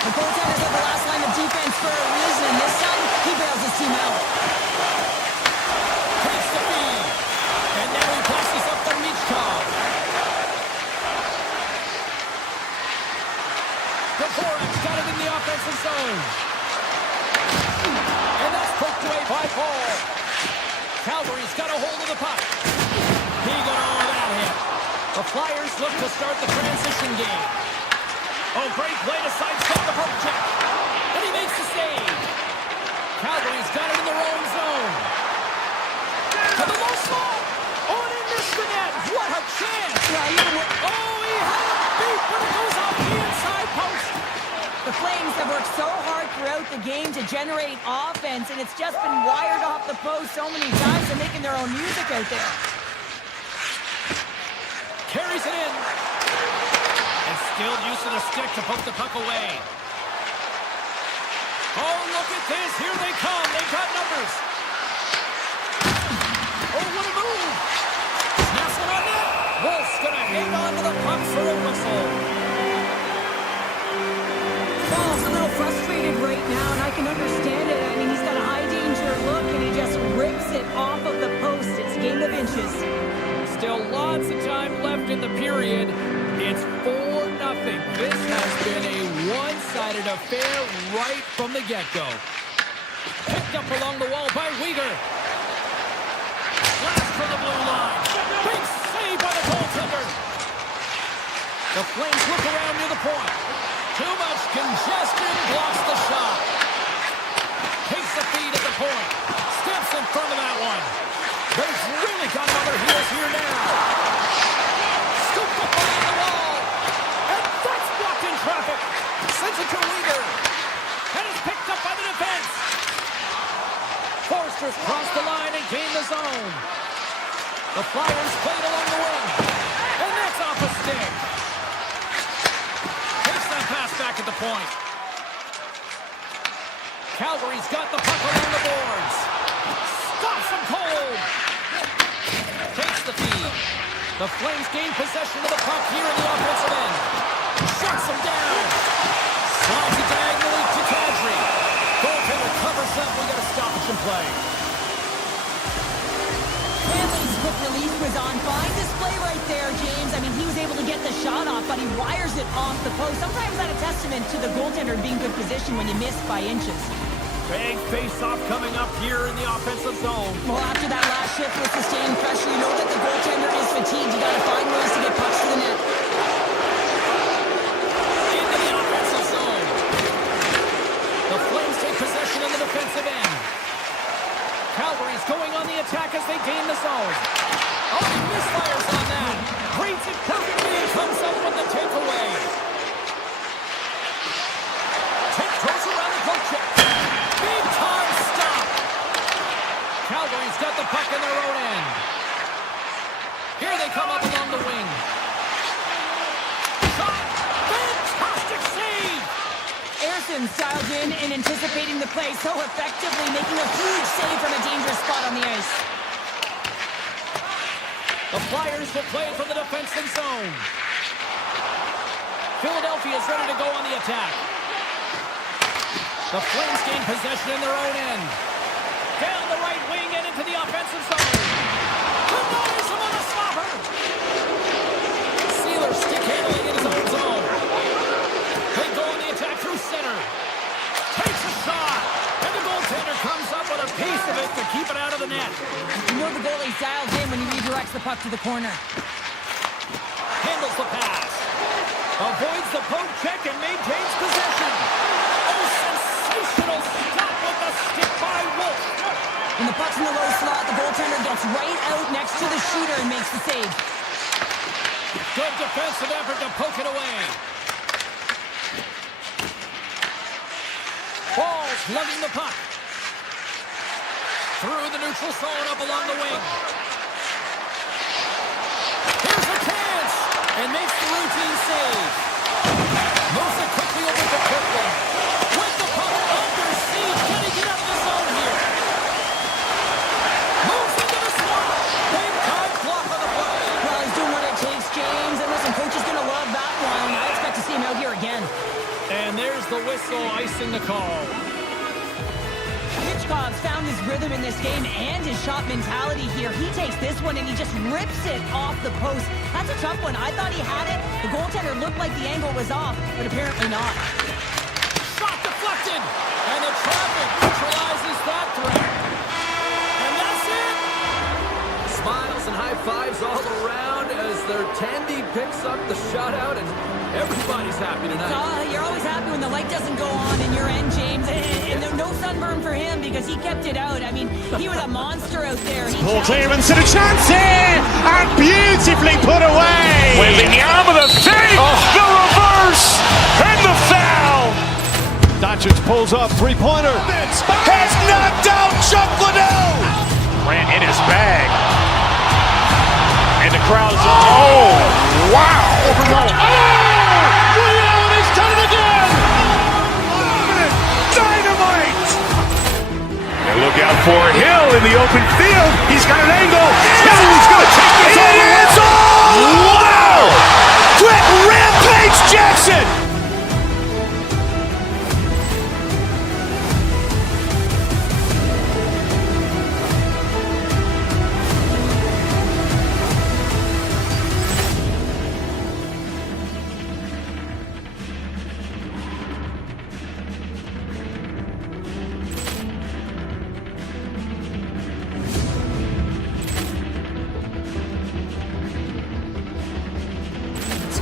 The goaltender's at the last line of defense for a reason. This time, he bails his team out. Takes the feed. And now he passes up to Michkov. Dvorak's got it in the offensive zone. And that's poked away by Paul. Calgary's got a hold of the puck. He got all of that hit. The Flyers look to start the transition game. Oh, great play to sidestep the poke check. And he makes the save. Calgary's got it in their own zone. To the low slot. Oh, and he missed the net. What a chance. Yeah, even with Oh, he had it beat, but it goes off the inside post. the Flames have worked so hard throughout the game to generate offense, and it's just been wired off the post so many times. They're making their own music out there. Carries it in. And skilled use of the stick to poke the puck away. Oh, look at this. Here they come. They got numbers. Oh, what a move! Snaps it on net. Wolf's gonna hang on to the puck for a whistle. Ball's a little frustrated right now, and I can understand it. I mean, he's got a high danger look, and he just rips it off of the post. It's a game of inches. Still lots of time left in the period. It's 4-0. This has been a one-sided affair right from the get-go. Picked up along the wall by Weegar. Blast for the blue line. Big save by the goaltender. The Flames look around near the point. Too much congestion blocks the shot. Takes the feed at the point. Steps in front of that one. They've really got him on their heels here now. Scooped up on the wall. And that's blocked in traffic. Sends it to Weegar. And it's picked up by the defense. Forster's crossed the line and gained the zone. The Flyers played along the wing. And that's off a stick. Takes that pass back at the point. Calgary's got the puck along the boards. Stops him cold. Takes the feed. The Flames gain possession of the puck here in the offensive end. Shuts him down. Slides it diagonally to Kadri. Goaltender covers up. We got a stoppage in play. Hanley's quick release was on. Fine display right there, James. I mean, he was able to get the shot off, but he wires it off the post. Sometimes that's a testament to the goaltender being good position when you miss by inches. Big face-off coming up here in the offensive zone. Well, after that last shift with sustained pressure, you know that the goaltender is fatigued. You got to find ways to get pucks to the net. Into the offensive zone. The Flames take possession in the defensive end. Calgary's going on the attack as they gain the zone. Oh, he misfires on that. Reads it perfectly and comes up with the takeaway. Goes around the poke check. Big time stop. Calgary's got the puck in their own end. Here they come up along the wing. Shot. Fantastic save. Erson's dialed in and anticipating the play so effectively, making a huge save from a dangerous spot on the ice. The Flyers will play from the defensive zone. Philadelphia's ready to go on the attack. The Flames gain possession in their own end. Down the right wing and into the offensive zone. Denies him on a stopper. Sealer stick handling in his own zone. They go on the attack through center. Takes a shot. And the goaltender comes up with a piece of it to keep it out of the net. You know the goalie's dialed in when he redirects the puck to the corner. Handles the pass. Avoids the poke check and maintains possession. Oh, sensational stop with the stick by Wolf. When the puck's in the low slot, the goaltender gets right out next to the shooter and makes the save. Good defensive effort to poke it away. Ball's lugging the puck. Through the neutral zone up along the wing. Here's a chance. And makes the routine save. Moves it quickly over to Kirkland. With the puck under siege. Can he get out of the zone here? Moves into the slot. Big time block on the play. Well, he's doing what it takes, James. And listen, coach is going to love that one. I expect to see him out here again. And there's the whistle icing the call. Hitchcock's found his rhythm in this game and his shot mentality here. He takes this one and he just rips it off the post. That's a tough one. I thought he had it. The goaltender looked like the angle was off, but apparently not. Shot deflected. And the traffic neutralizes that threat. And that's it. Smiles and high fives all around as their Tandy picks up the shutout, and everybody's happy tonight. You're always happy when the light doesn't go on in your end, James. And no sunburn for him because he kept it out. I mean, he was a monster out there. Ball clearance and a chance here, and beautifully put away. With the arm of the save, the reverse, and the foul. Doncic pulls up, three-pointer. Has knocked out Chuck Liddell. Ran in his bag. And the crowd is, oh, wow. And he's done it again. Dynamite. And look out for Hill in the open field. He's got an angle. Hill's going to take this all the way. Wow! Quick Rampage Jackson!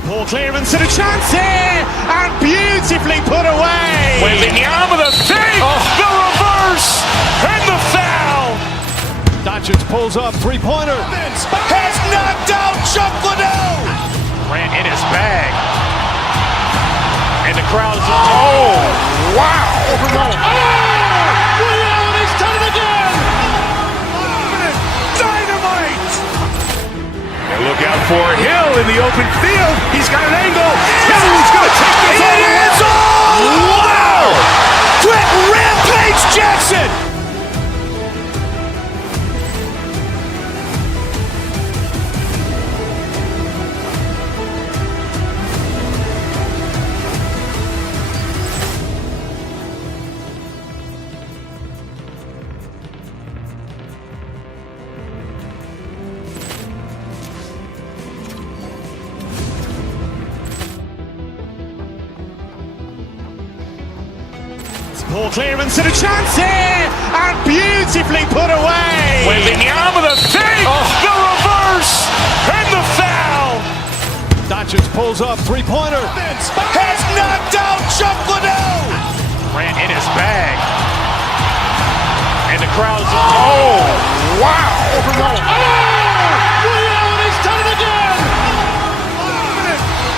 Poor clearance and a chance here, and beautifully put away. Wembanyama the save, the reverse, and the foul. Doncic pulls up, three-pointer. Has knocked out Chuck Liddell! Grant in his bag. And the crowd is, oh, wow. He's done it again! Dynamite. And look out for Hill in the open field. He's got an angle. Hill's going to take this all the way. Wow! Quick Rampage Jackson! Poor clearance and a chance here, and beautifully put away. Wembanyama the save, the reverse, and the foul. Doncic pulls up, three-pointer. Has knocked out Chuck Liddell! Grant in his bag. And the crowd is, oh, wow. He's done it again!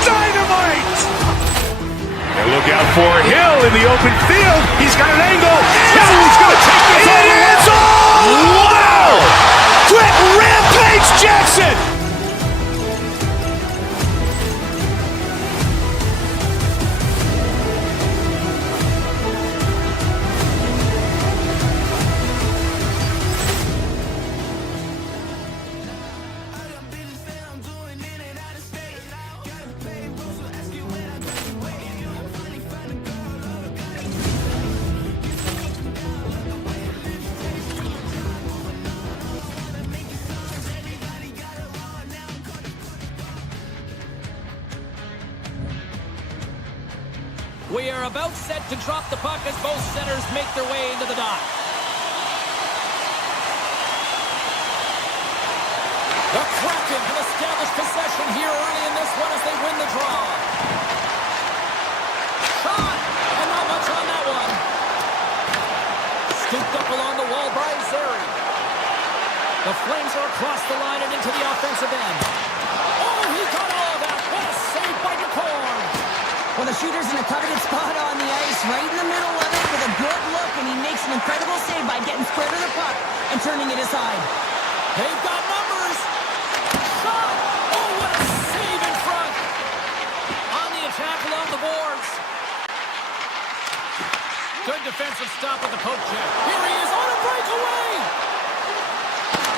Dynamite. And look out for Hill in the open field. He's got an angle. Hill's going to take this all the way. Wow! Quick Rampage Jackson! We are about set to drop the puck as both centers make their way into the dot. The Kraken have established possession here early in this one as they win the draw. Shot! And not much on that one. Scooped up along the wall by Zeri. The Flames are across the line and into the offensive end. Oh, he got all of that. What a save by DeCorn. Well, the shooter's in a coveted spot on the ice, right in the middle of it with a good look, and he makes an incredible save by getting square to the puck and turning it aside. They've got numbers. Shot! Oh, what a save in front. On the attack along the boards. Good defensive stop with the poke check. Here he is on a breakaway.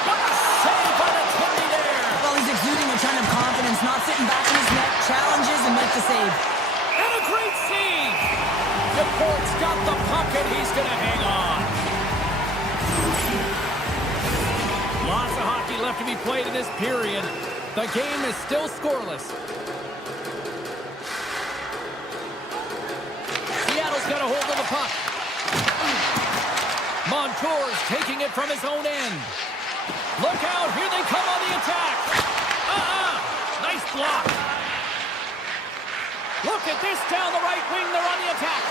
What a save by the Timmy there. Well, he's exuding a ton of confidence, not sitting back in his net, challenges and makes a save. And a great save. DePort's got the puck and he's going to hang on. Lots of hockey left to be played in this period. The game is still scoreless. Seattle's got a hold of the puck. Montour's taking it from his own end. Look out, here they come on the attack. Nice block. Look at this down the right wing, they're on the attack.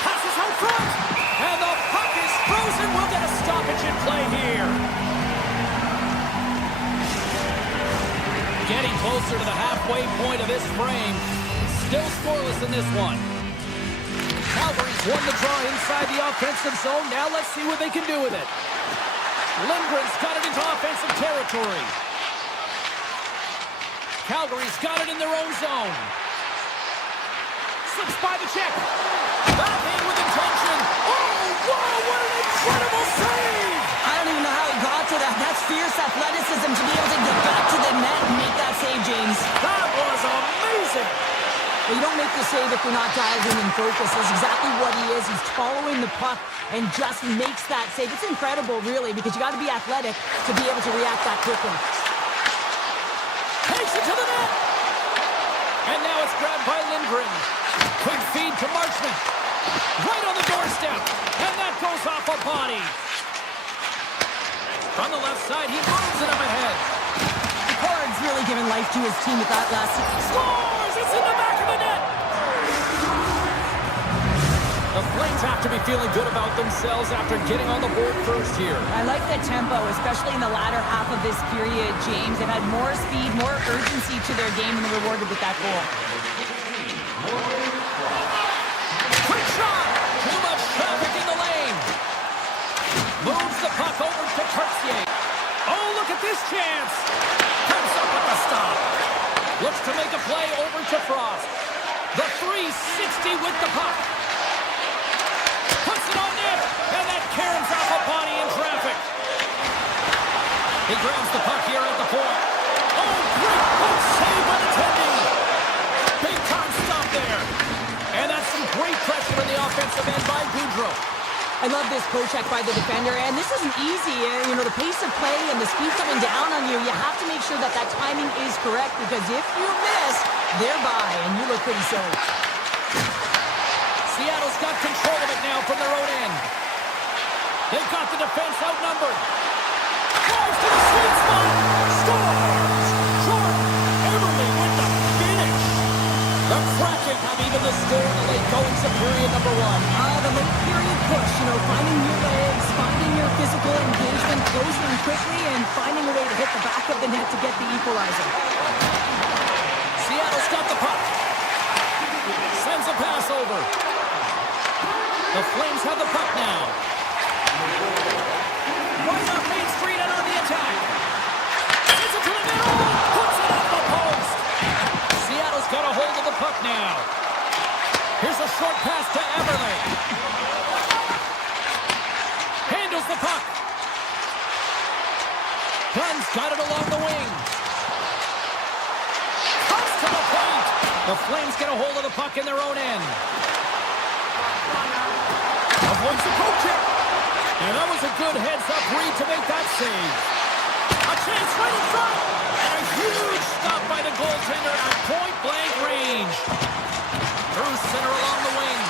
Passes out front, and the puck is frozen. We'll get a stoppage in play here. Getting closer to the halfway point of this frame. Still scoreless in this one. Calgary's won the draw inside the offensive zone. Now let's see what they can do with it. Lindgren's got it into offensive territory. Calgary's got it in their own zone. Slips by the check. Back in with intention. Oh, wow, what an incredible save! Well, you don't make the save if you're not dialed in and focused. That's exactly what he is. He's following the puck and just makes that save. It's incredible, really, because you got to be athletic to be able to react that quickly. Takes it to the net. And now it's grabbed by Lindgren. Quick feed to Marchment. Right on the doorstep. And that goes off a body. From the left side, he moves it up ahead. Cord's really given life to his team with that last... Scores! It's in the back of the net! The Flames have to be feeling good about themselves after getting on the board first here. I like the tempo, especially in the latter half of this period, James. They've had more speed, more urgency to their game, and they're rewarded with that goal. Quick shot! Too much traffic in the lane. Moves the puck over to Cartier. Oh, look at this chance! Comes up with the stop. Looks to make a play over to Frost. The 360 with the puck. Puts it on net, and that caroms off a body in traffic. He grabs the puck here at the point. Oh, great puck save by the Teddy. Big time stop there. And that's some great pressure in the offensive end by Goudreau. I love this poke check by the defender, and this isn't easy. You know, the pace of play and the speed coming down on you, you have to make sure that that timing is correct, because if you miss, they're by, and you look pretty silly. Seattle's got control of it now from their own end. They've got the defense outnumbered. Drives to the sweet spot. Scores! Jordan Eberle with the finish. The Kraken have even the score in the late going to period number 1. The late period push, you know, finding your legs, finding your physical engagement, closing quickly, and finding a way to hit the back of the net to get the equalizer. Seattle's got the puck. Sends a pass over. The Flames have the puck now. Right off Main Street and on the attack. Sends it to the middle. Puts it off the post. Seattle's got a hold of the puck now. Here's a short pass to Eberle. Handles the puck. Gunn's got it along the wing. Comes to the point. The Flames get a hold of the puck in their own end. Avoids the poke check. And that was a good heads-up read to make that save. A chance right in front. And a huge stop by the goaltender at point-blank range. Through center along the wing.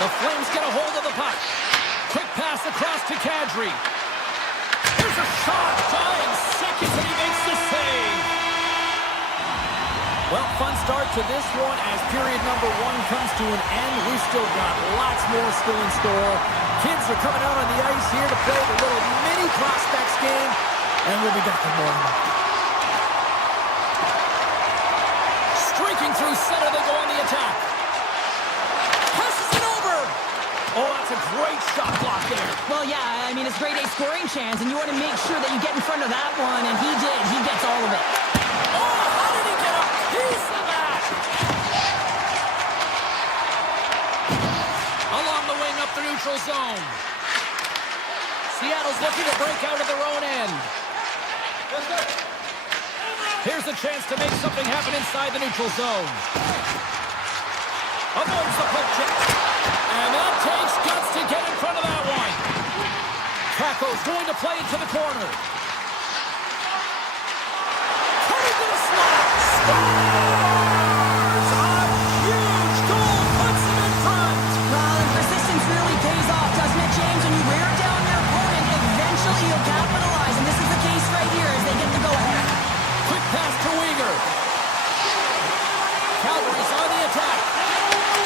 The Flames get a hold of the puck. Quick pass across to Kadri. There's a shot. Dying seconds and he makes the save. Well, fun start to this one as period number 1 comes to an end. We've still got lots more still in store. Kids are coming out on the ice here to play the little mini prospects game, and we'll be back for more on that. Streaking through center, they go on the attack. Passes it over. Oh, that's a great shot block there. Well, yeah, I mean, it's grade A scoring chance, and you want to make sure that you get in front of that one, and he did. He gets all of it. Oh, how did he get a piece of that? Along the wing up the neutral zone. Seattle's looking to break out of their own end. Here's a chance to make something happen inside the neutral zone. Avoids the poke check. And that takes guts to get in front of that one. Krako's going to play into the corner. Cutting to the slot. Scores! A huge goal puts them in front. Well, and persistence really pays off, doesn't it, James? When you wear down your opponent, eventually you'll capitalize, and this is the case right here as they get the go-ahead. Quick pass to Weegar. Calgary's on the attack.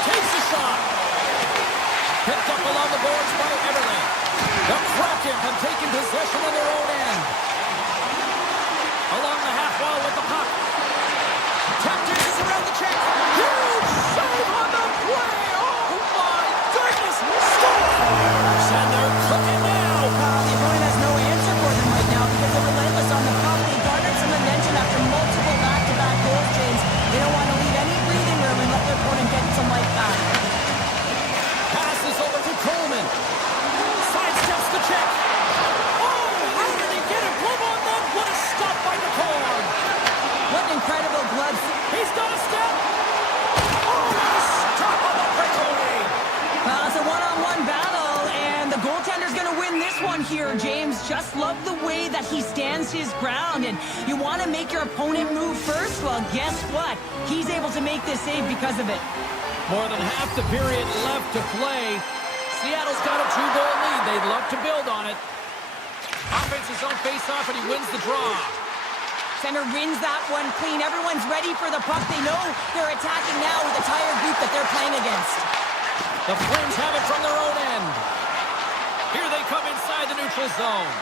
Takes a shot. Picked up along the boards by Eberle. The Kraken have taken possession of their own end. Along the half wall with the puck. Tap dishes around the check. Huge save on the play. Oh my goodness. Scores! And they're cooking now. The opponent has no answer for them right now because they're relentless on the puck. They garnered some momentum after multiple back-to-back goals, James. They don't want to leave any breathing room and let their opponent get some life back. Passes over to Coleman. Sidesteps the check. Oh, how did he get it? just love the way that he stands his ground. And you want to make your opponent move first? Well, guess what? He's able to make this save because of it. More than half the period left to play. Seattle's got a 2-goal lead. They'd love to build on it. Offense's own face-off, and he wins the draw. Center wins that one clean. Everyone's ready for the puck. They know they're attacking now with the tired group that they're playing against. The Flames have it from their own end. Here they come inside the neutral zone.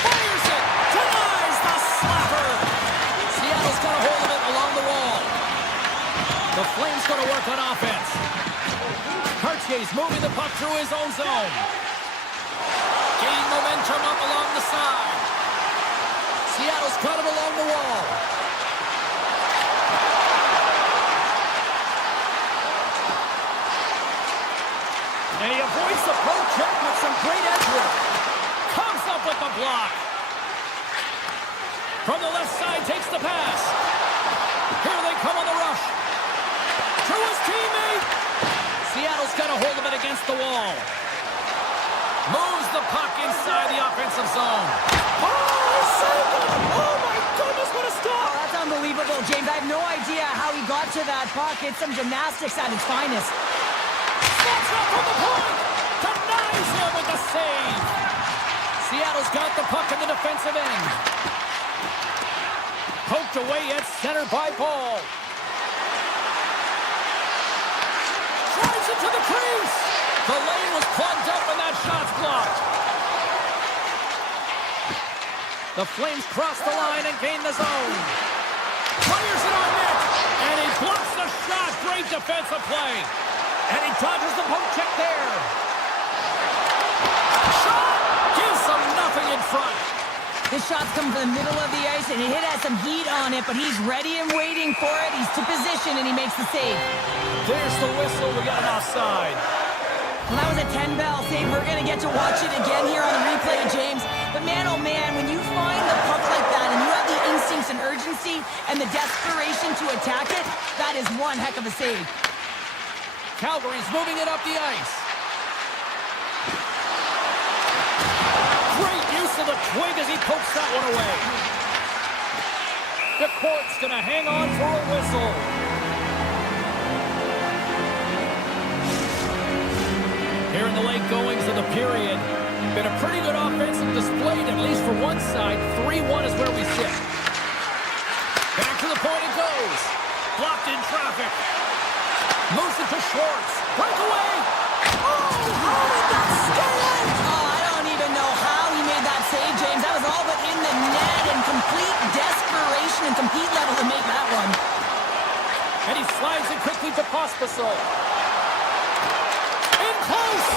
Fires it! Denies the slapper! Seattle's got a hold of it along the wall. The Flames going to work on offense. Cartier's moving the puck through his own zone. Gaining momentum up along the side. Seattle's got it along the wall. And he avoids the poke check with some great edge work. Comes up with the block. From the left side, takes the pass. Here they come on the rush. To his teammate. Seattle's got a hold of it against the wall. Moves the puck inside the offensive zone. Oh, he saved it! Oh, my goodness, what a stop! Oh, that's unbelievable, James. I have no idea how he got to that puck. It's some gymnastics at its finest. Steps up from the point! Denies him with the save! Seattle's got the puck in the defensive end. Poked away at center by Paul. Drives it to the crease! The lane was plugged up and that shot's blocked. The Flames cross the line and gain the zone. Fires it on net, and he blocks the shot. Great defensive play. And he dodges the poke check there. Shot gives them nothing in front. This shot's come from the middle of the ice, and it has some heat on it, but he's ready and waiting for it. He's to position, and he makes the save. There's the whistle. We got an offside. Well, that was a 10-bell save. We're going to get to watch it again here on the replay, James. But man, oh man, when you find the puck like that and you have the instincts and urgency and the desperation to attack it, that is one heck of a save. Calgary's moving it up the ice. Great use of the twig as he pokes that one away. The court's going to hang on for a whistle. Here in the late goings of the period. Been a pretty good offensive display, at least for one side. 3-1 is where we sit. Back to the point it goes. Blocked in traffic. Moves it to Schwartz. Breakaway. Oh, how did that stay in? Oh, I don't even know how he made that save, James. That was all but in the net and complete desperation and compete level to make that one. And he slides it quickly to Pospisil. In close.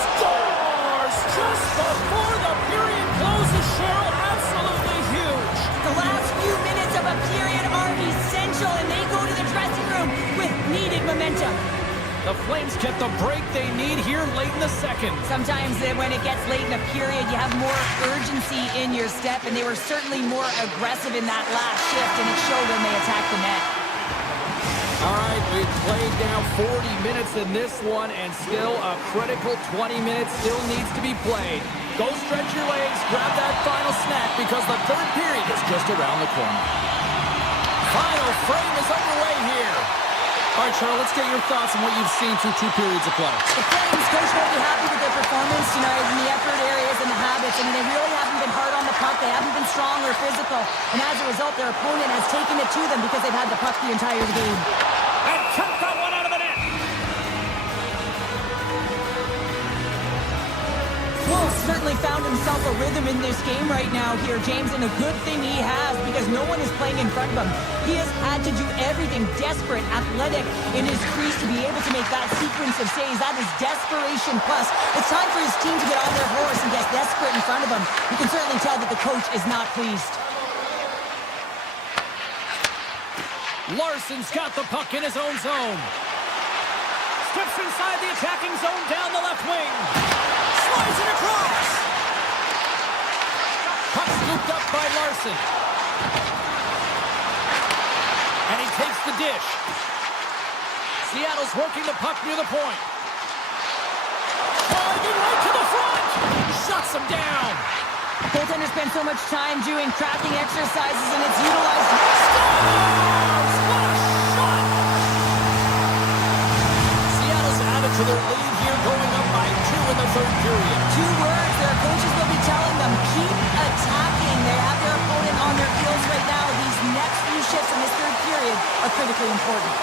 Scores just before the period closes, Cheryl. Absolutely huge. The last few minutes of a period are essential, and they go to the dressing room with needed momentum. The Flames get the break they need here late in the second. Sometimes when it gets late in a period, you have more urgency in your step, and they were certainly more aggressive in that last shift, and it showed when they attacked the net. All right, we've played now 40 minutes in this one, and still a critical 20 minutes still needs to be played. Go stretch your legs, grab that final snack, because the third period is just around the corner. Final frame is underway here. All right, Charles, let's get your thoughts on what you've seen through 2 periods of play. The Flames, coach, won't be happy with their performance tonight in the effort areas and the habits. I mean, they really haven't been hard on the puck. They haven't been strong or physical. And as a result, their opponent has taken it to them because they've had the puck the entire game. And cut that one out of the net. Wolf certainly found himself a rhythm in this game right now here, James, and a good thing he has because no one is playing in front of him. He has had to do everything desperate, athletic in his crease to be able to make that sequence of saves. That is desperation plus. It's time for his team to get on their horse and get desperate in front of him. You can certainly tell that the coach is not pleased. Larson's got the puck in his own zone. Steps inside the attacking zone down the left wing. Slides it across. Puck scooped up by Larson. And he takes the dish. Seattle's working the puck near the point. driving right to the front. Shuts him down. Goaltenders spend so much time doing crafting exercises, and it's utilized. Scores! What a shot! Seattle's added to their lead here, going up by 2 in the third period. 2 words their coaches will be telling them: keep attacking. They have their opponent on their heels right now. These next few shifts in this third period are critically important.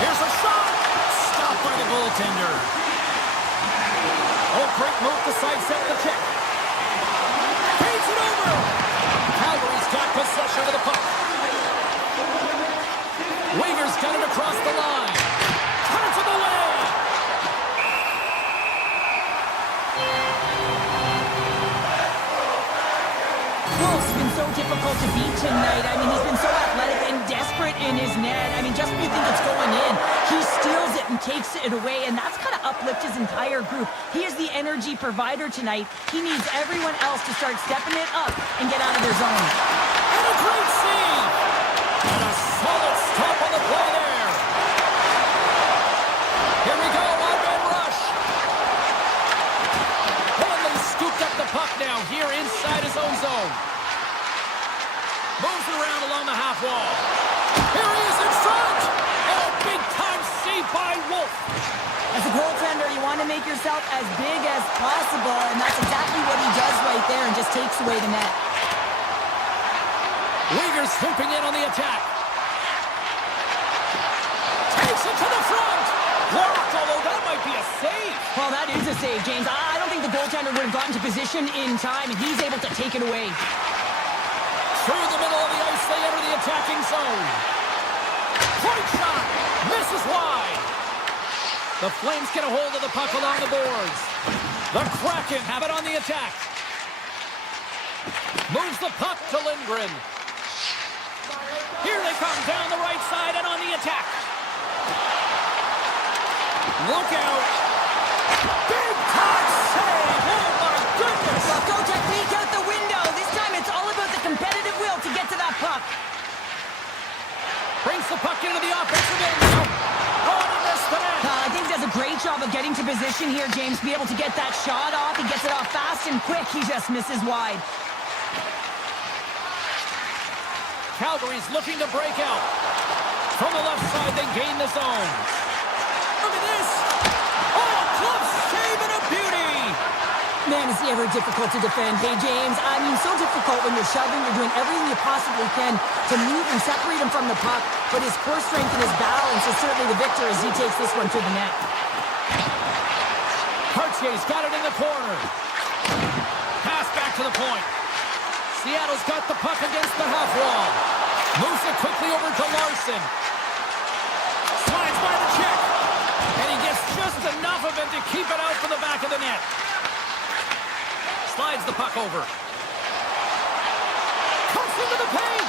Here's a shot! Stopped by the goaltender. Oh, great move to sidestep the check. Feeds it over! Calgary's got possession of the puck. Weaver's got it across the line. Turns it away! Wolf's been so difficult to beat tonight. I mean, he's been so athletic and desperate in his net. I mean, just when you think it's going in, he steals it and takes it away, and that's kind of uplift his entire group. He is the energy provider tonight. He needs everyone else to start stepping it up and get out of their zone. And a great save! And a solid stop on the play there. Here we go, one-man rush. Burnley scooped up the puck now here inside his own zone. Moves it around along the half wall. Here he is in front! Oh, big-time save by Wolf. As a goaltender, you want to make yourself as big as possible, and that's exactly what he does right there and just takes away the net. Weaver's swooping in on the attack. Takes it to the front. Blocked, although that might be a save. Well, that is a save, James. I don't think the goaltender would have gotten to position in time, and he's able to take it away. Through the middle of the ice, they enter the attacking zone. Point shot. Misses wide. The Flames get a hold of the puck along the boards. The Kraken have it on the attack. Moves the puck to Lindgren. Here they come down the right side and on the attack. Look out. Big time save. Oh, my goodness. Well, go technique out the window. This time it's all about the competitive will to get to that puck. Brings the puck into the offensive end now. Oh, and he missed the net. I think he does a great job of getting to position here, James. Be able to get that shot off. He gets it off fast and quick. He just misses wide. Calgary's looking to break out. From the left side, they gain the zone. Look at this. Oh, glove save and a beauty. Man, is he ever difficult to defend. Hey, James, I mean, so difficult when you're shoving. You're doing everything you possibly can to move and separate him from the puck. But his core strength and his balance is certainly the victor as he takes this one to the net. Cartier's got it in the corner. Pass back to the point. Seattle's got the puck against the half wall. Moves it quickly over to Larson. Slides by the check. And he gets just enough of it to keep it out from the back of the net. Slides the puck over. Comes into the paint.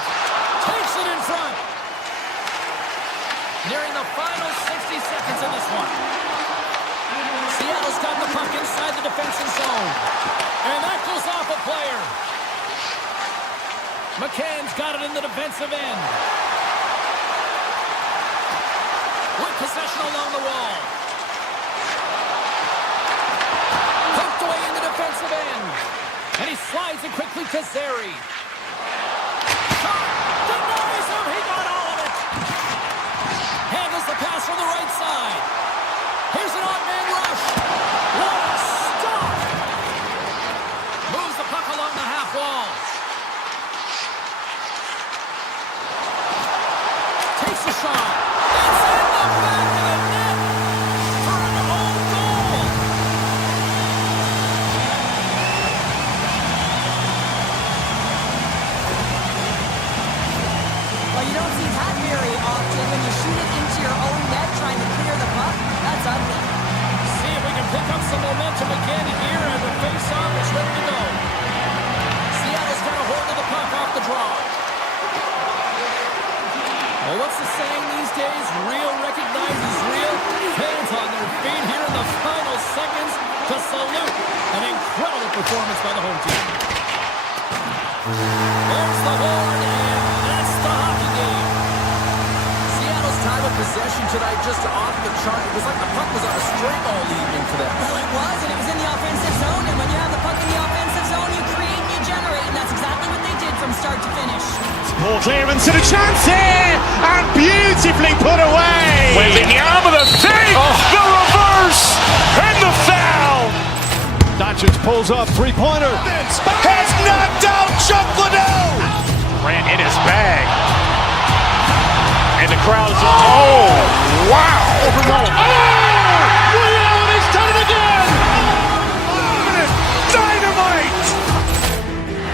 Takes it in front. Nearing the final 60 seconds in this one. Seattle's got the puck inside the defensive zone. And that goes off a player. McCann's got it in the defensive end. With possession along the wall. Poked away in the defensive end. And he slides it quickly to Zary. Shot! Denies him! He got all of it! Handles the pass from the right side. Here's an odd-man rush. What a stop! Moves the puck along the half wall. Takes a shot. It's in the back of the net for an own goal. Well, you don't see that very often when you shoot it into your own net trying to clear the puck. That's ugly. See if we can pick up some momentum again here as the face-off is ready to go. Seattle's got a hold of the puck off the draw. Well, what's the saying these days? Real recognizes real. Fans on their feet here in the final seconds to salute an incredible performance by the home team. There's the horn, and that's the hockey game. Seattle's tied with possession tonight just off the chart. It was like the puck was on a string all evening for them. Well, it was, and it was in the offensive zone. And when you have the puck in the offensive zone, you create and you generate. And that's exactly what they did from start to finish. Ball clearance and a chance here, and beautifully put away. Wembanyama the save, the reverse, and the foul. Doncic pulls up, three-pointer. Has knocked out Chuck Liddell. Ran in his bag. And the crowd is, oh, wow. Liddell, he's done it again. Dynamite.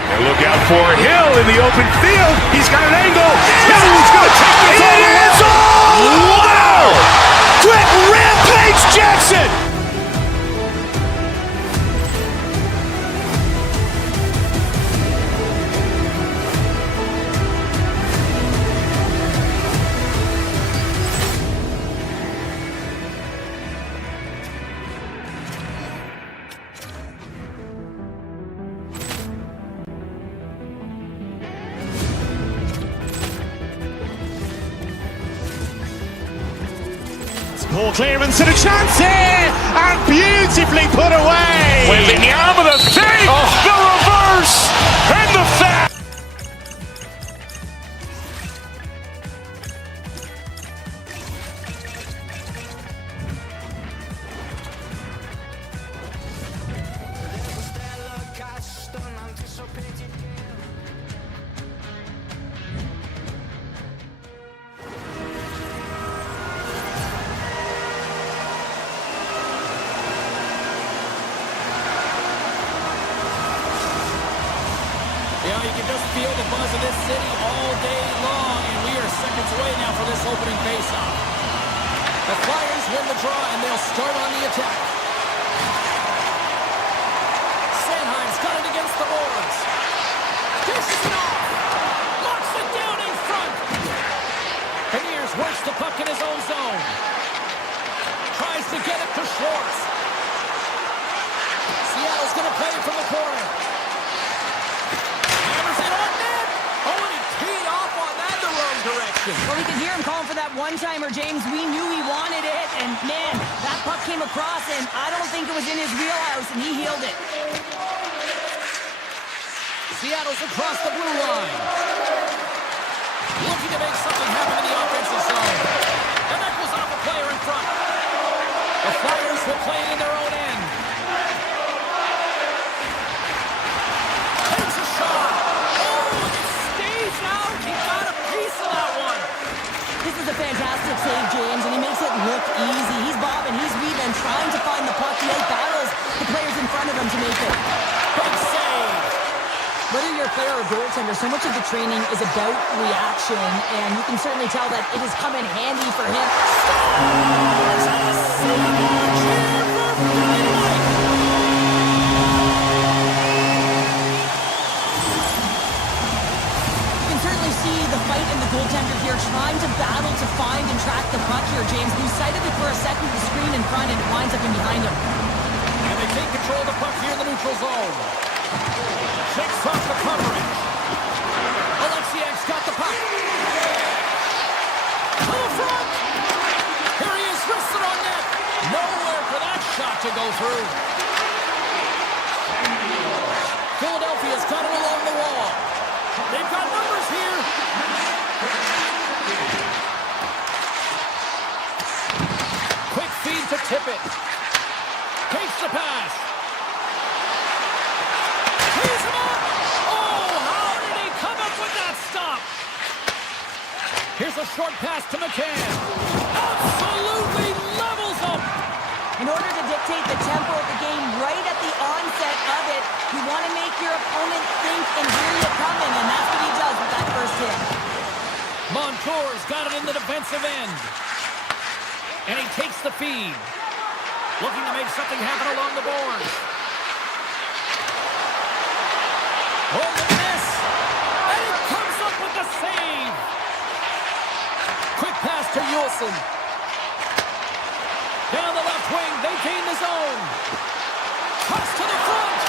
And look out for Hill in the open field. He's got an angle. Hill's going to take this all the way. Wow. Quick Rampage Jackson. Ball clearance and a chance here, and beautifully put away. Wembanyama the save, the reverse, and the foul. Yeah, you can just feel the buzz of this city all day long, and we are seconds away now for this opening faceoff. The Flyers win the draw, and they'll start on the attack. Sanheim's got it against the boards. Dishes it off. Locks it down in front. Beniers works the puck in his own zone. Tries to get it to Schwartz. Seattle's going to play it from the corner. Well, we could hear him calling for that one-timer, James. We knew he wanted it, and man, that puck came across, and I don't think it was in his wheelhouse, and he healed it. Seattle's across the blue line. Looking to make something happen in the offensive zone. And that goes off a player in front. The Flyers will play it in their own end. Takes a shot. Oh, it stays out. He got a piece of that one. This is a fantastic save, James, and he makes it look easy. He's bobbing, he's weaving, trying to find the puck. He battles the players in front of him to make it. Big save. Whether you're a player or goaltender, so much of the training is about reaction, and you can certainly tell that it has come in handy for him. You can certainly see the fight in the goaltender here, trying to battle to find and track the puck here, James. Lose sight of it for a second, the screen in front, and it winds up in behind him. And they take control of the puck here in the neutral zone. Shakes off the coverage. Alexiak's got the puck. To the front. Here he is, wristed on net. Nowhere for that shot to go through. Philadelphia's got it along the wall. They've got numbers here. Quick feed to Tippett. Takes the pass. He's him up. Oh, how did he come up with that stop? Here's a short pass to McCann. Absolutely levels him. In order to dictate the tempo of the game right at the onset of it, you want to make your opponent think and hear you coming, and that's what he does with that first hit. Montour's got it in the defensive end. And he takes the feed. Looking to make something happen along the boards. Oh, look at this. And he comes up with the save. Quick pass to Yulson. Down the left wing, they gain the zone. Cross to the front.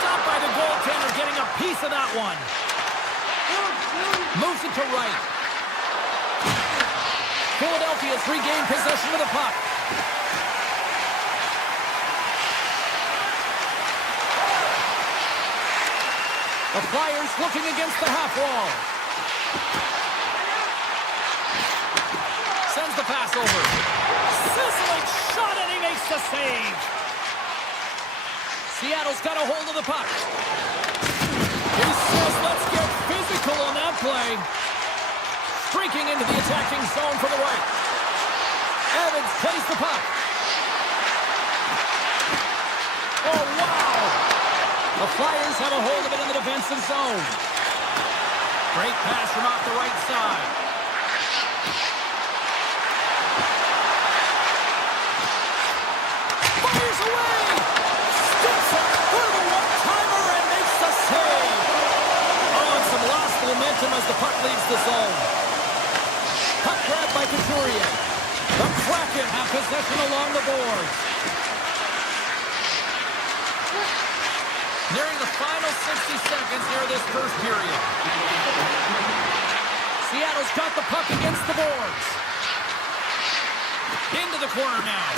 Stopped by the goaltender, getting a piece of that one. Moves it to right. Philadelphia's regained possession of the puck. The Flyers looking against the half wall. Sends the pass over. Sizzling shot, and he makes the save. Seattle's got a hold of the puck. He says, let's get physical on that play. Streaking into the attacking zone from the right. Evans plays the puck. Oh, wow! The Flyers have a hold of it in the defensive zone. Great pass from off the right side. Fires away! Stinson for the one-timer and makes the save. Oh, and some lost momentum as the puck leaves the zone. Puck grab by Couturier. The Kraken have possession along the boards. Nearing the final 60 seconds here of this first period. Seattle's got the puck against the boards. Into the corner now.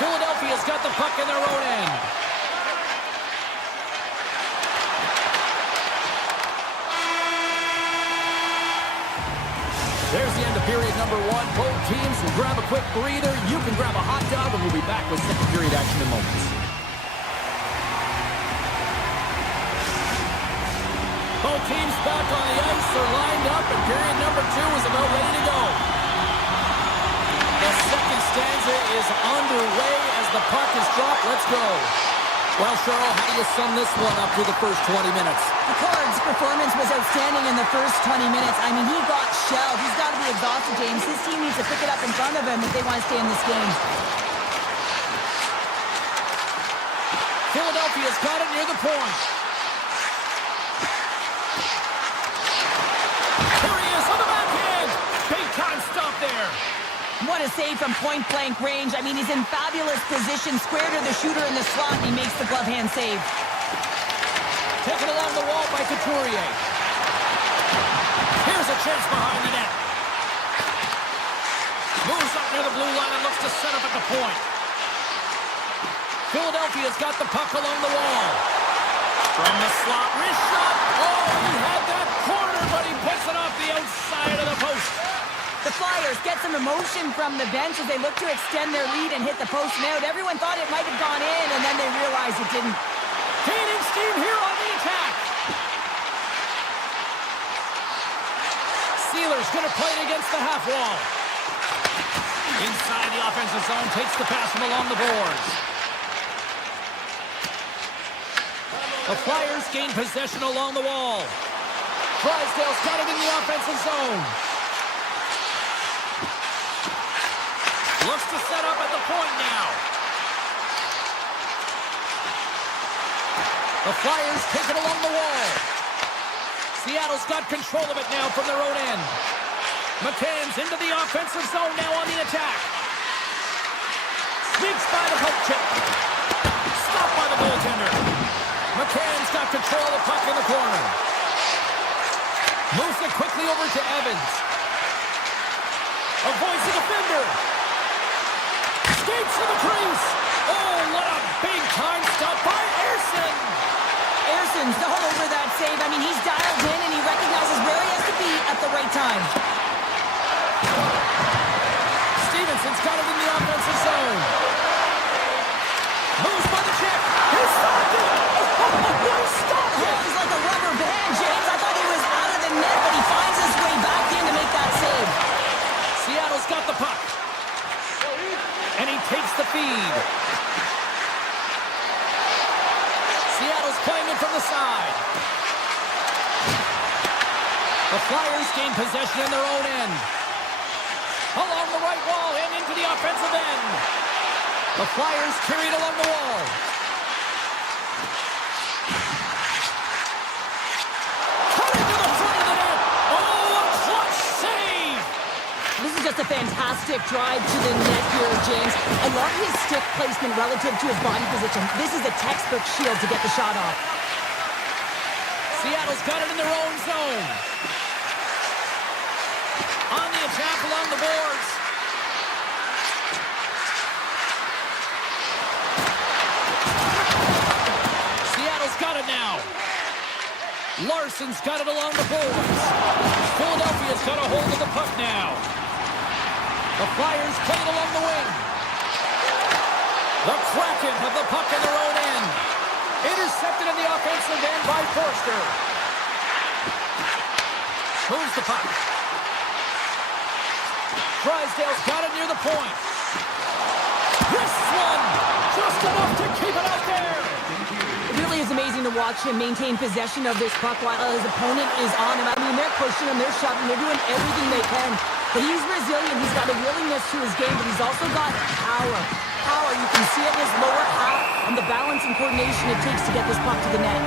Philadelphia's got the puck in their own end. There's the end of period number one. Both teams will grab a quick breather. You can grab a hot dog, and we'll be back with second period action in moments. Both teams back on the ice. They're lined up, and period number two is about ready to go. The second stanza is underway as the puck is dropped. Let's go. Well, Cheryl, how do you sum this one up through the first 20 minutes? The Cards' performance was outstanding in the first 20 minutes. I mean, he got shelled. He's got to be exhausted, James. His team needs to pick it up in front of him if they want to stay in this game. Philadelphia's got it near the point. Here he is on the backhand. Big time stop there. What a save from point-blank range. I mean, he's in fabulous position, square to the shooter in the slot, and he makes the glove hand save. Taken along the wall by Couturier. Here's a chance behind the net. Moves up near the blue line and looks to set up at the point. Philadelphia's got the puck along the wall. From the slot, wrist shot. Oh, he had that corner, but he puts it off the outside of the post. The Flyers get some emotion from the bench as they look to extend their lead and hit the post and out. Everyone thought it might have gone in, and then they realized it didn't. Gaining steam here on the attack. Sealer's going to play it against the half wall. Inside the offensive zone, takes the pass from along the boards. The Flyers gain possession along the wall. Drysdale's got it in the offensive zone. Looks to set up at the point now. The Flyers take it along the wall. Seattle's got control of it now from their own end. McCann's into the offensive zone now on the attack. Sneaks by the poke check. Stopped by the goaltender. McCann's got control of the puck in the corner. Moves it quickly over to Evans. Avoids the defender. Skates to the crease. Oh, what a big-time stop by Ersson. Erson's all over that save. I mean, he's dialed in and he recognizes where he has to be at the right time. Stevenson's got it in the offensive zone. Moves by the check. He stopped it. He stopped it. Yeah, he's like a rubber band, James. I thought he was out of the net, but he finds his way back in to make that save. Seattle's got the puck. And he takes the feed. Seattle's playing it from the side. The Flyers gain possession in their own end. Along the right wall and into the offensive end. The Flyers carry it along the wall. Cut into the front of the net. Oh, a clutch save. This is just a fantastic drive to the net here, James. I love his stick placement relative to his body position. This is a textbook shield to get the shot off. Seattle's got it in their own zone. along the boards. Seattle's got it now. Larson's got it along the boards. Philadelphia's got a hold of the puck now. The Flyers play it along the wing. The Kraken have the puck in their own end. Intercepted in the offensive end by Forster. Moves the puck. Drysdale's got it near the point. This one, just enough to keep it out there. It really is amazing to watch him maintain possession of this puck while his opponent is on him. I mean, they're pushing him, they're shoving, they're doing everything they can. But he's resilient, he's got a willingness to his game, but he's also got power. Power, you can see it in his lower half and the balance and coordination it takes to get this puck to the net.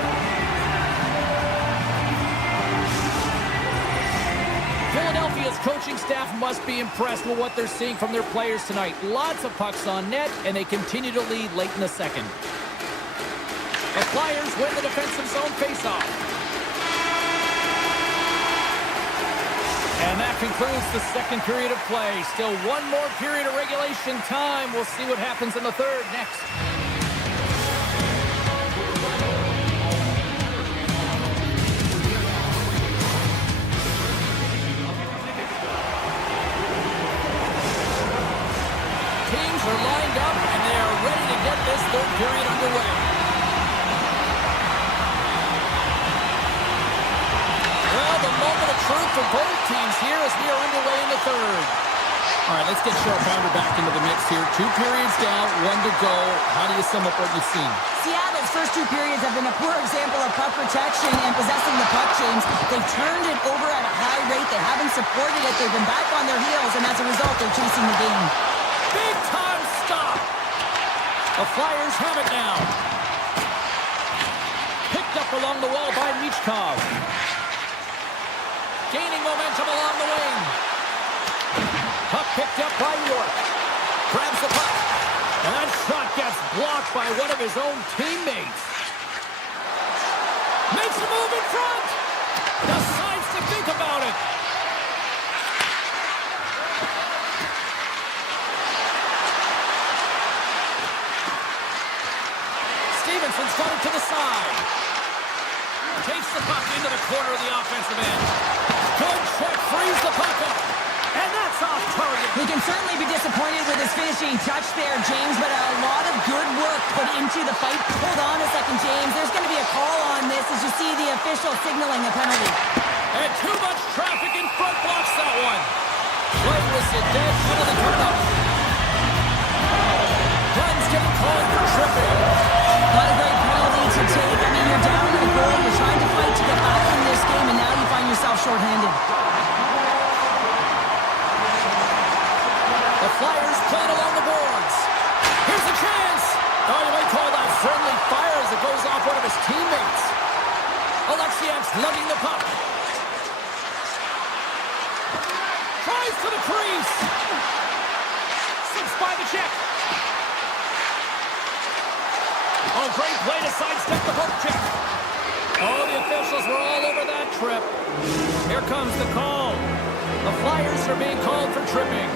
Philadelphia's coaching staff must be impressed with what they're seeing from their players tonight. Lots of pucks on net, and they continue to lead late in the second. The Flyers win the defensive zone faceoff. And that concludes the second period of play. Still one more period of regulation time. We'll see what happens in the third next. Teams are lined up, and they are ready to get this third period underway. Well, the moment of truth for both teams here as we are underway in the third. All right, let's get Cheryl Pounder back into the mix here. 2 periods down, 1 to go. How do you sum up what you've seen? Seattle's first 2 periods have been a poor example of puck protection and possessing the puck, James. They've turned it over at a high rate. They haven't supported it. They've been back on their heels, and as a result, they're chasing the game. Big time stop. The Flyers have it now. Picked up along the wall by Michkov. Gaining momentum along the wing. Puck picked up by York. Grabs the puck. And that shot gets blocked by one of his own teammates. Makes a move in front. Decides to think about it. Stevenson's got it to the side. Takes the puck into the corner of the offensive end. Good check, frees the puck up. And that's off target. He can certainly be disappointed with his finishing touch there, James, but a lot of good work put into the fight. Hold on a second, James. There's going to be a call on this as you see the official signaling a penalty. And too much traffic in front blocks that one. Play was a dead penalty coming up. Gunn's getting called for tripping. Not a great penalty to take. I mean, you're down to the goal. You're trying to fight to get back in this game, and now you find yourself shorthanded. The Flyers playing along the boards. Here's a chance. Oh, you might call that friendly fire as it goes off one of his teammates. Alexiak's lugging the puck. Tries to the crease. Slips by the check. Oh, great play to sidestep the poke check. Oh, the officials were all over that trip. Here comes the call. The Flyers are being called for tripping.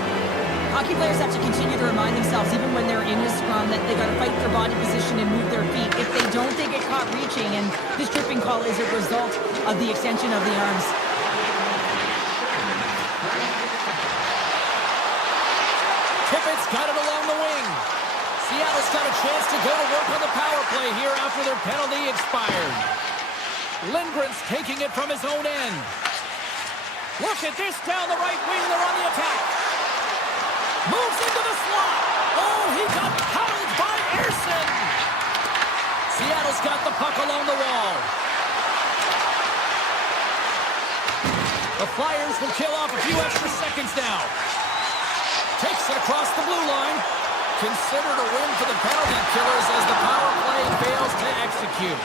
Hockey players have to continue to remind themselves, even when they're in a scrum, that they got to fight their body position and move their feet. If they don't, they get caught reaching, and this tripping call is a result of the extension of the arms. Tippett's got it along the wing. Seattle's got a chance to go to work on the power play here after their penalty expired. Lindgren's taking it from his own end. Look at this down the right wing. They're on the attack. Moves into the slot. Oh, he got paddled by Ersson. Seattle's got the puck along the wall. The Flyers will kill off a few extra seconds now. Takes it across the blue line. Considered a win for the penalty killers as the power play fails to execute.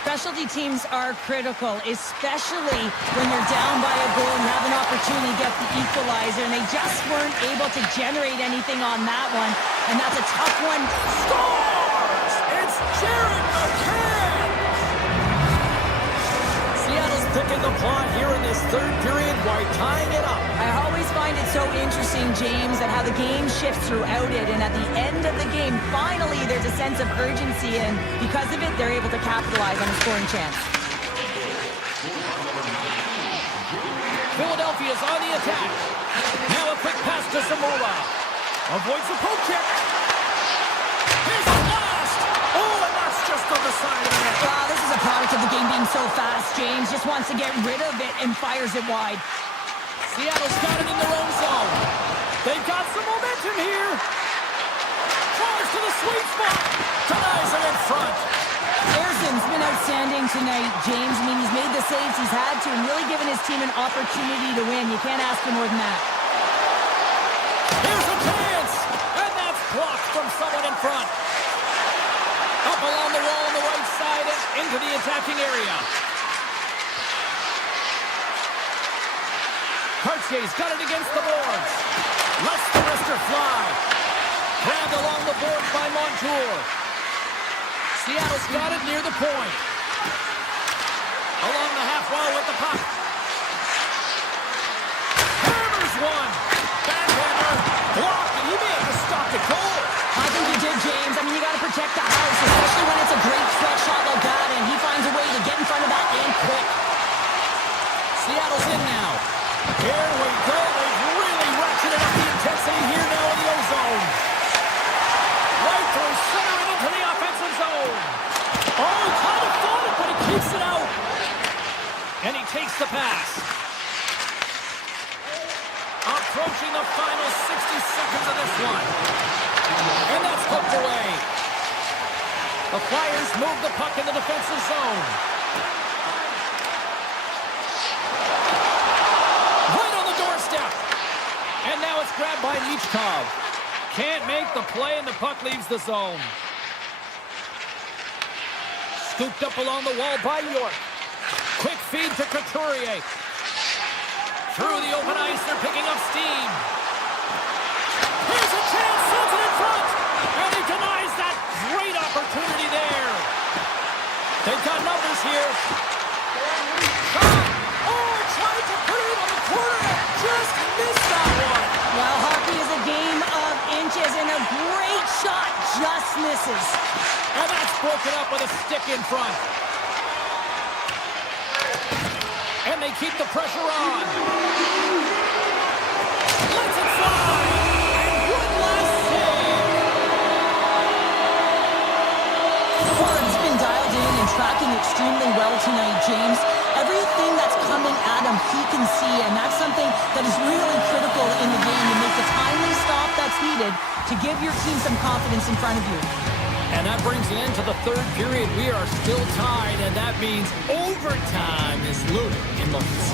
Specialty teams are critical, especially when you're down by a goal and you have an opportunity to get the equalizer, and they just weren't able to generate anything on that one, and that's a tough one. Scores! It's Jared McCann! Seattle's picking the plot here in this third period while tying it up. I always find find it so interesting, James, that how the game shifts throughout it, and at the end of the game, finally, there's a sense of urgency, and because of it, they're able to capitalize on a scoring chance. Philadelphia's on the attack. Now a quick pass to Zamora. Avoids the poke check. Here's the blast. Oh, and that's just on the side of the net. Wow, this is a product of the game being so fast. James just wants to get rid of it and fires it wide. Seattle's got it in their own zone. They've got some momentum here. Charge to the sweet spot. Denies it in front. Harrison's been outstanding tonight, James. I mean, he's made the saves he's had to and really given his team an opportunity to win. You can't ask for more than that. Here's a chance. And that's blocked from someone in front. Up along the wall on the right side and into the attacking area. Cartier's got it against the boards. Lets the wrister fly. Grabbed along the boards by Montour. Seattle's got it near the point. Along the half wall with the puck. Hammers one. Backhander. Blocked, and he may have just stopped it cold. I think he did, James. I mean, you got to protect the house, especially when it's a great threat shot like that, and he finds a way to get in front of that and quick. Seattle's in now. Here we go. They've really ratcheted up the intensity here now in the O-zone. Right through center and into the offensive zone. Oh, he kind of thought it, but he keeps it out. And he takes the pass. Approaching the final 60 seconds of this one. And that's hooked away. The Flyers move the puck in the defensive zone. Right on the doorstep. And now it's grabbed by Lichkov. Can't make the play, and the puck leaves the zone. Scooped up along the wall by York. Quick feed to Couturier. Through the open ice, they're picking up steam. Here's a chance, sends it in front. And he denies that great opportunity there. They've got numbers here. Shot. Oh, tried to put it on the corner. Just missed that one. Well, hockey is a game of inches, and a great shot just misses. And that's broken up with a stick in front. And they keep the pressure on. Lets it fly. And one last save. Ford's been dialed in and tracking extremely well tonight, James. Everything that's coming at him, he can see, and that's something that is really critical in the game to make the timely stop that's needed to give your team some confidence in front of you. And that brings an end to the third period. We are still tied, and that means overtime is looming in moments.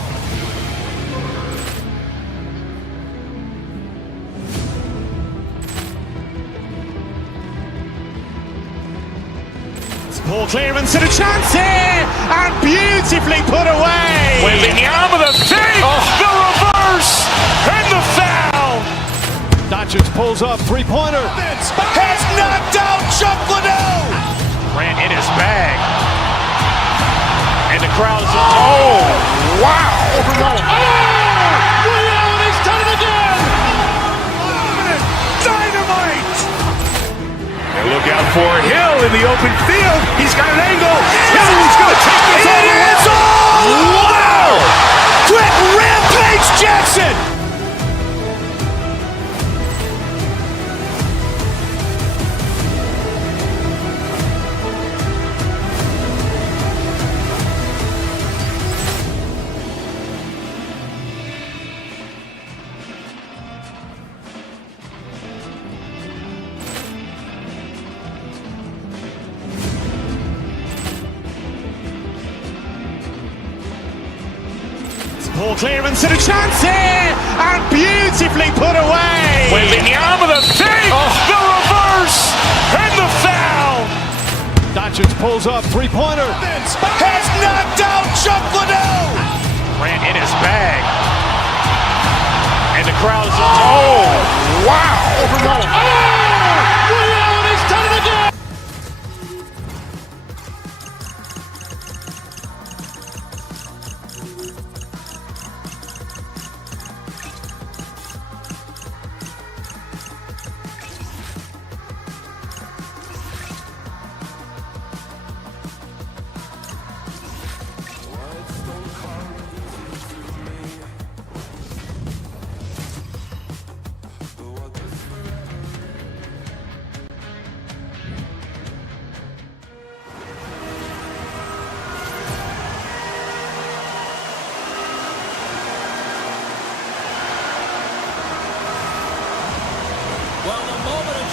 Ball clearance and a chance here, and beautifully put away. Wembanyama the feint, the reverse, and the foul. Doncic pulls up, three-pointer. Has knocked out Chuck Liddell. Grant in his bag. And the crowd is, oh, wow. He's done it again. Dynamite. And look out for Hill in the open field. He's got an angle. Hill's going to take this all the way. Wow! Quick rampage Jackson. Ball clearance and a chance here, and beautifully put away. Wembanyama the feint, the reverse, and the foul. Doncic pulls up, three-pointer. Has knocked out Chuck Liddell. Grant in his bag. And the crowd is, oh, wow. He's done it again.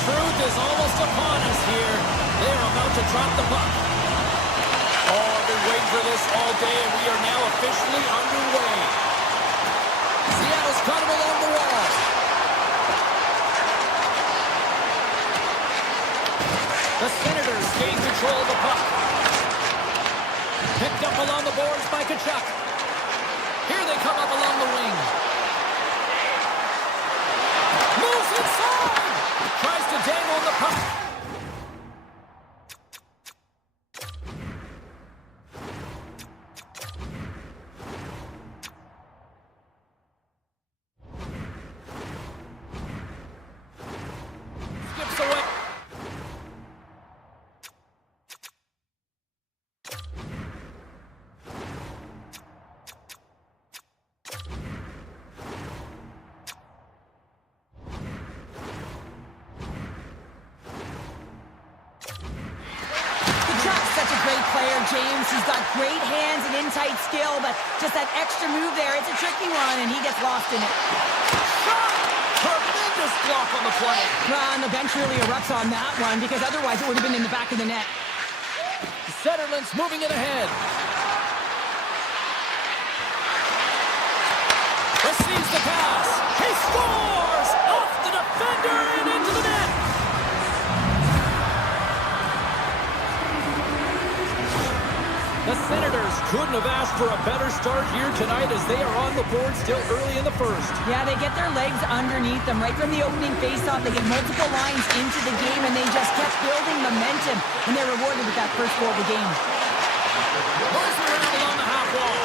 truth is almost upon us here. They are about to drop the puck. Oh, I've been waiting for this all day, and we are now officially underway. Seattle's got him along the wall. The Senators gain control of the puck. Picked up along the boards by Tkachuk. Here they come up along the wing. Moves inside! Tries to dangle the puck. Skips away. James, he's got great hands and in-tight skill, but just that extra move there, it's a tricky one, and he gets lost in it. Shot! Tremendous block on the play. And the bench really erupts on that one, because otherwise it would have been in the back of the net. Zetterlund's moving it ahead. Receives the pass. He scores! Off the defender and into the net. The Senators couldn't have asked for a better start here tonight as they are on the board still early in the first. Yeah, they get their legs underneath them right from the opening faceoff. They get multiple lines into the game, and they just kept building momentum, and they're rewarded with that first goal of the game. Moves around along the half wall.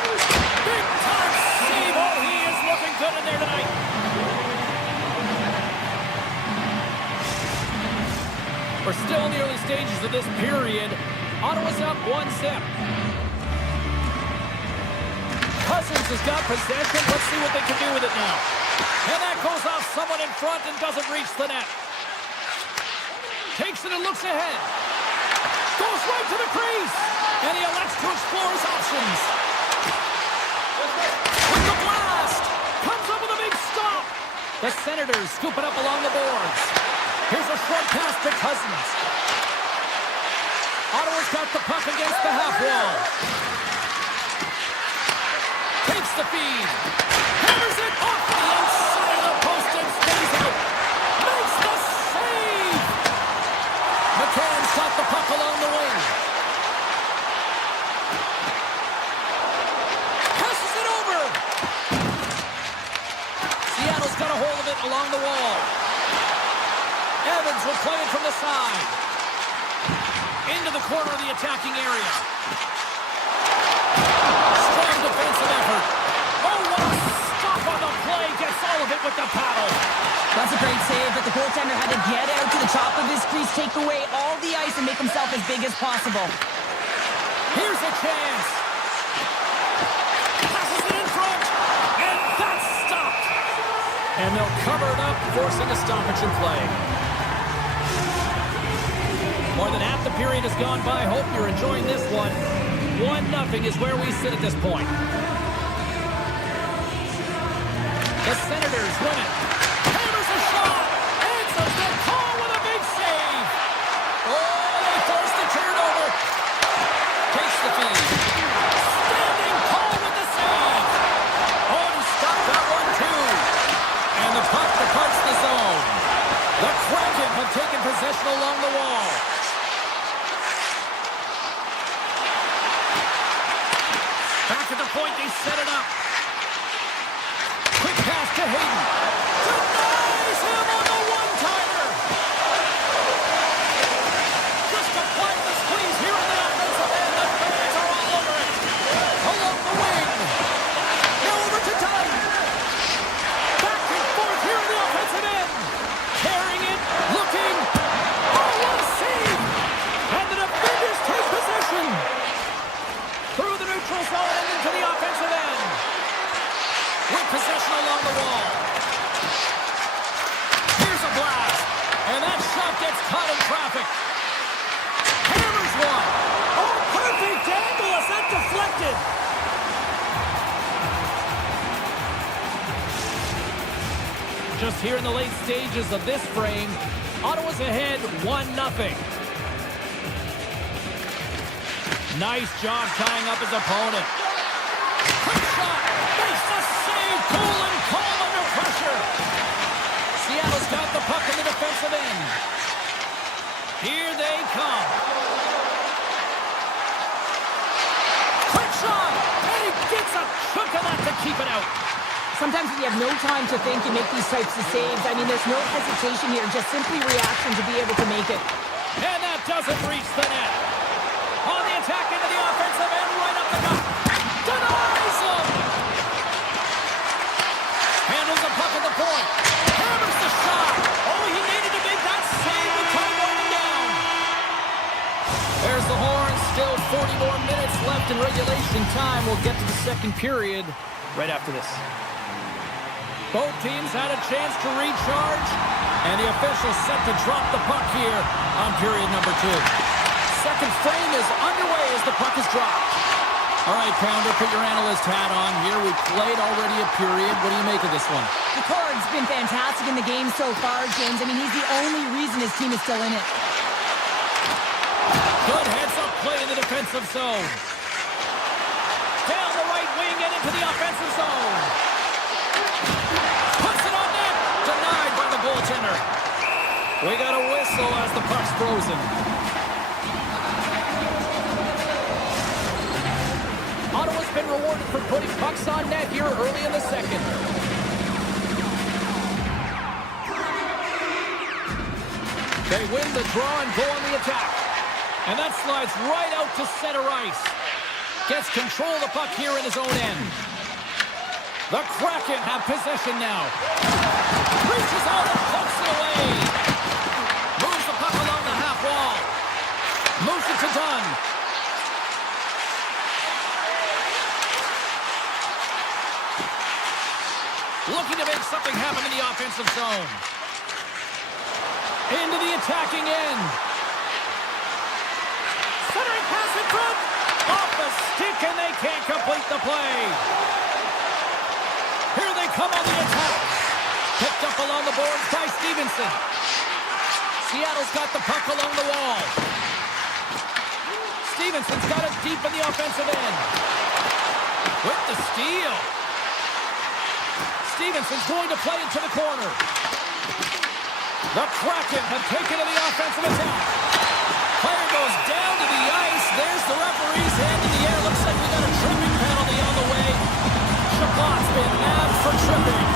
Big time save. Oh, he is looking good in there tonight. We're still in the early stages of this period. Ottawa's up 1-0. Cousins has got possession. Let's see what they can do with it now. And that goes off someone in front and doesn't reach the net. Takes it and looks ahead. Goes right to the crease. And he elects to explore his options. With the blast. Comes up with a big stop. The Senators scoop it up along the boards. Here's a short pass to Cousins. Ottawa's got the puck against the half wall. Takes the feed. Hammers it off the inside of the post and stays out. Makes the save. McCann's got the puck along the wing. Passes it over. Seattle's got a hold of it along the wall. Evans will play it from the side. Into the corner of the attacking area. Strong defensive effort. Oh, what a stop on the play. Gets all of it with the paddle. That's a great save, but the goaltender had to get out to the top of his crease, take away all the ice, and make himself as big as possible. Here's a chance. Passes it in front. And that's stopped. And they'll cover it up, forcing a stoppage in play. More than half the period has gone by. Hope you're enjoying this one. 1-0 is where we sit at this point. The Senators win it. Hammers a shot. Answers the call with a big save. Oh, they force the turnover. Takes the feed. Standing tall with the save. Oh, he stopped that one too. And the puck departs the zone. The Kraken have taken possession along the wall. Back at the point, they set it up. Quick pass to Hayden. Denies him on the one-timer. Just applying the squeeze here in the offensive end. The fans are all over it. Along the wing. Now over to Dunn. Back and forth here in the offensive end. Carrying it, looking. Oh, what a save. And the defenders take possession. Through the neutral zone and into the offensive end. With possession along the wall. Here's a blast. And that shot gets caught in traffic. Hammers one. Oh, perfect angle as that deflected. Just here in the late stages of this frame, Ottawa's ahead 1-0. Nice job tying up his opponent. Quick shot. Makes the save. Cool and calm under pressure. Seattle's got the puck in the defensive end. Here they come. Quick shot. And he gets a chunk of that to keep it out. Sometimes when you have no time to think, you make these types of saves. I mean, there's no hesitation here, just simply reaction to be able to make it. And that doesn't reach the net. On the attack into the offensive end, right up the gut. Denies him. Handles the puck at the point. Hammers the shot. Oh, he needed to make that save with time running down. There's the horn. Still 40 more minutes left in regulation time. We'll get to the second period right after this. Both teams had a chance to recharge, and the official set to drop the puck here on period number 2. Second frame is underway as the puck is dropped. All right, Pounder, put your analyst hat on here. We've played already a period. What do you make of this one? Picard's been fantastic in the game so far, James. I mean, he's the only reason his team is still in it. Good heads-up play in the defensive zone. Down the right wing and into the offensive zone. Puts it on net. Denied by the goaltender. We got a whistle as the puck's frozen. Ottawa's been rewarded for putting pucks on net here early in the second. They win the draw and go on the attack. And that slides right out to center ice. Gets control of the puck here in his own end. The Kraken have possession now. Reaches out and pokes it away. Moves the puck along the half wall. Moves it to Dunn. Looking to make something happen in the offensive zone. Into the attacking end. Centering pass in front. Off the stick, and they can't complete the play. Here they come on the attack. Picked up along the boards by Stevenson. Seattle's got the puck along the wall. Stevenson's got it deep in the offensive end. With the steal. Stevenson's going to play it to the corner. The Kraken have taken to the offensive attack. Player goes down to the ice. There's the referee's hand in the air. Looks like we got a tripping penalty on the way. Chabot's been nabbed for tripping.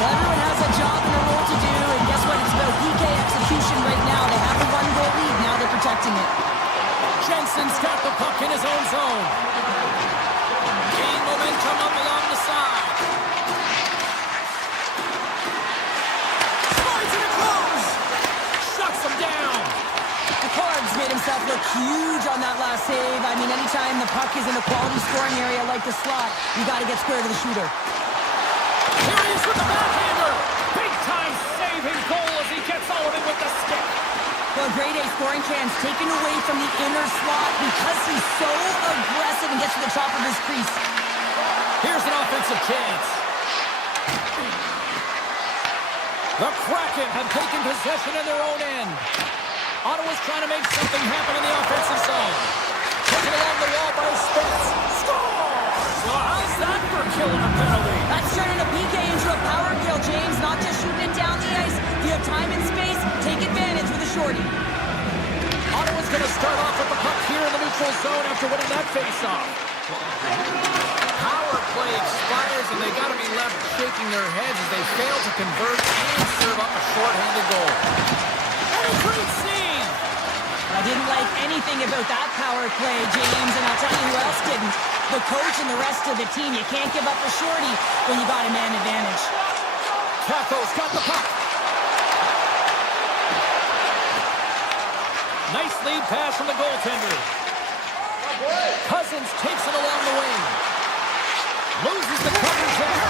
Well, everyone has a job and a role to do, and guess what? It's about PK execution right now. They have a one-goal lead. Now they're protecting it. Jensen's got the puck in his own zone. Gain momentum up along the side. Slides it across. Shuts him down. Picard's made himself look huge on that last save. I mean, anytime the puck is in a quality scoring area like the slot, you got to get square to the shooter. Here he is with the backhander. Big-time saving goal as he gets all of it with the stick. Well, grade A scoring chance taken away from the inner slot because he's so aggressive and gets to the top of his crease. Here's an offensive chance. The Kraken have taken possession in their own end. Ottawa's trying to make something happen in the offensive zone. Taken along the wall by Spence. Scores! Well, how's that for killing a penalty? That's turning a PK into a power kill, James. Not just shooting it down the ice. If you have time and space, take advantage with a shorty. Ottawa's going to start off with the puck here in the neutral zone after winning that faceoff. Power play expires, and they got to be left shaking their heads as they fail to convert and serve up a shorthanded goal. And a great scene! I didn't like anything about that power play, James, and I'll tell you who else didn't. The coach and the rest of the team. You can't give up a shorty when you got a man advantage. Taco's got the puck. Nice lead pass from the goaltender. Cousins takes it along the wing. Loses the coverage there.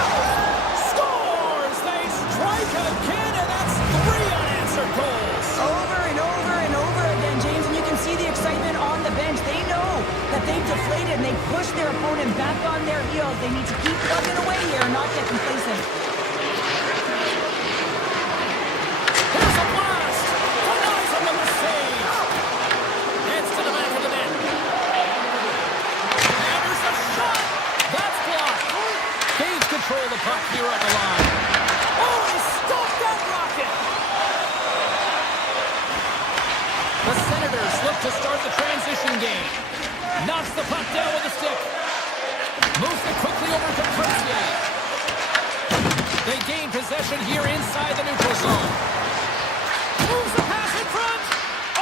Scores! They strike again, and that's 3 unanswered goals. Over and over and over again, James, and you can see the excitement on the bench. They know that they've deflated and they push their opponent back on their heels. They need to keep plugging away here and not get complacent. Here's a blast! to start the transition game. Knocks the puck down with a stick. Moves it quickly over to Percier. They gain possession here inside the neutral zone. Moves the pass in front.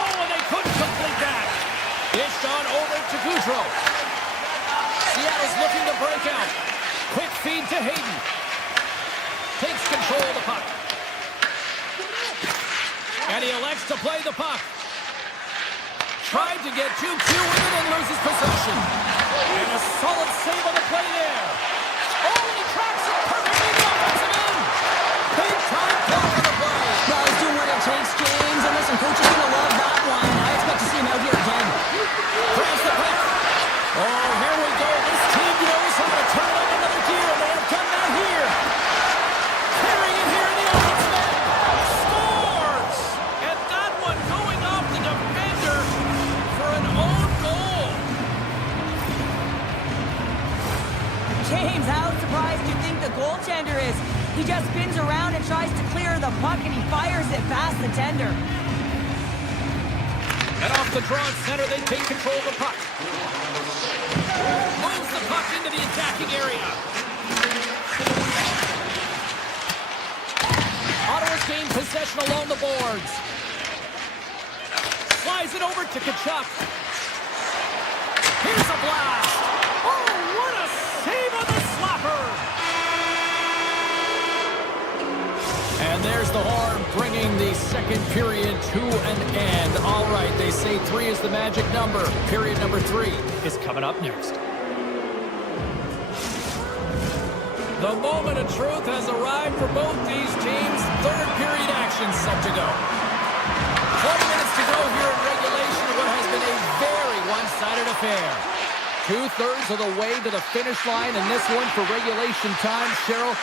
Oh, and they couldn't complete that. Dished on over to Goudreau. Seattle's looking to break out. Quick feed to Hayden. Takes control of the puck. And he elects to play the puck. Tried to get too cute with it and loses possession. And a solid save on the play there. Oh, and he tracks it perfectly in the offensive end. Big time block on the play. Well, he's doing what it takes, James. And listen, coach is going to love that one. I expect to see him out here again. Grabs the puck. Oh, here we go. This team knows how to turn up another gear, and they have done that here. Carrying it here in the offensive end. Scores! And that one going off the defender for an own goal. James, how surprised do you think the goaltender is? He just spins around and tries to clear the puck, and he fires it past the tender. And off the draw at center, they take control of the puck. Moves the puck into the attacking area. Ottawa's gained possession along the boards. Slides it over to Tkachuk. Here's a blast. Oh, what a save on the slapper. And there's the horn, bringing the second period to an end. All right, they say 3 is the magic number. Period number 3 is coming up next. The moment of truth has arrived for both these teams. Third period action set to go. 20 minutes to go here in regulation of what has been a very one-sided affair. 2/3 of the way to the finish line, and this one for regulation time. Cheryl,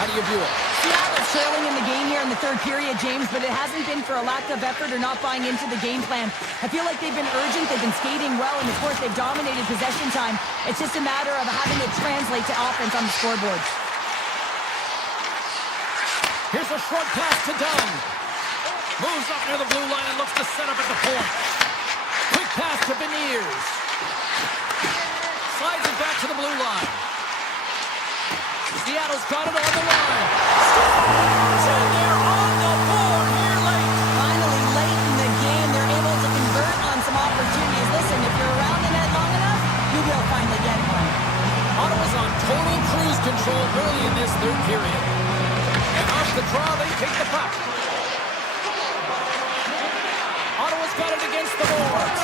how do you view it? Seattle's trailing in the game here in the third period, James, but it hasn't been for a lack of effort or not buying into the game plan. I feel like they've been urgent, they've been skating well, and of course they've dominated possession time. It's just a matter of having it translate to offense on the scoreboard. Here's a short pass to Dunn. Moves up near the blue line and looks to set up at the point. Quick pass to Beniers. Slides it back to the blue line. Seattle's got it on the line. Scores! And they're on the board here late. Finally, late in the game, they're able to convert on some opportunities. Listen, if you're around the net long enough, you will finally get one. Ottawa's on total cruise control early in this third period. And off the draw, they take the puck. Ottawa's got it against the boards.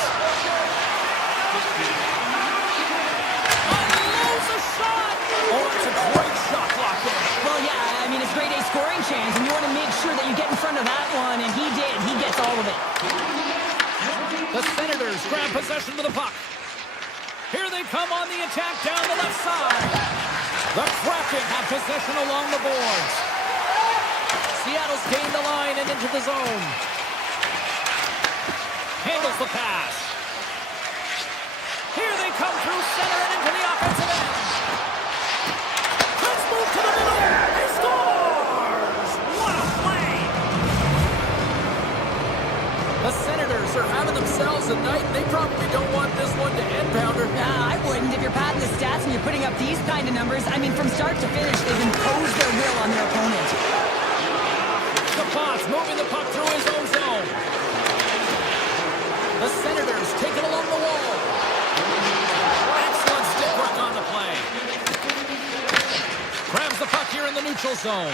Unloads a shot. Oh, it's a great shot block there. Well, yeah, I mean, it's grade A scoring chance, and you want to make sure that you get in front of that one, and he did. He gets all of it. The Senators grab possession of the puck. Here they come on the attack down the left side. The Kraken have possession along the boards. Seattle's gained the line and into the zone. Handles the pass. Here they come through center and into the offensive end. Let's move to the middle. He scores! What a play! The Senators are having themselves a night. They probably don't want this one to end, Pounder. I wouldn't. If you're padding the stats and you're putting up these kind of numbers, I mean, from start to finish, they've imposed their will on their opponent. The Fox moving the puck through his own zone. The Senators take it along the wall. Excellent stick work on the play. Grabs the puck here in the neutral zone.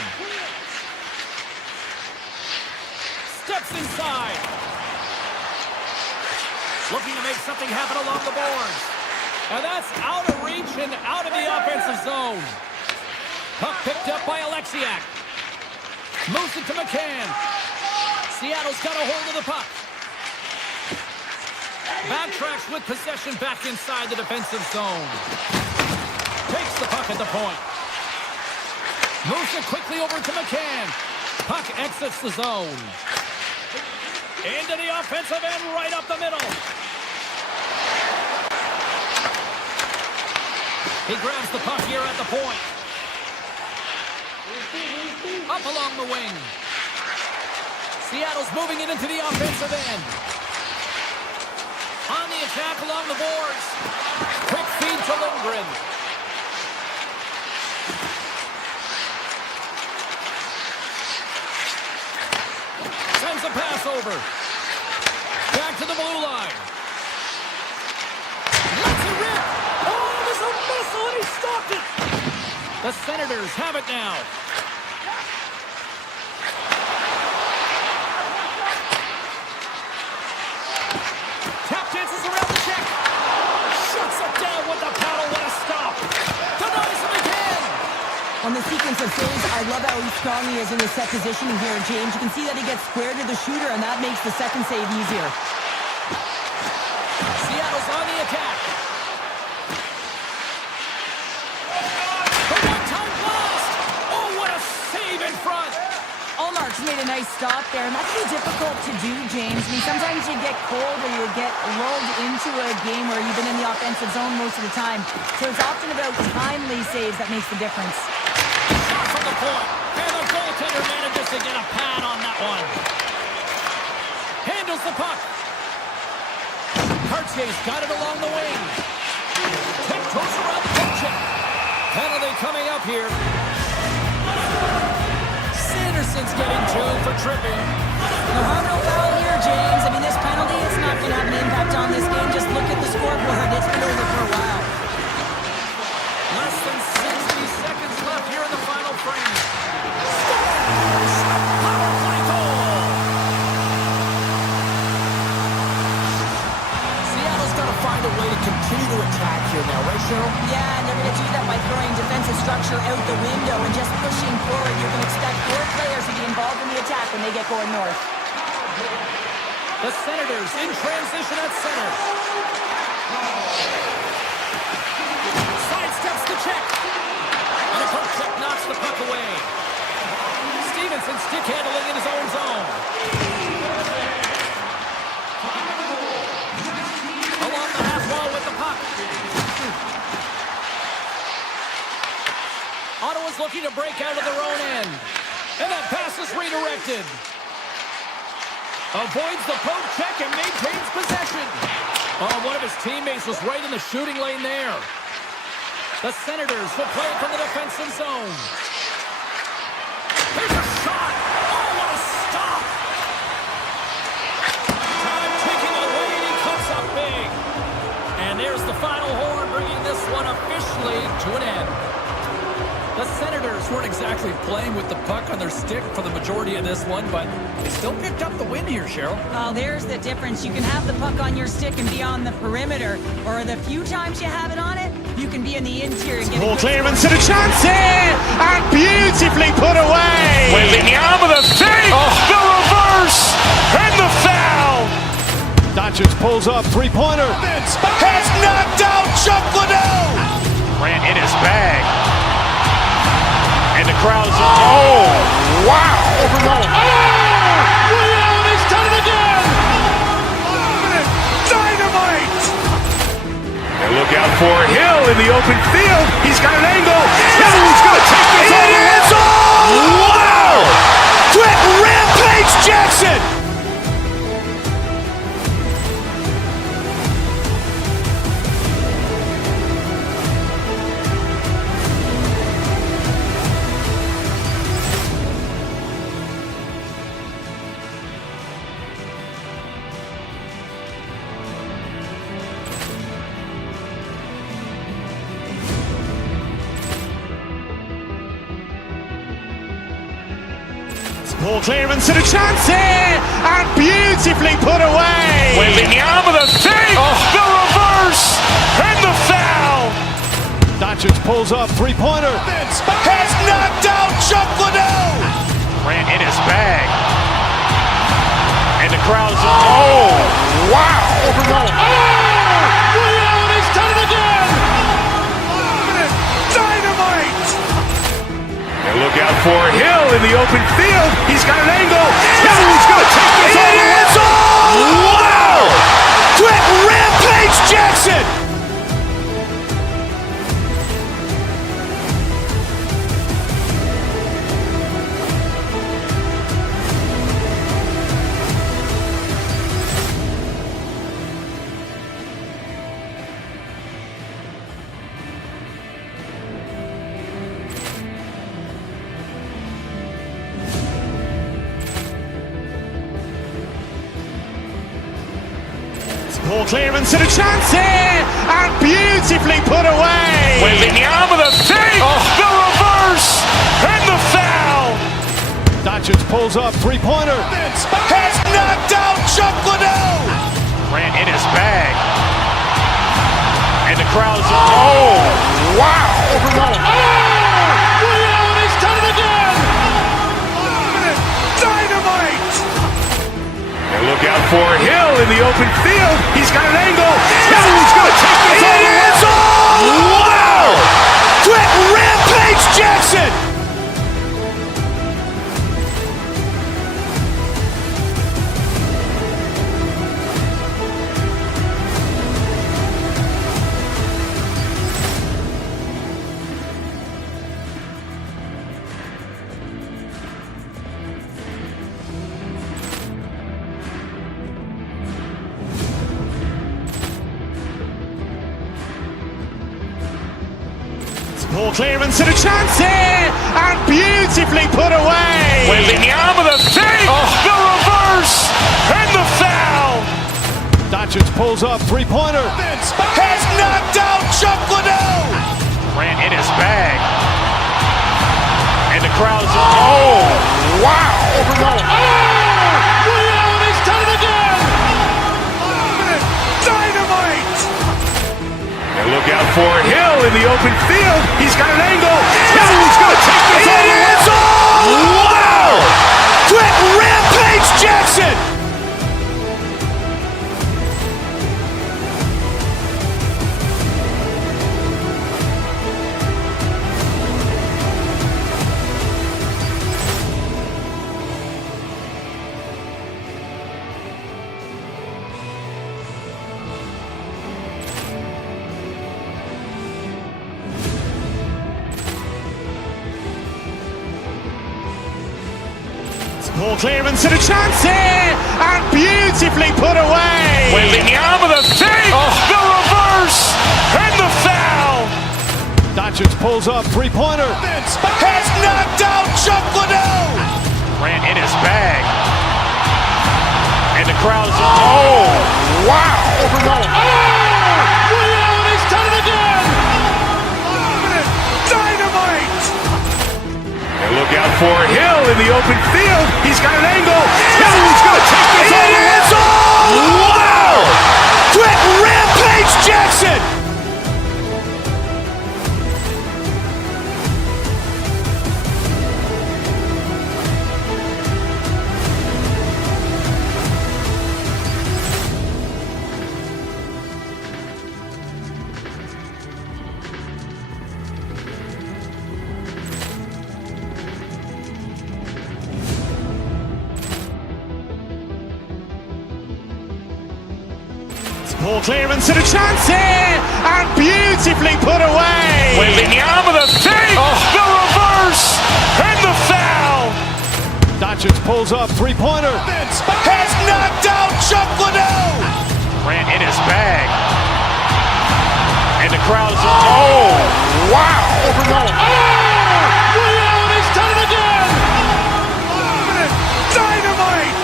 Steps inside. Looking to make something happen along the boards. And that's out of reach and out of the offensive zone. Puck picked up by Alexiak. Moves it to McCann. Seattle's got a hold of the puck. Backtracks with possession back inside the defensive zone. Takes the puck at the point. Moves it quickly over to McCann. Puck exits the zone. Into the offensive end, right up the middle. He grabs the puck here at the point. Up along the wing. Seattle's moving it into the offensive end. the attack along the boards. Quick feed to Lindgren. Sends a pass over. Back to the blue line. Let's it rip. Oh, there's a missile, and he stopped it. The Senators have it now. Tap dances around the check. Shuts it down with the paddle. What a stop. Denies him again. On the sequence of saves, I love how strong he is in the set positioning here, James. You can see that he gets square to the shooter, and that makes the second save easier. Seattle's on the attack. The one-time blast. Oh, what a save in front. Allmark's made a nice stop there, and that's really difficult to do, James. I mean, sometimes you get cold or you get lulled into a game where you've been in the offensive zone most of the time. So it's often about timely saves that makes the difference. Shot from the point. And the goaltender manages to get a pad on that one. Handles the puck. Cartier's got it along the wing. Tiptoes around the poke check. Penalty coming up here. Sanderson's getting two for tripping. No harm, no foul here, James. I mean, this penalty is not going to have an impact on this game. Just look at the scoreboard. It's been over for a while. Less than 60 seconds left here in the final frame. Power play goal. Seattle's got to find a way to continue to attack here now, right, Cheryl? Yeah, and they're going to do that by throwing defensive structure out the window and just pushing forward. You can expect 4 players to be involved in the attack when they get going north. The Senators in transition at center. Sidesteps the check. And a poke check knocks the puck away. Stevenson stick handling in his own zone. Along the half wall with the puck. Ottawa's looking to break out of their own end. And that pass is redirected. Avoids the poke check and maintains possession. Oh, one of his teammates was right in the shooting lane there. The Senators will play from the defensive zone. There's a shot. Oh, what a stop. Time ticking away, and he comes up big. And there's the final horn, bringing this one officially to an end. The Senators weren't exactly playing with the puck on their stick for the majority of this one, but they still picked up the win here, Cheryl. Well, there's the difference. You can have the puck on your stick and be on the perimeter, or the few times you have it on it, you can be in the interior and get Ball clearance and a chance here, and beautifully put away. Wembanyama the fake, the reverse, and the foul. Doncic pulls up, three-pointer. Has knocked out Chuck Liddell. Ran in his bag. And the crowd's oh, wow! Ray Allen has done it again! Dynamite! And look out for Hill in the open field. He's got an angle. Hill's going to take this all the way. Wow! Quick rampage Jackson! Ball clearance and a chance here, and beautifully put away. Wembanyama the fake, the reverse, and the foul. Doncic pulls up, three-pointer. Has knocked out Chuck Liddell. Ran in his bag. And the crowd's oh, wow. Ray Allen has done it again! Dynamite. And look out for Hill in the open field. He's got an angle. Hill's going to take this all the way. Wow! Quick rampage Jackson. Ball clearance and a chance here, and beautifully put away. Waving the arm of the fake, the reverse, and the foul. Doncic pulls up, three-pointer. Has knocked out Chuck Liddell. Grant in his bag. And the crowd's, oh, wow. Ray Allen has done it again. Dynamite. And look out for Hill in the open field. He's got an angle. He's going to take this all the way. Wow. Quick Rampage Jackson. Ball clearance and a chance here, and beautifully put away. Waving the arm of the fake, the reverse, and the foul. Doncic pulls up, three-pointer. Has knocked out Chuck Liddell. Grant in his bag. And the crowd's, oh, wow. Ray Allen has done it again. Dynamite. And look out for Hill in the open field. He's got an angle. He's going to take this all the way. Wow. Quick Rampage Jackson. Ball clearance and a chance here, and beautifully put away. Waving the arm of the fake, the reverse, and the foul. Doncic pulls up, three-pointer. Has knocked out Chuck Liddell. Grant in his bag. And the crowd's, oh, wow. Ray Allen has done it again. Dynamite. And look out for Hill in the open field. He's got an angle. He's going to take this all the way. Wow. Quick Rampage Jackson. Ball clearance and a chance here, and beautifully put away. Waving the arm of the fake, the reverse, and the foul. Doncic pulls up, three-pointer. Has knocked out Chuck Liddell. Grant in his bag. And the crowd's, oh, wow. Ray Allen has done it again. Dynamite.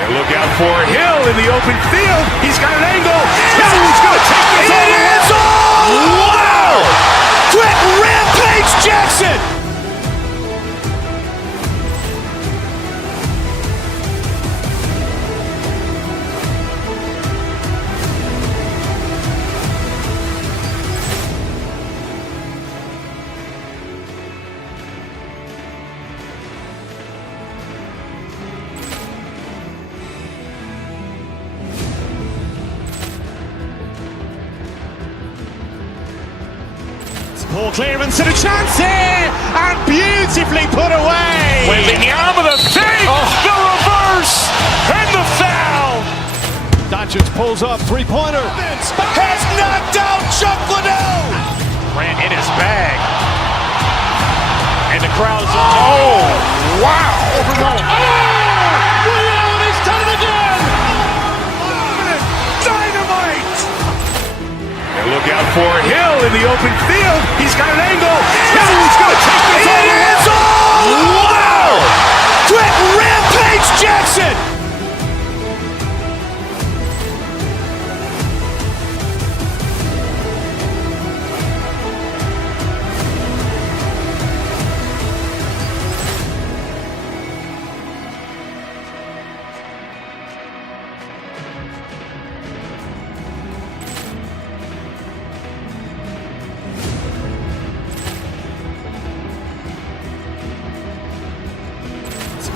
And look out for Hill in the open field. He's got an angle. He's going to take this all the way. Wow. Quick Rampage Jackson. Ball clearance and a chance here, and beautifully put away. Waving the arm of the fake, the reverse, and the foul. Doncic pulls up, three-pointer. Has knocked out Chuck Liddell. Grant in his bag. And the crowd's, oh, wow. Ray Allen has done it again. Dynamite. And look out for Hill in the open field. He's got an angle. He's going to take this all the way. Wow. Quick Rampage Jackson.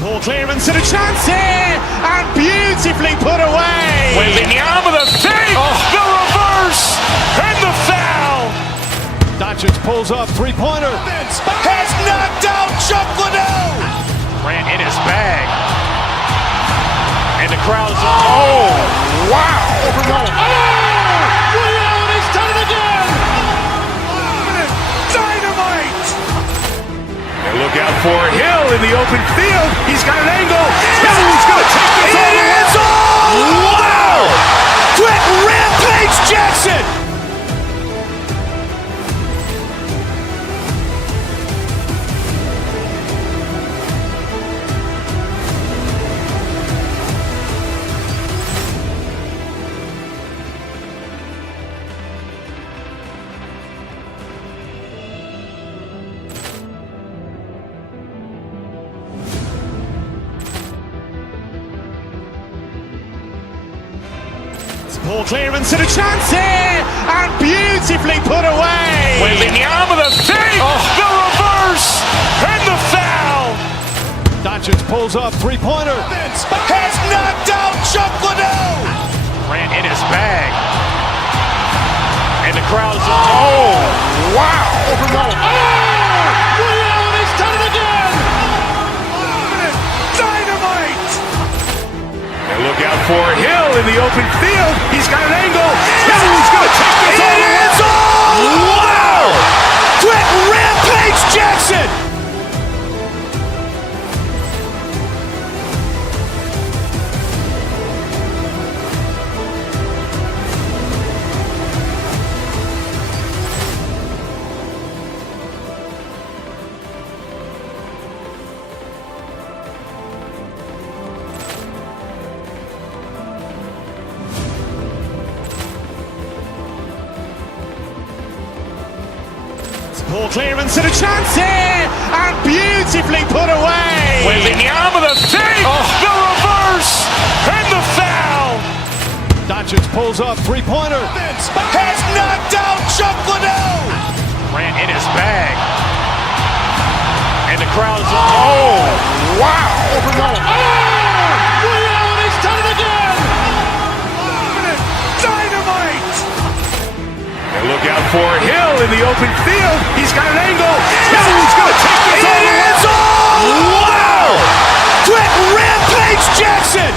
Ball clearance and a chance here, and beautifully put away. Waving the arm of the save, the reverse, and the foul. Doncic pulls up, three-pointer. Has knocked out Chuck Liddell. Grant in his bag. And the crowd's oh, wow. Ray Allen has done it again. Dynamite. And look out for Hill in the open field. He's got an angle. He's going to take this all the way. Wow. Quick Rampage Jackson. Ball clearance and a chance here, and beautifully put away. Waving the arm of the save, the reverse, and the foul. Doncic pulls up, three-pointer. Has knocked out Chuck Liddell. Grant in his bag. And the crowd's oh, wow. Ray Allen has done it again. Dynamite. And look out for Hill in the open field. He's got an angle. He's going to take this all the way. Wow. Quick Rampage Jackson. Ball clearance and a chance here, and beautifully put away. Waving the arm of the save, the reverse, and the foul. Doncic pulls up, three-pointer. Has knocked out Chuck Liddell. Grant in his bag. And the crowd's oh, wow. Ray Allen has done it again. Dynamite. And look out for Hill in the open field. He's got an angle. He's going to take this all the way. Wow. Quick Rampage Jackson.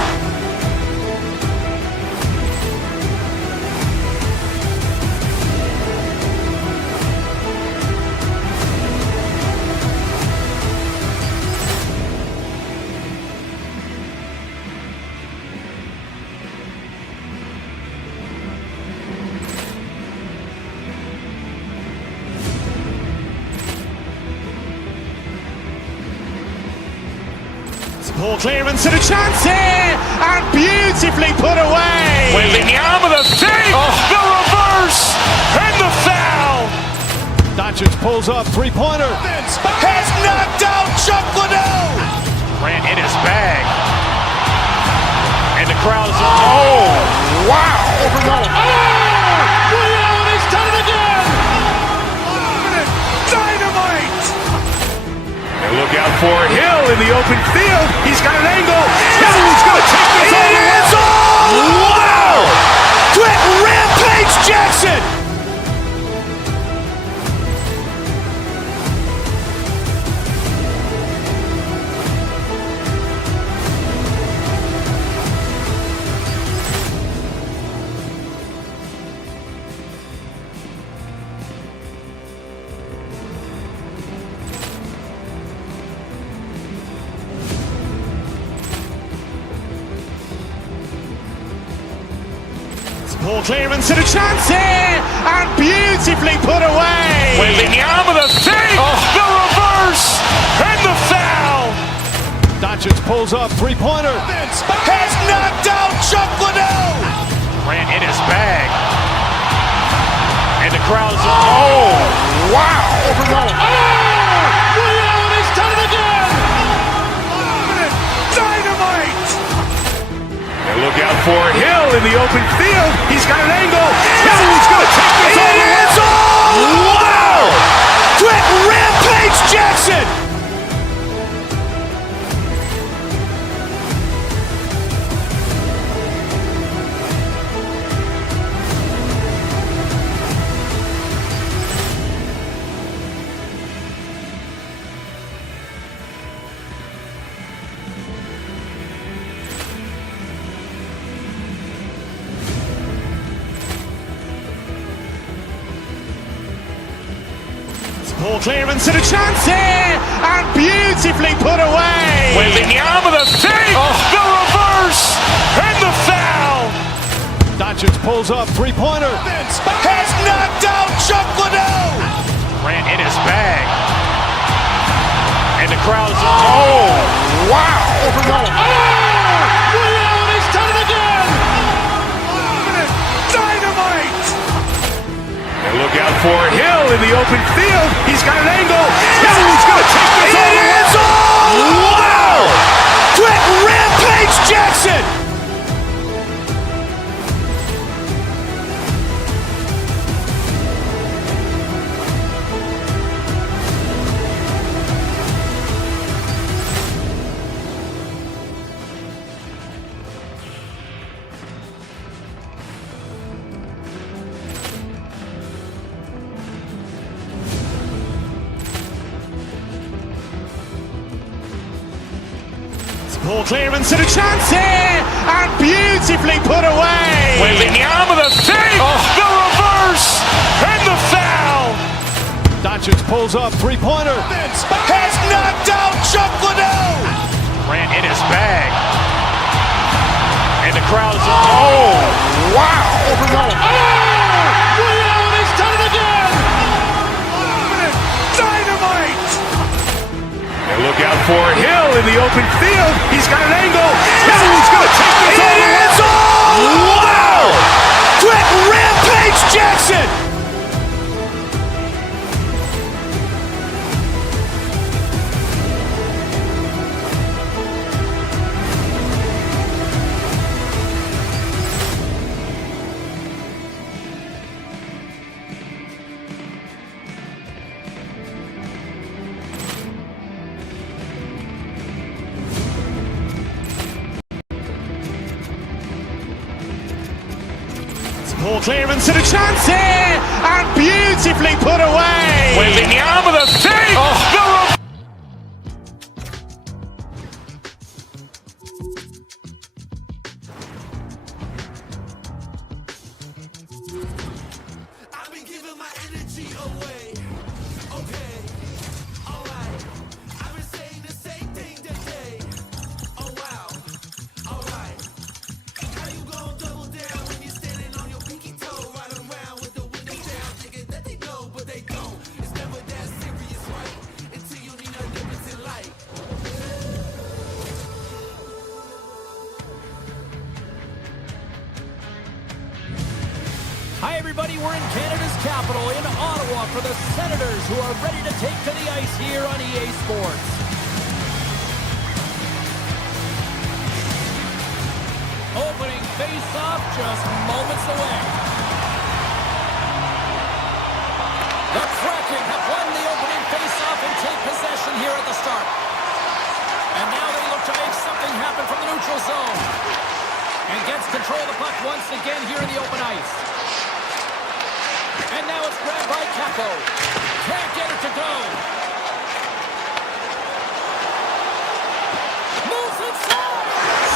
Ball clearance and a chance here, and beautifully put away. Waving the arm of the save, the reverse, and the foul. Doncic pulls up, three-pointer. Has knocked out Chuck Liddell. Grant in his bag. And the crowd's oh, wow. Ray Allen has done it again. Dynamite. And look out for Hill in the open field. He's got an angle. He's going to take this all the way. Wow. Quick Rampage Jackson. Ball clearance and a chance here, and beautifully put away. Waving the arm of the save, the reverse, and the foul. Doncic pulls up, three-pointer. Has knocked out Chuck Liddell. Grant in his bag. And the crowd's oh, wow. Ray Allen has done it again. Dynamite. And look out for Hill in the open field. He's got an angle. He's going to take this all the way. Wow. Quick Rampage Jackson. Ball clearance and a chance here, and beautifully put away. Wembanyama the fake, the reverse, and the foul. Doncic pulls up, three-pointer. Has knocked out Chuck Liddell. Grant in his bag. And the crowd is, oh, wow. Ray Allen has done it again. Dynamite. And look out for Hill in the open field. He's got an angle. He's going to take this all the way. Wow. Quick Rampage Jackson. Ball clearance and a chance here, and beautifully put away. Wembanyama the fake, the reverse, and the foul. Doncic pulls up, three-pointer. Has knocked out Chuck Liddell. Grant in his bag. And the crowd is, oh, wow. Ray Allen has done it again. Dynamite. And look out for Hill in the open field. He's got an angle. He's going to take this all the way. Wow. Quick Rampage Jackson. Ball clearance and a chance here, and beautifully put away. Wembanyama the fake, the reverse. I've been giving my energy away. Okay, alright. I've been saying the same thing today. Oh wow, alright. How you gon' double down when you're standing on your pinky toe, right around with the window down, thinking that they know, but they don't. It's never that serious, right? Until you need a difference in light. Hi, everybody. We're in Canada's capital, in Ottawa, for the Senators, who are ready to take to the ice here on EA Sports. Opening face-off just moments away. The Kraken have won the opening face-off and take possession here at the start. And now they look to make something happen from the neutral zone. And gets control of the puck once again here in the open ice. And now it's grabbed by Capo. Can't get it to go. Moves inside.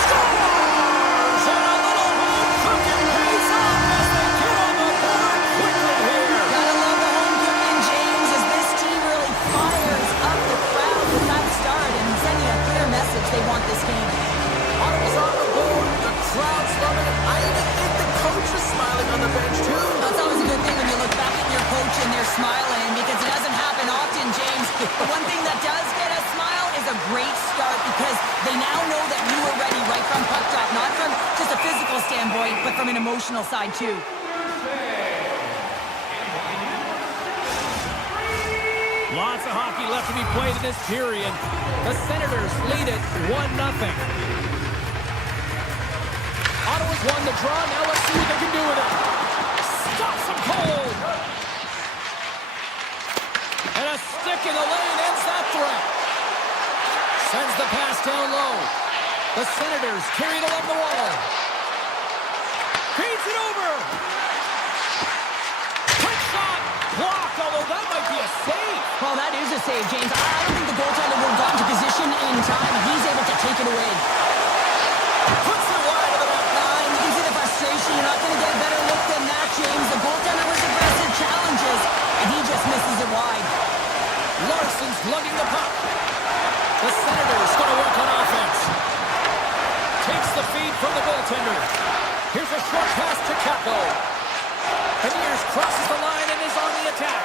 Scores! And a little home cooking pays off as they get on the board quickly here. Gotta love the home cooking, James, as this team really fires up the crowd with that start and sending a clear message they want this game. Ottawa's on the board. The crowd's loving it. I even think the coach is smiling on the bench too. That's always a good thing when you look back at your coach and they're smiling, because it doesn't happen often, James. But one thing that does get a smile is a great start, because they now know that you were ready right from puck drop, not from just a physical standpoint, but from an emotional side too. Lots of hockey left to be played in this period. The Senators lead it 1-0. Ottawa's won the draw. Now let's see what they can do with it. Stops him cold. And a stick in the lane ends that threat. Sends the pass down low. The Senators carry it along the wall. Feeds it over. Quick shot. Blocked, although that might be a save. Well, that is a save, James. I don't think the goaltender would have gotten to position in time. He's able to take it away. Puts it wide of the net. And you can see the frustration. You're not going to get a better look than that, James. The goaltender was aggressive challenges, and he just misses it wide. defender. Here's a short pass to Kako. Beniers crosses the line and is on the attack.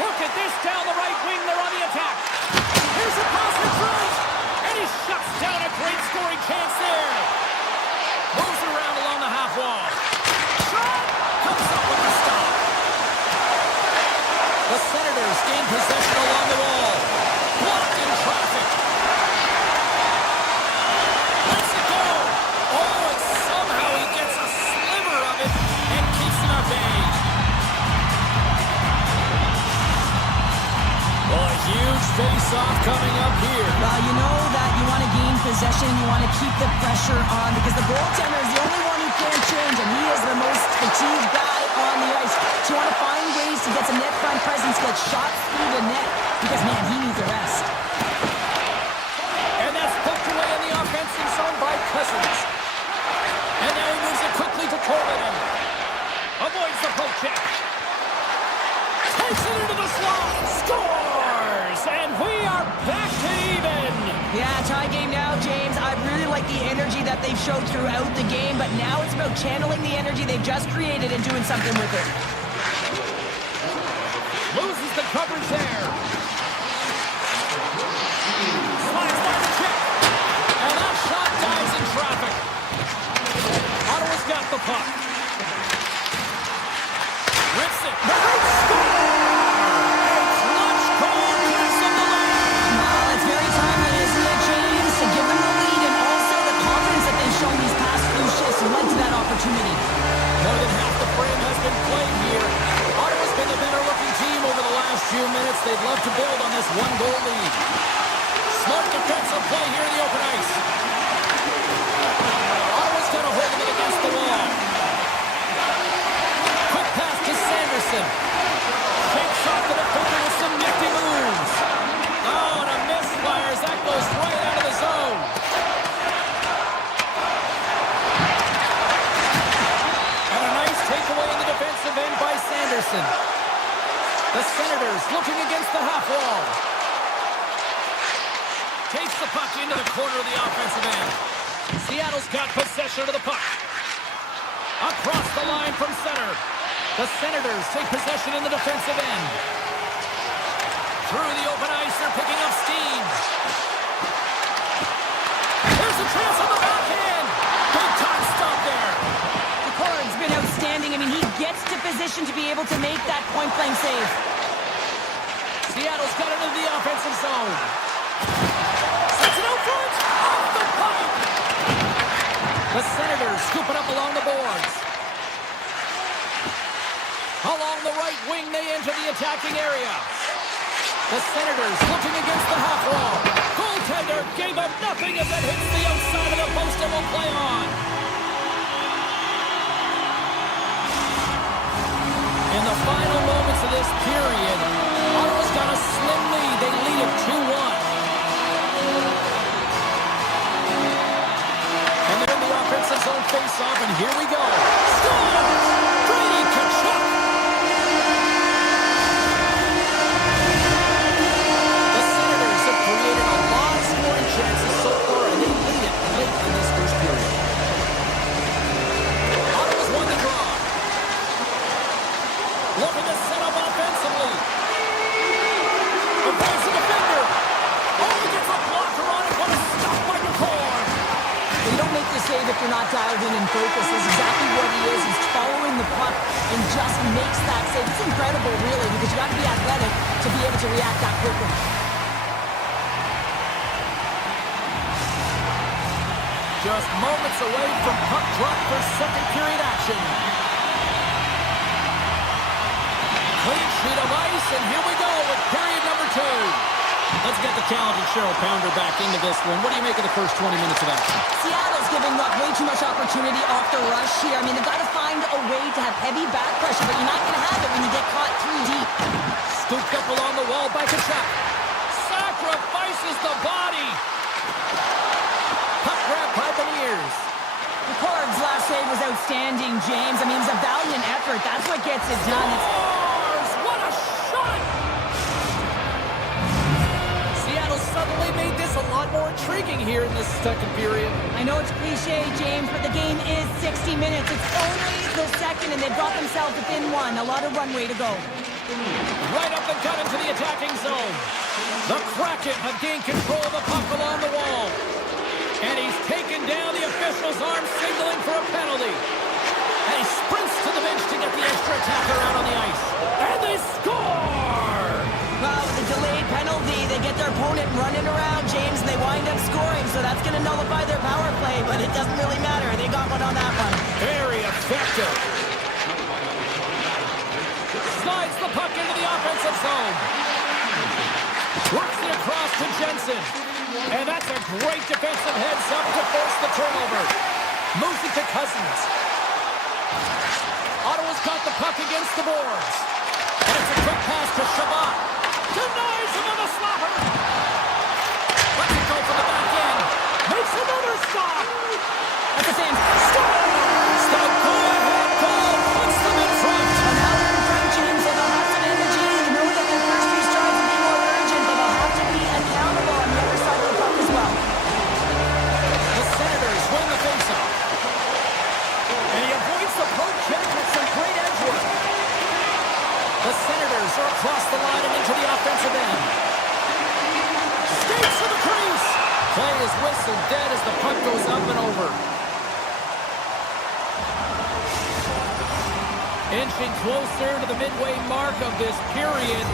Look at this down the right wing. They're on the attack. Here's a pass in front. And he shuts down a great scoring chance there. Moves it around along the half wall. Shot! Comes up with the stop. The Senators gain possession along the wall. Blocked in traffic. Lets it go. Oh, and somehow he gets a sliver of it and keeps it at bay. Well, a huge face-off coming up here. Well, you know that you want to gain possession, you want to keep the pressure on, because the goaltender is the only one who can't change, and he is the most fatigued guy on the ice. So you want to find ways to get some net front presence, get shots through the net, because, man, he needs a rest. And that's poked away in the offensive zone by Cousins. And now he moves it quickly to Corbin. Avoids the poke check. Takes it into the slot. Scores! And we are back to even. Yeah, tie game now, James. I really like the energy that they've showed throughout the game, but now it's about channeling the energy they've just created and doing something with it. Loses the coverage there. Slides by the check. And that shot dives in traffic. Ottawa's got the puck. Rips it. Score! A clutch goal gives them the lead. Well, it's very timely, isn't it, James, to give them the lead and also the confidence that they've shown these past few shifts led to that opportunity. More than half the frame has been played here. Ottawa's been the better-looking team over the last few minutes. They'd love to build on this one-goal lead. Smart defensive play here in the open ice. Ottawa's got a hold of it against the wall. Quick pass to Sanderson. Shakes off the defender with some nifty moves. Oh, and a misfire as that goes right out of the zone. And a nice takeaway in the defensive end by Sanderson. The Senators looking against the half wall. Takes the puck into the corner of the offensive end. Seattle's got possession of the puck. Across the line from center. The Senators take possession in the defensive end. Through the open ice, they're picking up steam. There's a chance on the backhand. Big time stop there. The Cord's been outstanding. I mean, he gets to position to be able to make that point-blank save. Seattle's got it into the offensive zone. Sets it out front. Off the pipe. The Senators scoop it up along the boards. Along the right wing, they enter the attacking area. The Senators looking against the half wall. Goaltender gave up nothing as it hits the outside of the post and will play on. In the final moments of this period, Ottawa's got a slim lead. They lead it 2-1. And they're in the offensive zone face-off, and here we go. Scores! Brady Tkachuk! The Senators have created a lot of scoring chances so far, and they lead it late in this first period. Ottawa's won the draw. Looking to set up offensively. Avoids the defender. Oh, he gets a blocker on it. What a stop by McCord. You don't make the save if you're not dialed in and focused. That's exactly what he is. He's following the puck and just makes that save. It's incredible, really, because you got to be athletic to be able to react that quickly. Just moments away from puck drop for second period action. Clean sheet of ice, and here we go with period number 2. Let's get the talented Cheryl Pounder back into this one. What do you make of the first 20 minutes of action? Seattle's giving up way too much opportunity off the rush here. I mean, they've got to find a way to have heavy back pressure, but you're not going to have it when you get caught 3 deep. Scooped up along the wall by Tkachuk. Sacrifices the body. Puck grab by Beniers. The Cord's last save was outstanding, James. I mean, it was a valiant effort. That's what gets it done. Scores! What a shot! Seattle suddenly made this a lot more intriguing. thinking here in this second period? I know it's cliche, James, but the game is 60 minutes. It's only the second, and they've got themselves within one. A lot of runway to go. Right up the gut into the attacking zone. The Kraken have gained control of the puck along the wall. And he's taken down the official's arm, signaling for a penalty. And he sprints to the bench to get the extra attacker out on the ice. And they score! Well, with the delayed penalty, they get their opponent running around, James, and they wind up scoring. So that's going to nullify their power play, but it doesn't really matter. They got one on that one. Very effective. Slides the puck into the offensive zone. Works it across to Jensen. And that's a great defensive heads-up to force the turnover. Moves it to Cousins. Ottawa's got the puck against the boards. And it's a quick pass to Shabbat. Denies him on the slapper. Lets it go from the back end. Makes another stop. That's the same. Stop goal, puts them in front. Well, now they're in front, James, so they'll have some energy. You know that their first few strides will be more urgent, but they'll have to be accountable on the other side of the puck as well. The Senators win the faceoff. And he avoids the poke check with some great edge work. The Senators are across the line and into the offensive end. Skates to the crease. Play is whistled dead as the puck goes up and over. Inching closer to the midway mark of this period.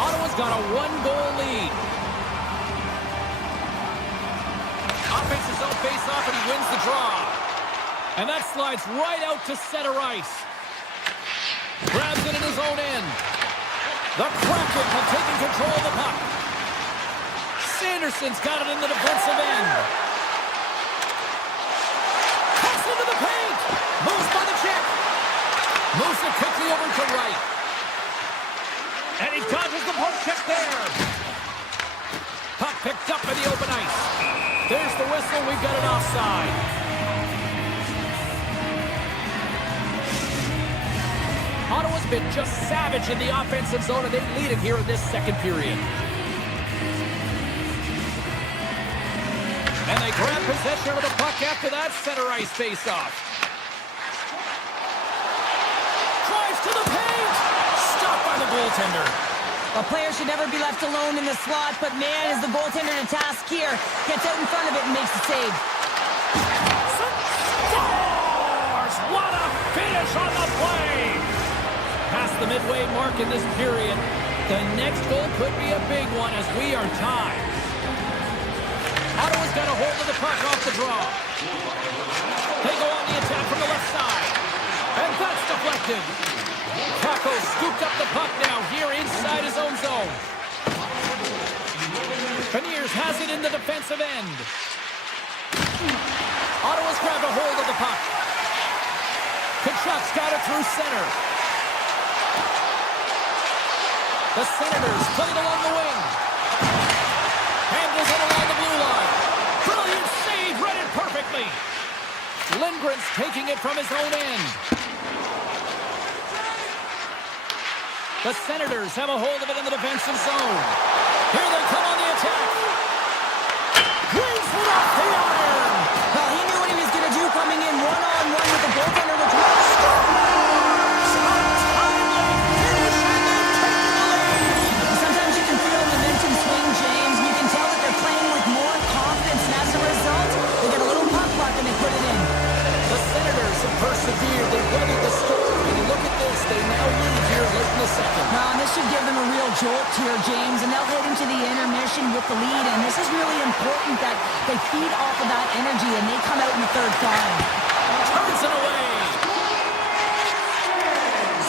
Ottawa's got a one-goal lead. Offensive zone face-off, and he wins the draw. And that slides right out to center ice. Grabs it in his own end. The Kraken have taken control of the puck. Sanderson's got it in the defensive end. Pass into the paint. Moves by the check. Moves it quickly over to right. And he dodges the poke check there. Puck picked up in the open ice. There's the whistle. We've got an offside. Ottawa's been just savage in the offensive zone, and they lead it here in this second period. And they grab possession of the puck after that center ice face-off. Drives to the paint! Stopped by the goaltender. A player should never be left alone in the slot, but man, is the goaltender to task here. Gets out in front of it and makes the save. Scores! What a finish on the play! Past the midway mark in this period. The next goal could be a big one as we are tied. Ottawa's got a hold of the puck off the draw. They go on the attack from the left side. And that's deflected. Kako scooped up the puck now here inside his own zone. Beniers has it in the defensive end. Ottawa's grabbed a hold of the puck. Kachuk's got it through center. The Senators played along the wing. Handles it along the blue line. Brilliant save, read it perfectly. Lindgren's taking it from his own end. The Senators have a hold of it in the defensive zone. Here they come on the attack. Brings it off the iron. Well, he knew what he was going to do coming in one-on-one with the goaltender, which was sometimes you can feel momentum swing, James. You can tell that they're playing with more confidence, and as a result, they get a little puck luck and they put it in. The Senators have persevered. They've weathered the storm. And look at this. They now lead here late in the second. Well, and this should give them a real jolt here, James, and they'll head into the intermission with the lead, and this is really important that they feed off of that energy and they come out in the third time. Turns it away.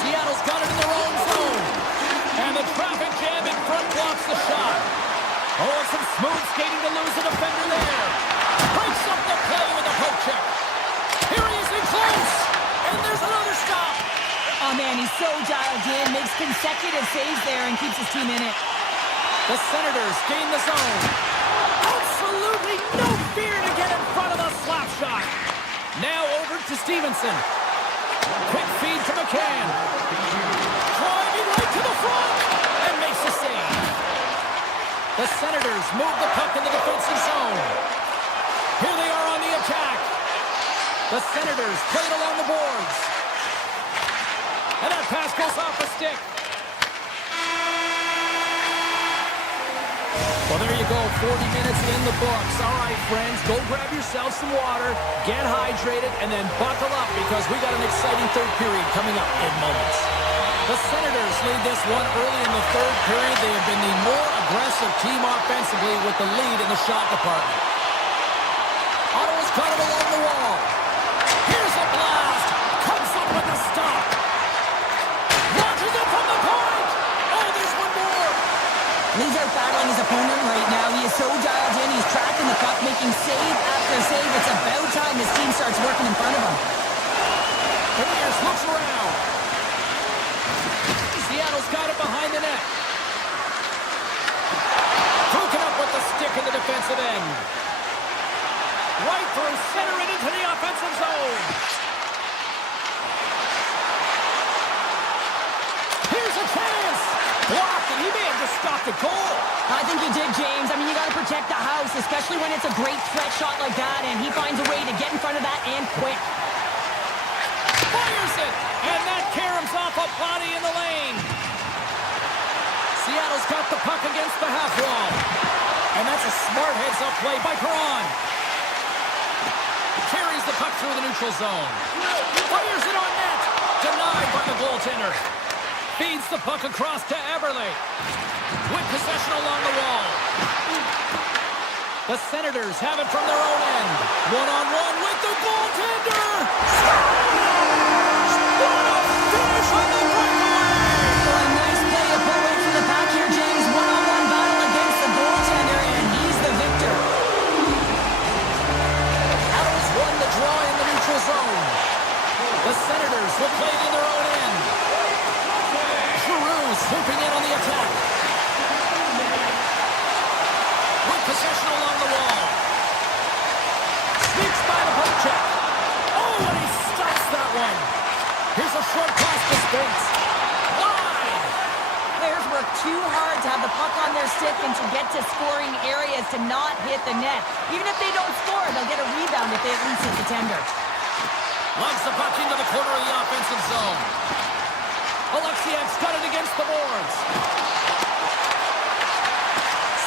Seattle's got it in their own zone. And the traffic jam in front blocks the shot. Oh, some smooth skating to lose the defender there. Breaks up the play with a poke check. Here he is in close. And there's another stop. Oh, man, he's so dialed in, makes consecutive saves there and keeps his team in it. The Senators gain the zone. Absolutely no fear to get in front of the slap shot. Now over to Stevenson. Quick feed to McCann. Driving right to the front and makes the save. The Senators move the puck in the defensive zone. The Senators play it along the boards. And that pass goes off the stick. Well, there you go, 40 minutes in the books. All right, friends, go grab yourself some water, get hydrated, and then buckle up because we got an exciting third period coming up in moments. The Senators lead this one early in the third period. They have been the more aggressive team offensively with the lead in the shot department. Ottawa's caught him along the wall. Here's a blast. Comes up with a stop. Launches it from the point. Oh, there's one more. He's out battling his opponent right now. He is so dialed in. He's tracking the puck, making save after save. It's about time his team starts working in front of him. Beniers looks around. Seattle's got it behind the net. Hooking up with the stick in the defensive end. Right through center and into the offensive zone. Here's a chance. Blocked, and he may have just stopped a goal. I think he did, James. I mean, you got to protect the house, especially when it's a great threat shot like that, and he finds a way to get in front of that and quick. Fires it, and that caroms off a body in the lane. Seattle's got the puck against the half wall. And that's a smart heads-up play by Perron. Carries the puck through the neutral zone. Fires it on net. Denied by the goaltender. Feeds the puck across to Eberle. With possession along the wall. The Senators have it from their own end. One-on-one with the goaltender. Scores! What a finish on the breakaway! A nice play to pull away from the pack here, James. One-on-one battle against the goaltender, and he's the victor. Adams won the draw in the neutral zone. The Senators will play it in their own end. Giroux swooping in on the attack. With possession along the wall. Sneaks by the poke check. Oh, and he stops that one. Here's a short pass to Spence. Wide. Players work too hard to have the puck on their stick and to get to scoring areas to not hit the net. Even if they don't score, they'll get a rebound if they at least hit the tender. Lugs the puck into the corner of the offensive zone. Alexiak's got it against the boards.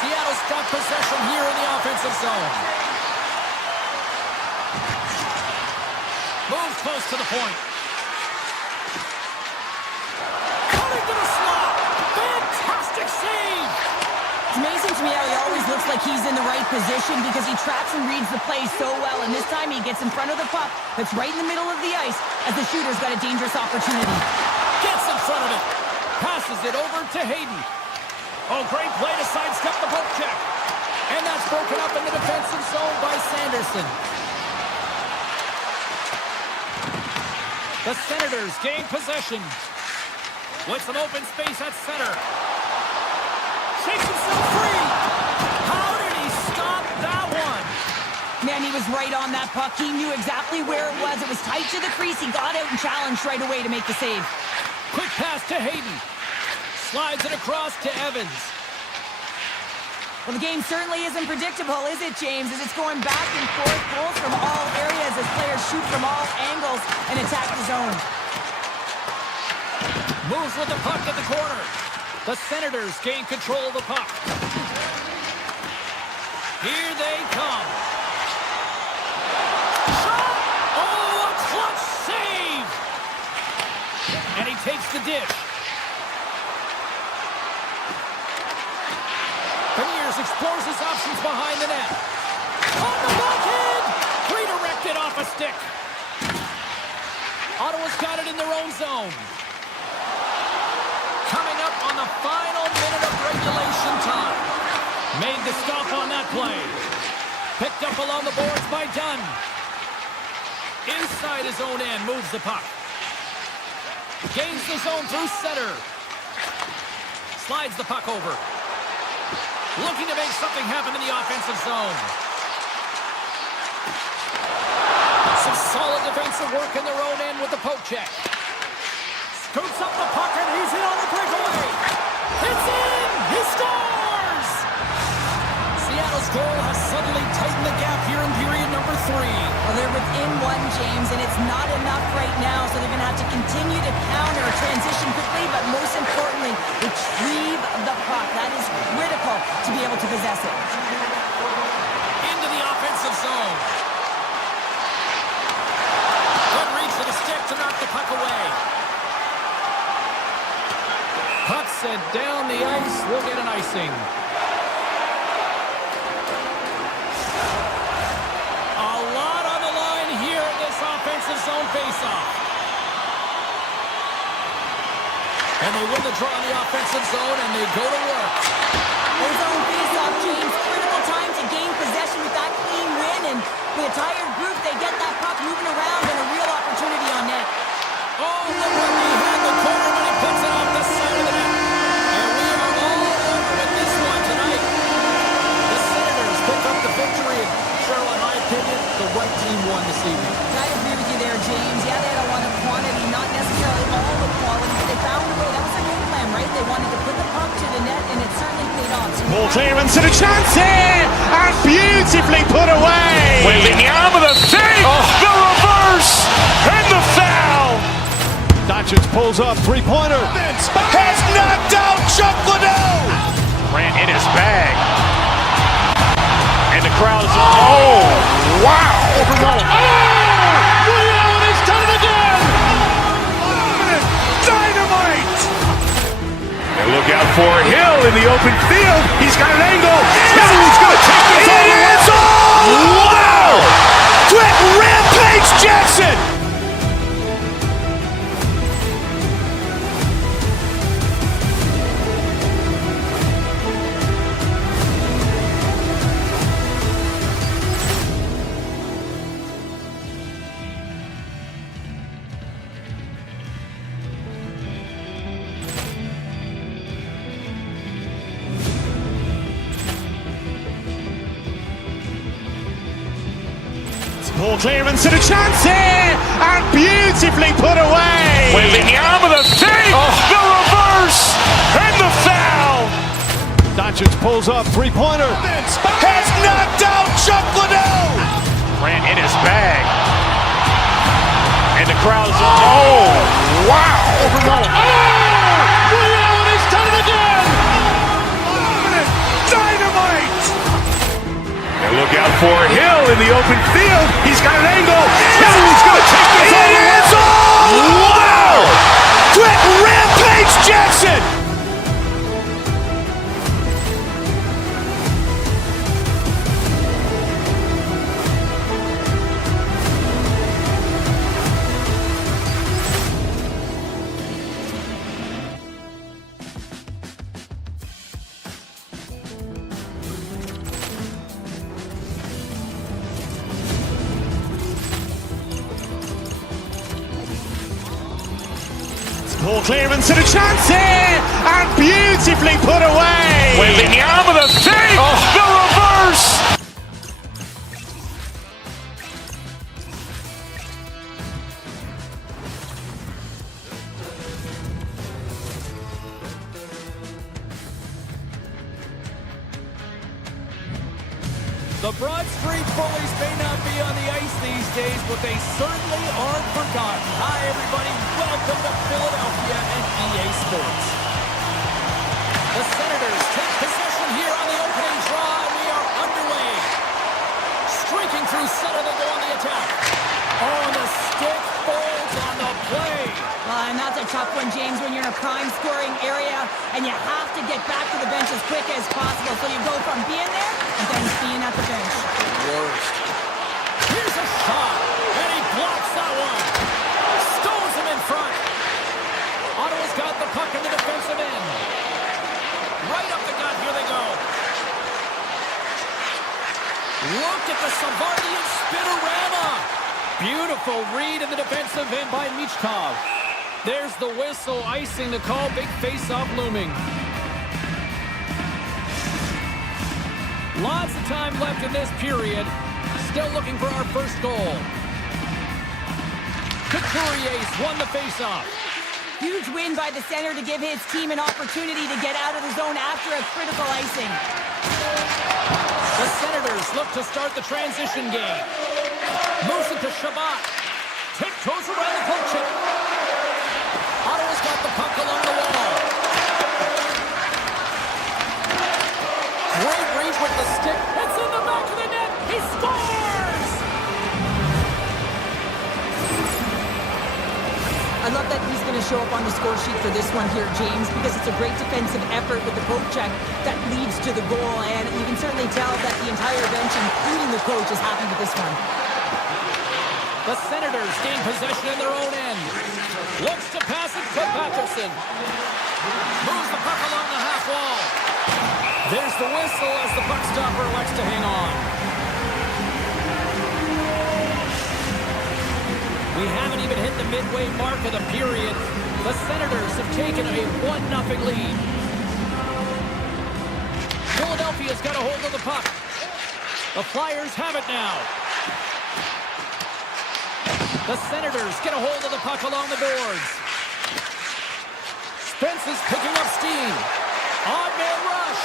Seattle's got possession here in the offensive zone. Moves close to the point. Cutting to the slot. Fantastic save. It's amazing to me how he always looks like he's in the right position because he tracks and reads the play so well, and this time he gets in front of the puck that's right in the middle of the ice as the shooter's got a dangerous opportunity. Gets in front of it. Passes it over to Hayden. Oh, great play to sidestep the poke check. And that's broken up in the defensive zone by Sanderson. The Senators gain possession. With some open space at center. Shakes himself free. How did he stop that one? Man, he was right on that puck. He knew exactly where it was. It was tight to the crease. He got out and challenged right away to make the save. Quick pass to Hayden. Slides it across to Evans. Well, the game certainly isn't predictable, is it, James? As it's going back and forth, goals from all areas as players shoot from all angles and attack the zone. Moves with the puck at the corner. The Senators gain control of the puck. Here they come. Shot! Oh, a clutch save! And he takes the dish. Beniers explores his options behind the net. On the backhand! Redirected off a stick. Ottawa's got it in their own zone. Coming up on the final minute of regulation time. Made the stop on that play. Picked up along the boards by Dunn. Inside his own end, moves the puck. Gains the zone through center. Slides the puck over. Looking to make something happen in the offensive zone. Some solid defensive work in their own end with the poke check. Scoops up the puck and he's in on the breakaway. It's in! He scores! Seattle's goal has suddenly tightened the gap here in period number three. Well, they're within one, James, and it's not enough right now, so they're going to have to continue to counter, transition quickly, but most importantly, retrieve the puck. That is critical to be able to possess it. Into the offensive zone. Good reach to the stick to knock the puck away. Puck sent down the ice. We'll get an icing. A lot on the line here in this offensive zone faceoff. And they win the draw in the offensive zone, and they go to work. His own face-off, James. Critical time to gain possession with that clean win, and with a tired group, they get that puck moving around and a real opportunity on net. Oh, look what he had in the corner when he puts it off the side of the net. And we are all over with this one tonight. The Senators pick up the victory, and Cheryl, in my opinion, the right team won this evening. I agree with you there, James. Yeah, they had a lot of quantity, not necessarily all the quality, but they found a way. That was a game plan, right? They wanted to put the puck to the net, and it certainly paid off. Ball clearance and a chance here, and beautifully put away. Wembanyama the save, the reverse, and the foul. Doncic pulls up, three-pointer. Has knocked out Chuck Liddell. Grant in his bag. And the crowd is, oh, wow. Ray Allen has done it again! Dynamite. And look out for Hill in the open field. He's got an angle. Hill's going to take this all the way. Wow. Quick rampage Jackson. Ball clearance and a chance here, and beautifully put away. Wembanyama the save, the reverse, and the foul. Doncic pulls up, three-pointer. Has knocked out Chuck Liddell. Grant in his bag. And the crowd is, oh, wow. Ray Allen has done it again! Dynamite. And look out for Hill in the open field. He's got an angle. Hill's going to take this all the way. Wow. Quick rampage Jackson. Ball clearance and a chance here, and beautifully put away. Wembanyama the save, the reverse. The Broad Street Bullies may not be on the ice these days, but they certainly aren't forgotten. Hi, everybody. Welcome to Philadelphia and EA Sports. The Senators take possession here on the opening draw, and we are underway. Streaking through center, they go on the attack. On the stick, folds on the play. And that's a tough one, James, when you're in a prime scoring area and you have to get back to the bench as quick as possible. So you go from being there and then being at the bench. Worst. Here's a shot, and he blocks that one. Stones him in front. Ottawa's got the puck in the defensive end. Right up the gut, here they go. Look at the Savardian spinorama. Beautiful read in the defensive end by Michkov. There's the whistle, icing the call, big face-off looming. Lots of time left in this period. Still looking for our first goal. Couturier's won the face-off. Huge win by the center to give his team an opportunity to get out of the zone after a critical icing. The Senators look to start the transition game. Moves it to Shabbat. Tiptoes around the poke check. Ottawa's got the puck along the wall. Great range with the stick. It's in the back of the net. He scores! I love that he's going to show up on the score sheet for this one here, James, because it's a great defensive effort with the poke check that leads to the goal, and you can certainly tell that the entire bench, including the coach, is happy with this one. The Senators gain possession in their own end. Looks to pass it to Patterson. Moves the puck along the half wall. There's the whistle as the puck stopper likes to hang on. We haven't even hit the midway mark of the period. The Senators have taken a 1-0 lead. Philadelphia's got a hold of the puck. The Flyers have it now. The Senators get a hold of the puck along the boards. Spence is picking up steam. Odd man rush.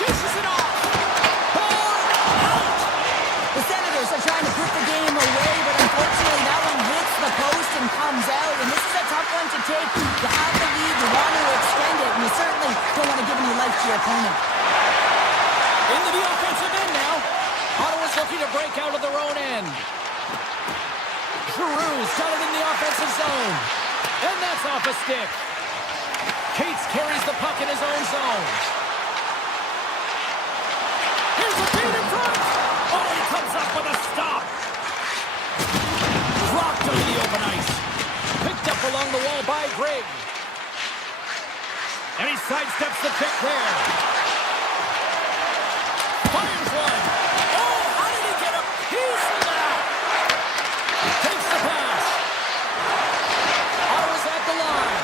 Dishes it off. Ball out. The Senators are trying to put the game away, but unfortunately that one hits the post and comes out, and this is a tough one to take. You have the lead, you want to extend it, and you certainly don't want to give any life to your opponent. Into the offensive end now. Ottawa's looking to break out of their own end. Giroux's got it in the offensive zone. And that's off a stick. Cates carries the puck in his own zone. Here's the feed in front. Oh, he comes up with a stop. Dropped over the open ice. Picked up along the wall by Grigg. And he sidesteps the pick there. Fires one. Oh, how did he get a piece of that? Takes the pass. Ottawa's at the line.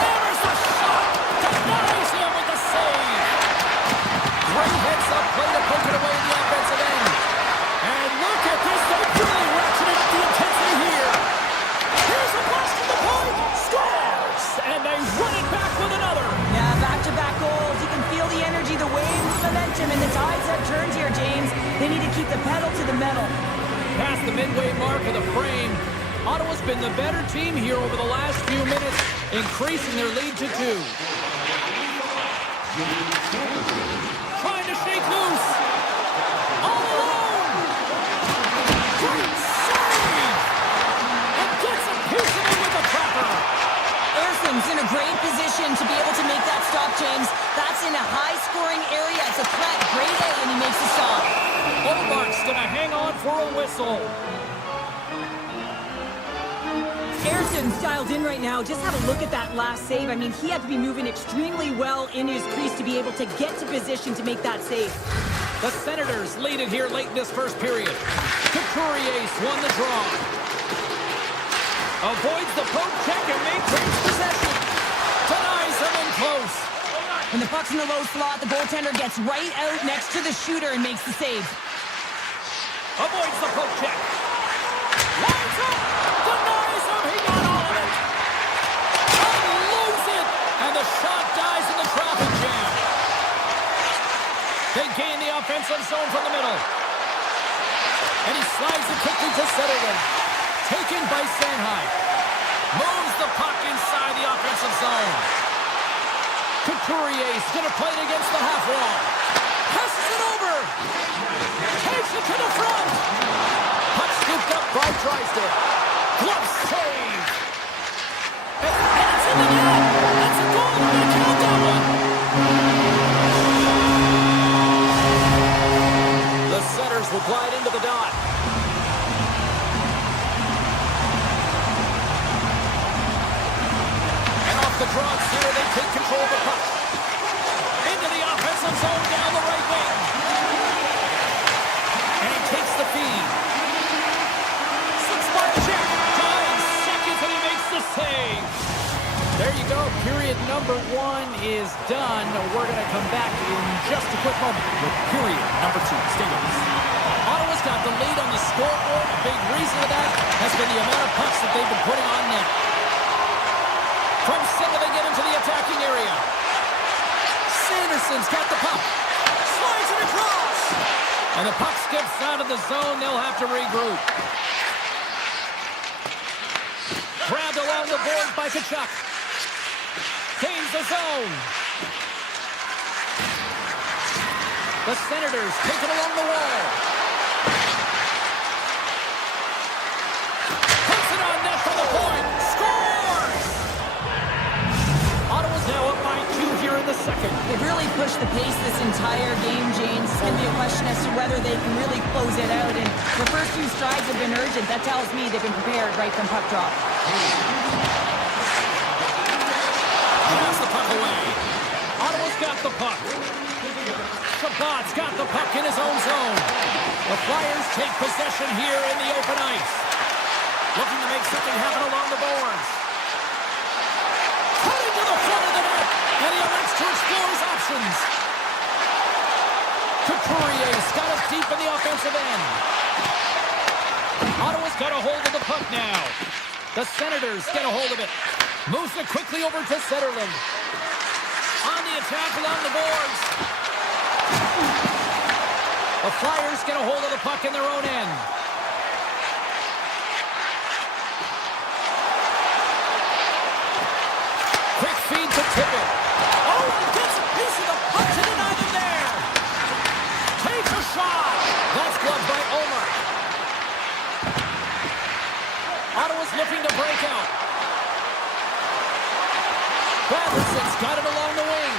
Hammers the shot. Denies him with the save. Great heads-up play to poke it away in the offensive end. And look at this. They really ratcheted up the intensity here. Here's a blast from the point. Scores. And they run it back with another. Yeah, back-to-back goals. You can feel the energy, the waves, the momentum, and the tides have turned here, James. They need to keep the pedal to the metal. Past the midway mark of the frame, Ottawa's been the better team here over the last few minutes, increasing their lead to 2. Trying to shake loose. All alone. Great save. And gets a piece of it with the trapper. Erson's in a great position to be able to make that stop, James. That's in a high-scoring area. It's a threat. Great A, and he makes the stop. Omark's going to hang on for a whistle. Erson's dialed in right now. Just have a look at that last save. I mean, he had to be moving extremely well in his crease to be able to get to position to make that save. The Senators lead it here late in this first period. Couturier's won the draw. Avoids the poke check and maintains possession. Denies him in close. When the puck's in the low slot, the goaltender gets right out next to the shooter and makes the save. Avoids the poke check. Lines up. Denies him. He got all of it. Unloads it. And the shot dies in the traffic jam. They gain the offensive zone from the middle. And he slides it quickly to Zetterlund. Taken by Sanheim. Moves the puck inside the offensive zone. Couturier's going to play it against the half wall. Passes it over. Takes it to the front. Puck scooped up by Drysdale. Glove save. And it's in the net. That's a goal. They count that one. The Senators will glide into the dot. The draw center, they take control of the puck. Into the offensive zone down the right wing. And he takes the feed. Six-part check. 9 seconds and he makes the save. There you go. Period number 1 is done. We're going to come back in just a quick moment with period number 2. Stay with us. Ottawa's got the lead on the scoreboard. A big reason for that has been the amount of pucks that they've been putting on net. From center, they get into the attacking area. Sanderson's got the puck. Slides it across. And the puck skips out of the zone. They'll have to regroup. Grabbed along the boards by Tkachuk. Gains the zone. The Senators take it along the wall. Puts it on net for the point. Scores! Ottawa's now up by 2 here in the second. They've really pushed the pace this entire game, James. It's going to be a question as to whether they can really close it out. And the first few strides have been urgent. That tells me they've been prepared right from puck drop. Pass the puck away. Ottawa's got the puck. Shabbat's got the puck in his own zone. The Flyers take possession here in the open ice. Looking to make something happen along the boards. Cutting to the front of the net. And he elects to explore his options. Couturier's got it deep in the offensive end. Ottawa's got a hold of the puck now. The Senators get a hold of it. Moves it quickly over to Zetterlund. On the attack along the boards. The Flyers get a hold of the puck in their own end. Quick feed to Tippett. Oh, and gets a piece of the puck to deny them there. Takes a shot. That's gloved by Omer. Ottawa's looking to break out. Batterson's got it along the wing.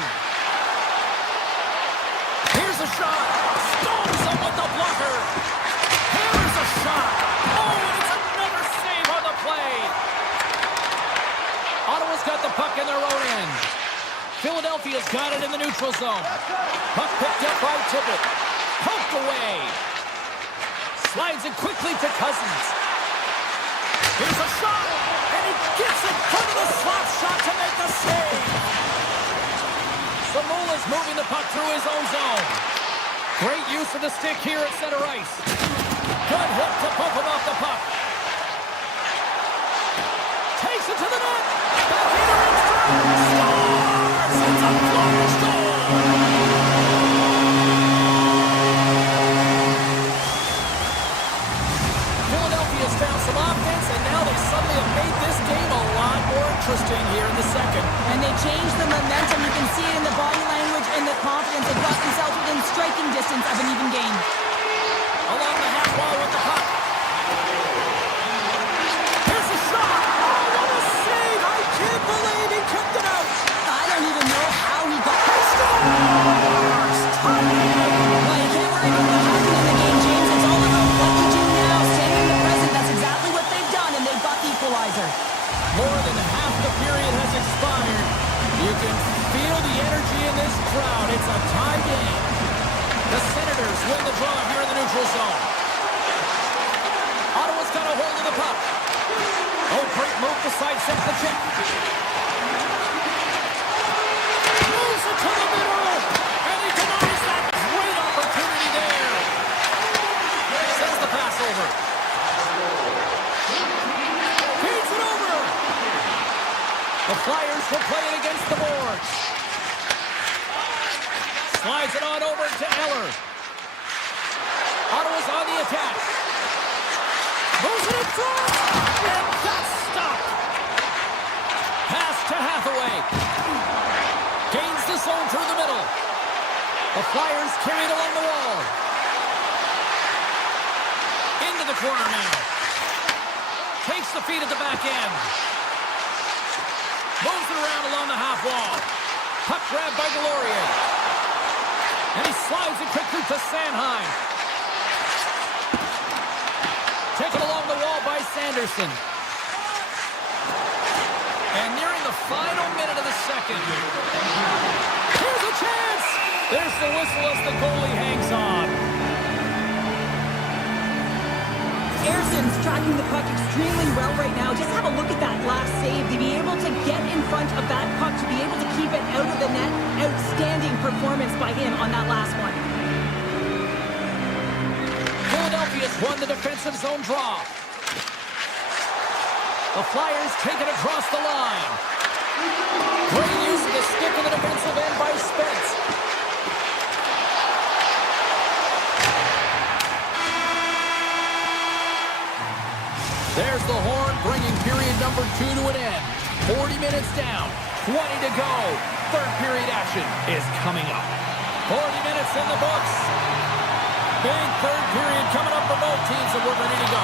Here's a shot. Stones up with the blocker. Here's a shot. Oh, and it's another save on the play. Ottawa's got the puck in their own end. Philadelphia's got it in the neutral zone. Puck picked up by Tippett. Poked away. Slides it quickly to Cousins. Here's a shot. And he gets it from the slot shot to make the save. Samula's moving the puck through his own zone. Great use of the stick here at center ice. Good hit to bump him off the puck. Takes it to the net. Backhander in front. Scores! It's a Flyers goal! Philadelphia's found some offense, and now they suddenly have made this game a lot more interesting here in the second. And they changed the momentum. You can see it in the body language and the confidence. They got themselves within striking distance of an even game. Along the half wall with the puck. Here's a shot. Oh, what a save. I can't believe he kept it out. I don't even know how he got He scores! Well, you can't worry about what happened in the game, James. It's all about what you do now. Staying in the present. That's exactly what they've done, and they've got the equalizer. More than half the period has expired. You can feel the energy in this crowd. It's a tie game. The Senators win the draw here in the neutral zone. Ottawa's got a hold of the puck. Oh, great move to sidestep the check. Moves it to the middle. And he denies that great opportunity there. Sends the pass over. Feeds it over. The Flyers will play it against the boards. Slides it on over to Eller. Ottawa's on the attack. Moves it in front. And that's stopped. Pass to Hathaway. Gains the zone through the middle. The Flyers carry it along the wall. Into the corner now. Takes the feed at the back end. Moves it around along the half wall. Puck grabbed by Delorier. And he slides it quickly to Sanheim. Taken along the wall by Sanderson. And nearing the final minute of the second. Here's a chance! There's the whistle as the goalie hangs on. Ayrton's tracking the puck extremely well right now. Just have a look at that last save. To be able to get in front of that puck, to be able to keep it out of the net, outstanding performance by him on that last one. Philadelphia's won the defensive zone draw. The Flyers take it across the line. Great use of the stick in the defensive end by Spence. There's the horn, bringing period number 2 to an end. 40 minutes down, 20 to go. Third period action is coming up. 40 minutes in the books. Big third period coming up for both teams, and we're ready to go.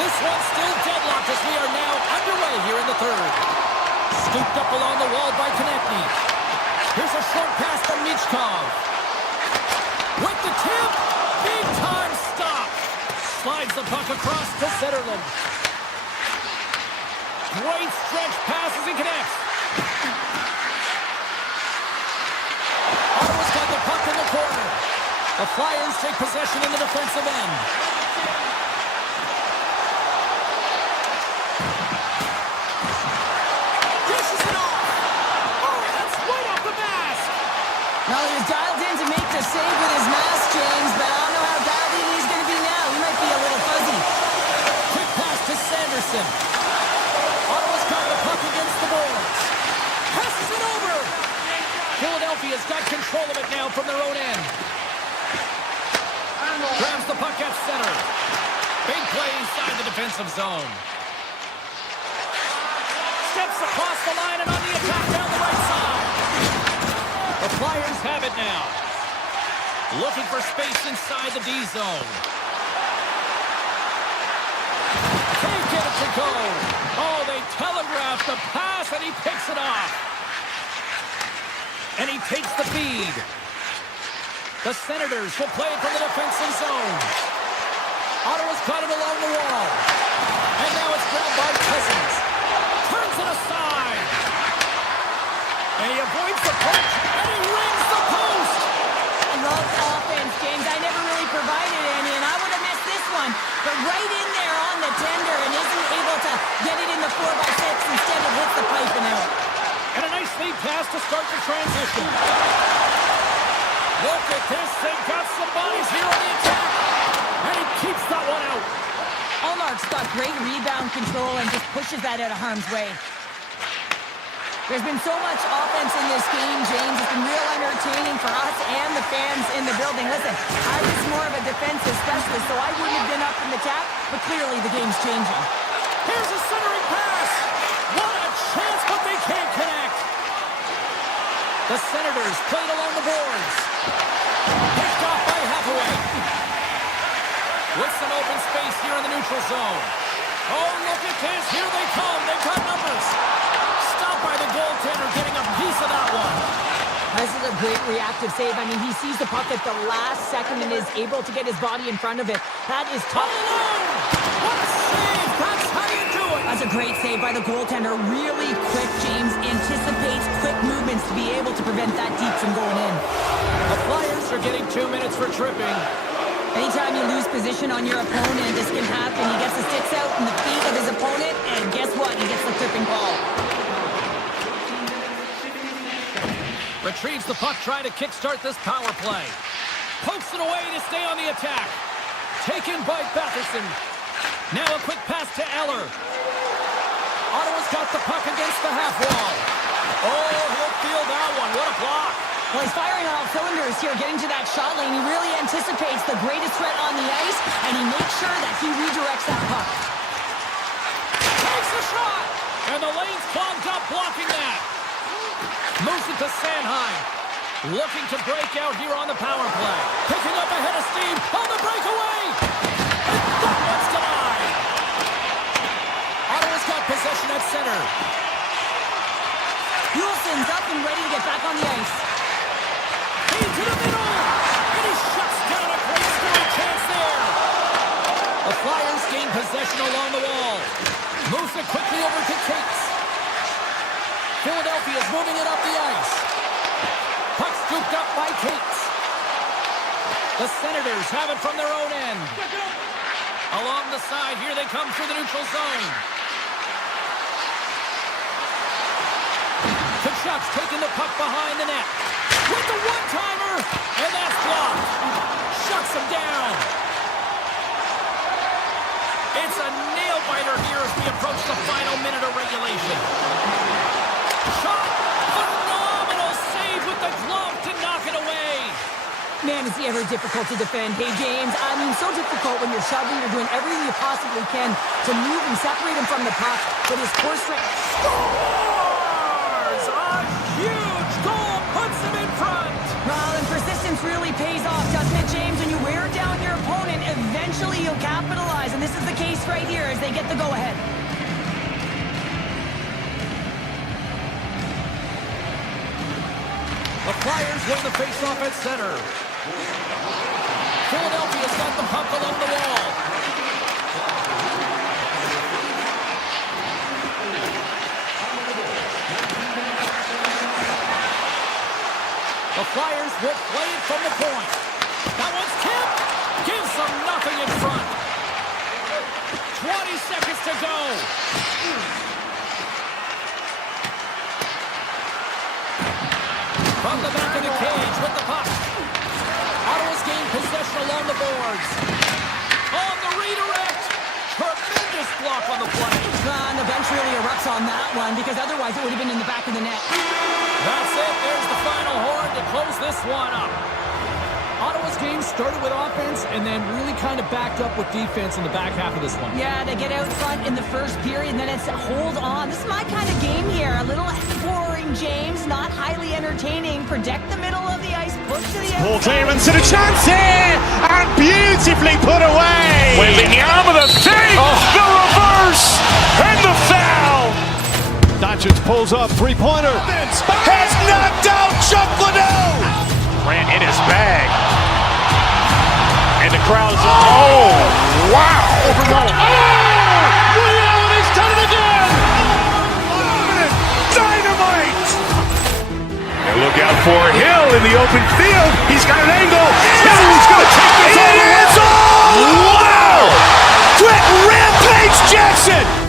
This one's still deadlocked as we are now underway here in the third. Scooped up along the wall by Konechny. Here's a short pass from Michkov. With the tip, big time stop. Slides the puck across to Zetterlund. Great stretch passes and connects. Ottawa's got the puck in the corner. The Flyers take possession in the defensive end. Dishes it off. Oh, that's right off the mask. Well, he was dialed in to make the save with his mask, James, but I don't know how dialed in he's going to be now. He might be a little fuzzy. Quick pass to Sanderson. Ottawa's got the puck against the boards. Passes it over. Philadelphia's got control of it now from their own end. Grabs the puck at center. Big play inside the defensive zone. Steps across the line and on the attack down the right side. The Flyers have it now. Looking for space inside the D zone. Can't get it to go. Oh, they telegraphed the pass and he picks it off. And he takes the feed. The Senators will play it from the defensive zone. Ottawa's caught it along the wall. And now it's grabbed by Cousins. Turns it aside. And he avoids the punch. And he rings the post. I love offense, James. I never really provided any, and I would have missed this one. But right in there on the tender and isn't able to get it in the 4x6. Instead, it hits the pipe and out. And a nice lead pass to start the transition. Look at this. They've got some bodies here on the attack. And he keeps that one out. Allmark's got great rebound control and just pushes that out of harm's way. There's been so much offense in this game, James. It's been real entertaining for us and the fans in the building. Listen, I was more of a defensive specialist, so I wouldn't have been up in the tap, but clearly the game's changing. Here's a centering pass. What a chance, but they can't connect. The Senators played along the boards. Picked off by Hathaway. With some open space here in the neutral zone. Oh, look at this. Here they come. They've got numbers. Stopped by the goaltender, getting a piece of that one. This is a great reactive save. I mean, he sees the puck at the last second and is able to get his body in front of it. That is tough. Alone! What a save! That's how you do it! That's a great save by the goaltender. Really quick, James. Anticipates quick movements to be able to prevent that deep from going in. The Flyers are getting 2 minutes for tripping. Anytime you lose position on your opponent, this can happen. He gets the sticks out in the feet of his opponent, and guess what? He gets the tripping call. Retrieves the puck, trying to kickstart this power play. Pokes it away to stay on the attack. Taken by Batherson. Now a quick pass to Eller. Ottawa's got the puck against the half wall. Oh, he'll feel that one. What a block. Well, he's firing on all cylinders here, getting to that shot lane. He really anticipates the greatest threat on the ice, and he makes sure that he redirects that puck. Takes a shot! And the lane's clogged up, blocking that. Moves it to Sanheim. Looking to break out here on the power play. Picking up ahead of steam on the breakaway. And that one's denied. Ottawa's got possession at center. Hulsen's up and ready to get back on the ice. Into the middle. And he shuts down a great scoring chance there. The Flyers gain possession along the wall. Moves it quickly over to Cates. Philadelphia's moving it up the ice. Puck scooped up by Cates. The Senators have it from their own end. Along the side, here they come through the neutral zone. Kachuk's taking the puck behind the net. With the one-timer, and that's blocked. Shuts him down. It's a nail-biter here as we approach the final minute of regulation. Shot! Phenomenal save with the glove to knock it away. Man, is he ever difficult to defend. Hey, James, I mean, so difficult when you're shoving, you're doing everything you possibly can to move and separate him from the puck, but his core strength... Scores! A huge goal puts him in front! Well, and persistence really pays off, doesn't it, James? When you wear down your opponent, eventually you'll capitalize, and this is the case right here as they get the go-ahead. The Flyers win the faceoff at center. Philadelphia's got the puck along the wall. The Flyers will play it from the point. That one's tipped. Gives them nothing in front. 20 seconds to go. From the back of the cage with the puck. Ottawa's gained possession along the boards. On the redirect. Tremendous block on the play. And the bench really erupts on that one, because otherwise it would have been in the back of the net. That's it. There's the final horn to close this one up. Ottawa's game started with offense and then really kind of backed up with defense in the back half of this one. Yeah, they get out front in the first period, and then it's hold on. This is my kind of game here. A little boring, James, not highly entertaining. Protect the middle of the ice, push to the Ball outside. clearance and a chance here, and beautifully put away. Wembanyama the save, the reverse, and the foul. Doncic pulls up, three-pointer. Has knocked out Chuck Liddell. Ran in his bag. And the crowd is, oh, wow. Overrun. Oh! Rio, and he's done it again! Dynamite. And look out for Hill in the open field. He's got an angle. Hill's going to take this all the way. Wow. Quit Rampage Jackson.